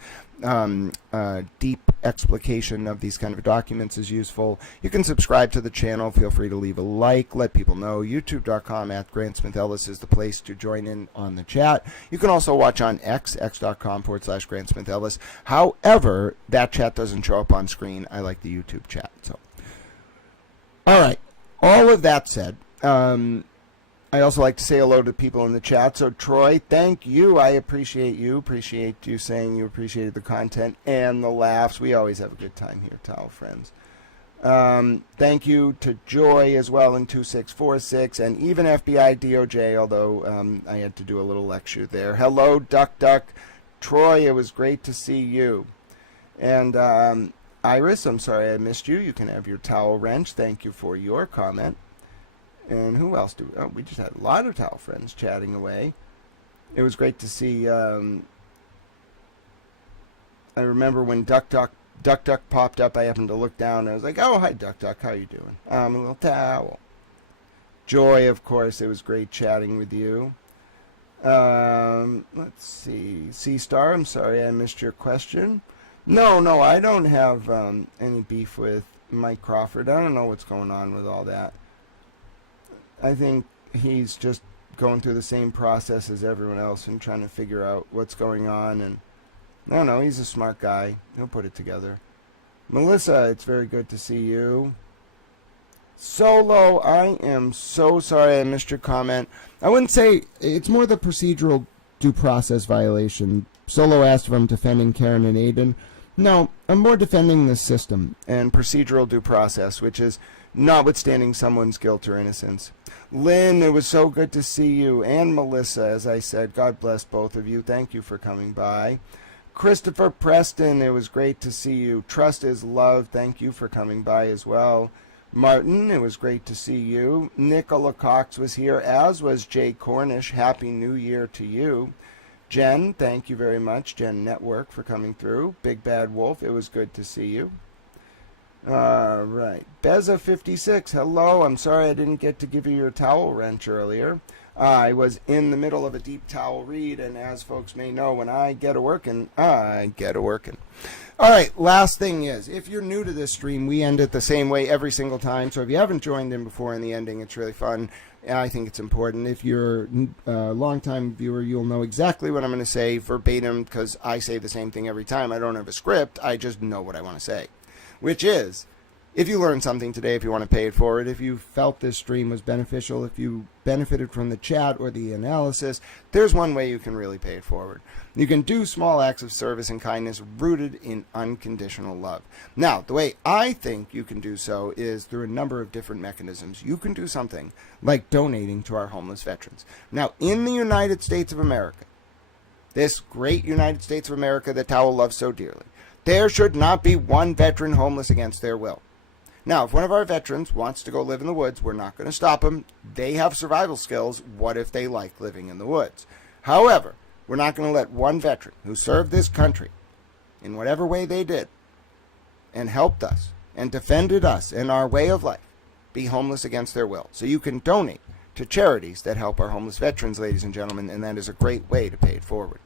deep explication of these kind of documents is useful, you can subscribe to the channel. Feel free to leave a like. Let people know. YouTube.com/GrantSmithEllis is the place to join in on the chat. You can also watch on x.com/GrantSmithEllis. However, that chat doesn't show up on screen. I like the YouTube chat. So, all right. All of that said, I also like to say hello to people in the chat. So, Troy, thank you. I appreciate you. Appreciate you saying you appreciated the content and the laughs. We always have a good time here, Towel Friends. Thank you to Joy as well in 2646 and even FBI DOJ, although I had to do a little lecture there. Hello, Duck Duck. Troy, it was great to see you. And Iris, I'm sorry I missed you. You can have your towel wrench. Thank you for your comment. And who else do we... Oh, we just had a lot of towel friends chatting away. It was great to see... I remember when Duck Duck popped up, I happened to look down, and I was like, oh, hi, Duck Duck. How you doing? I'm a little towel. Joy, of course, it was great chatting with you. Let's see. C-Star, I'm sorry I missed your question. No, I don't have any beef with Mike Crawford. I don't know what's going on with all that. I think he's just going through the same process as everyone else and trying to figure out what's going on. And I don't know, he's a smart guy. He'll put it together. Melissa, it's very good to see you. Solo, I am so sorry I missed your comment. I wouldn't say it's more the procedural due process violation. Solo asked if I'm defending Karen and Aiden. No, I'm more defending the system and procedural due process, which is notwithstanding someone's guilt or innocence. Lynn, it was so good to see you. And Melissa, as I said, God bless both of you. Thank you for coming by. Christopher Preston, it was great to see you. Trust is love. Thank you for coming by as well. Martin, it was great to see you. Nicola Cox was here, as was Jay Cornish. Happy New Year to you. Jen, thank you very much. Jen Network for coming through. Big Bad Wolf, it was good to see you. All right. Beza56, hello. I'm sorry I didn't get to give you your towel wrench earlier. I was in the middle of a deep towel read, and as folks may know, when I get a working, I get a working. All right, last thing is, if you're new to this stream, we end it the same way every single time. So if you haven't joined in before in the ending, it's really fun. I think it's important. If you're a long-time viewer, you'll know exactly what I'm going to say verbatim, because I say the same thing every time. I don't have a script. I just know what I want to say, which is, if you learned something today, if you want to pay it forward, if you felt this stream was beneficial, if you benefited from the chat or the analysis, there's one way you can really pay it forward. You can do small acts of service and kindness rooted in unconditional love. Now, the way I think you can do so is through a number of different mechanisms. You can do something like donating to our homeless veterans. Now, in the United States of America, this great United States of America that Towel loves so dearly, there should not be one veteran homeless against their will. Now, if one of our veterans wants to go live in the woods, we're not going to stop them. They have survival skills. What if they like living in the woods? However, we're not going to let one veteran who served this country in whatever way they did and helped us and defended us and our way of life be homeless against their will. So you can donate to charities that help our homeless veterans, ladies and gentlemen, and that is a great way to pay it forward.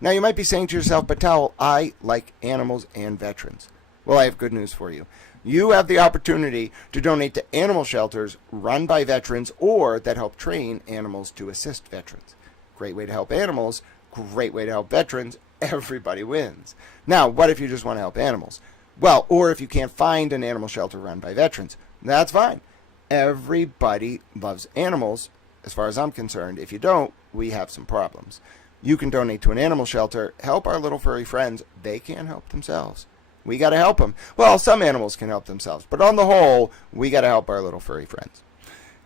Now, you might be saying to yourself, but Towel, I like animals and veterans. Well, I have good news for you. You have the opportunity to donate to animal shelters run by veterans or that help train animals to assist veterans. Great way to help animals, great way to help veterans. Everybody wins. Now, what if you just want to help animals? Well, or if you can't find an animal shelter run by veterans, that's fine. Everybody loves animals, as far as I'm concerned. If you don't, we have some problems. You can donate to an animal shelter, help our little furry friends. They can't help themselves. We got to help them. Well, some animals can help themselves, but on the whole, we got to help our little furry friends.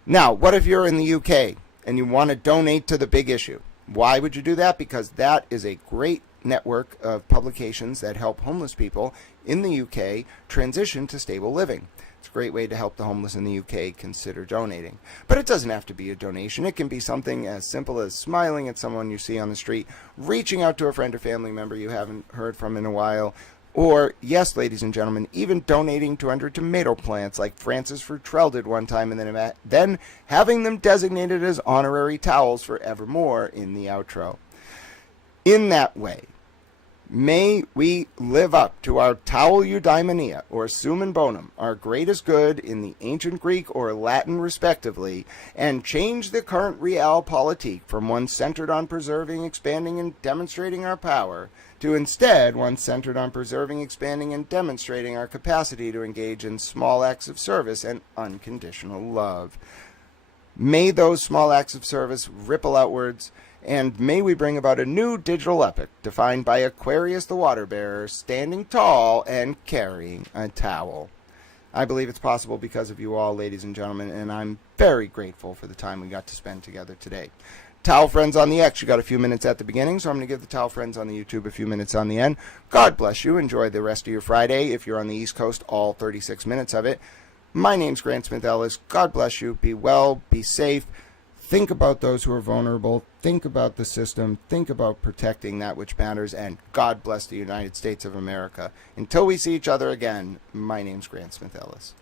Now, what if you're in the UK and you want to donate to the Big Issue? Why would you do that? Because that is a great network of publications that help homeless people in the UK transition to stable living. It's a great way to help the homeless in the UK consider donating. But it doesn't have to be a donation. It can be something as simple as smiling at someone you see on the street, reaching out to a friend or family member you haven't heard from in a while, or, yes, ladies and gentlemen, even donating to 200 tomato plants like Francis Futrell did one time, and then having them designated as honorary towels forevermore in the outro. In that way, may we live up to our towel eudaimonia, or summum bonum, our greatest good in the ancient Greek or Latin respectively, and change the current realpolitik from one centered on preserving, expanding, and demonstrating our power to instead one centered on preserving, expanding, and demonstrating our capacity to engage in small acts of service and unconditional love. May those small acts of service ripple outwards, and may we bring about a new digital epoch defined by Aquarius the water bearer standing tall and carrying a towel. I believe it's possible because of you all, ladies and gentlemen, and I'm very grateful for the time we got to spend together today. Towel Friends on the X, you got a few minutes at the beginning, so I'm going to give the Towel Friends on the YouTube a few minutes on the end. God bless you. Enjoy the rest of your Friday. If you're on the East Coast, all 36 minutes of it. My name's Grant Smith Ellis. God bless you. Be well. Be safe. Think about those who are vulnerable. Think about the system. Think about protecting that which matters. And God bless the United States of America. Until we see each other again, my name's Grant Smith Ellis.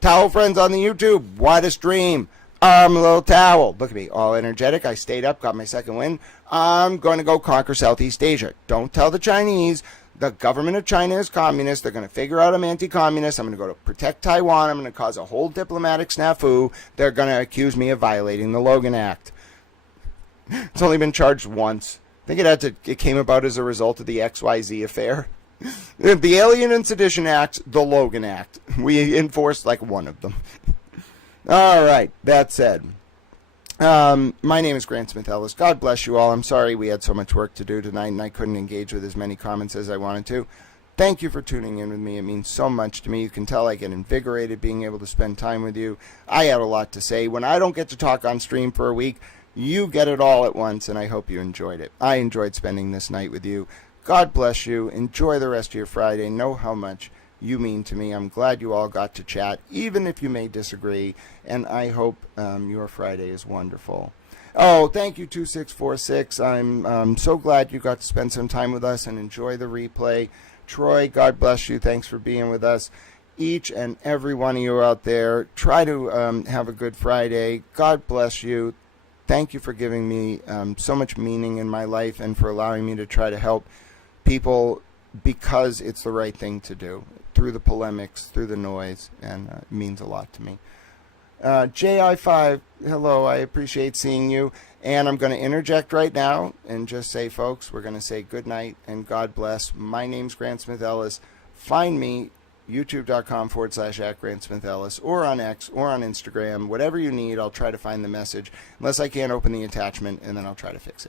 Towel Friends on the YouTube. What a stream. I'm a little towel. Look at me, all energetic. I stayed up, got my second win. I'm going to go conquer Southeast Asia. Don't tell the Chinese. The government of China is communist. They're going to figure out I'm anti-communist. I'm going to go to protect Taiwan. I'm going to cause a whole diplomatic snafu. They're going to accuse me of violating the Logan Act. It's only been charged once. I think it came about as a result of the XYZ affair. The Alien and Sedition Act, the Logan Act. We enforced like one of them. All right, that said, my name is Grant Smith Ellis. God bless you all. I'm sorry we had so much work to do tonight and I couldn't engage with as many comments as I wanted to. Thank you for tuning in with me. It means so much to me. You can tell I get invigorated being able to spend time with you. I had a lot to say. When I don't get to talk on stream for a week, you get it all at once, and I hope you enjoyed it. I enjoyed spending this night with you. God bless you. Enjoy the rest of your Friday. Know how much you mean to me. I'm glad you all got to chat, even if you may disagree, and I hope your Friday is wonderful. Oh, thank you, 2646. I'm so glad you got to spend some time with us and enjoy the replay. Troy, God bless you. Thanks for being with us. Each and every one of you out there, try to have a good Friday. God bless you. Thank you for giving me so much meaning in my life and for allowing me to try to help people because it's the right thing to do, through the polemics, through the noise, and it means a lot to me. JI5, hello, I appreciate seeing you, and I'm going to interject right now and just say, folks, we're going to say good night and God bless. My name's Grant Smith Ellis. Find me, youtube.com/@GrantSmithEllis, or on X, or on Instagram, whatever you need. I'll try to find the message, unless I can't open the attachment, and then I'll try to fix it.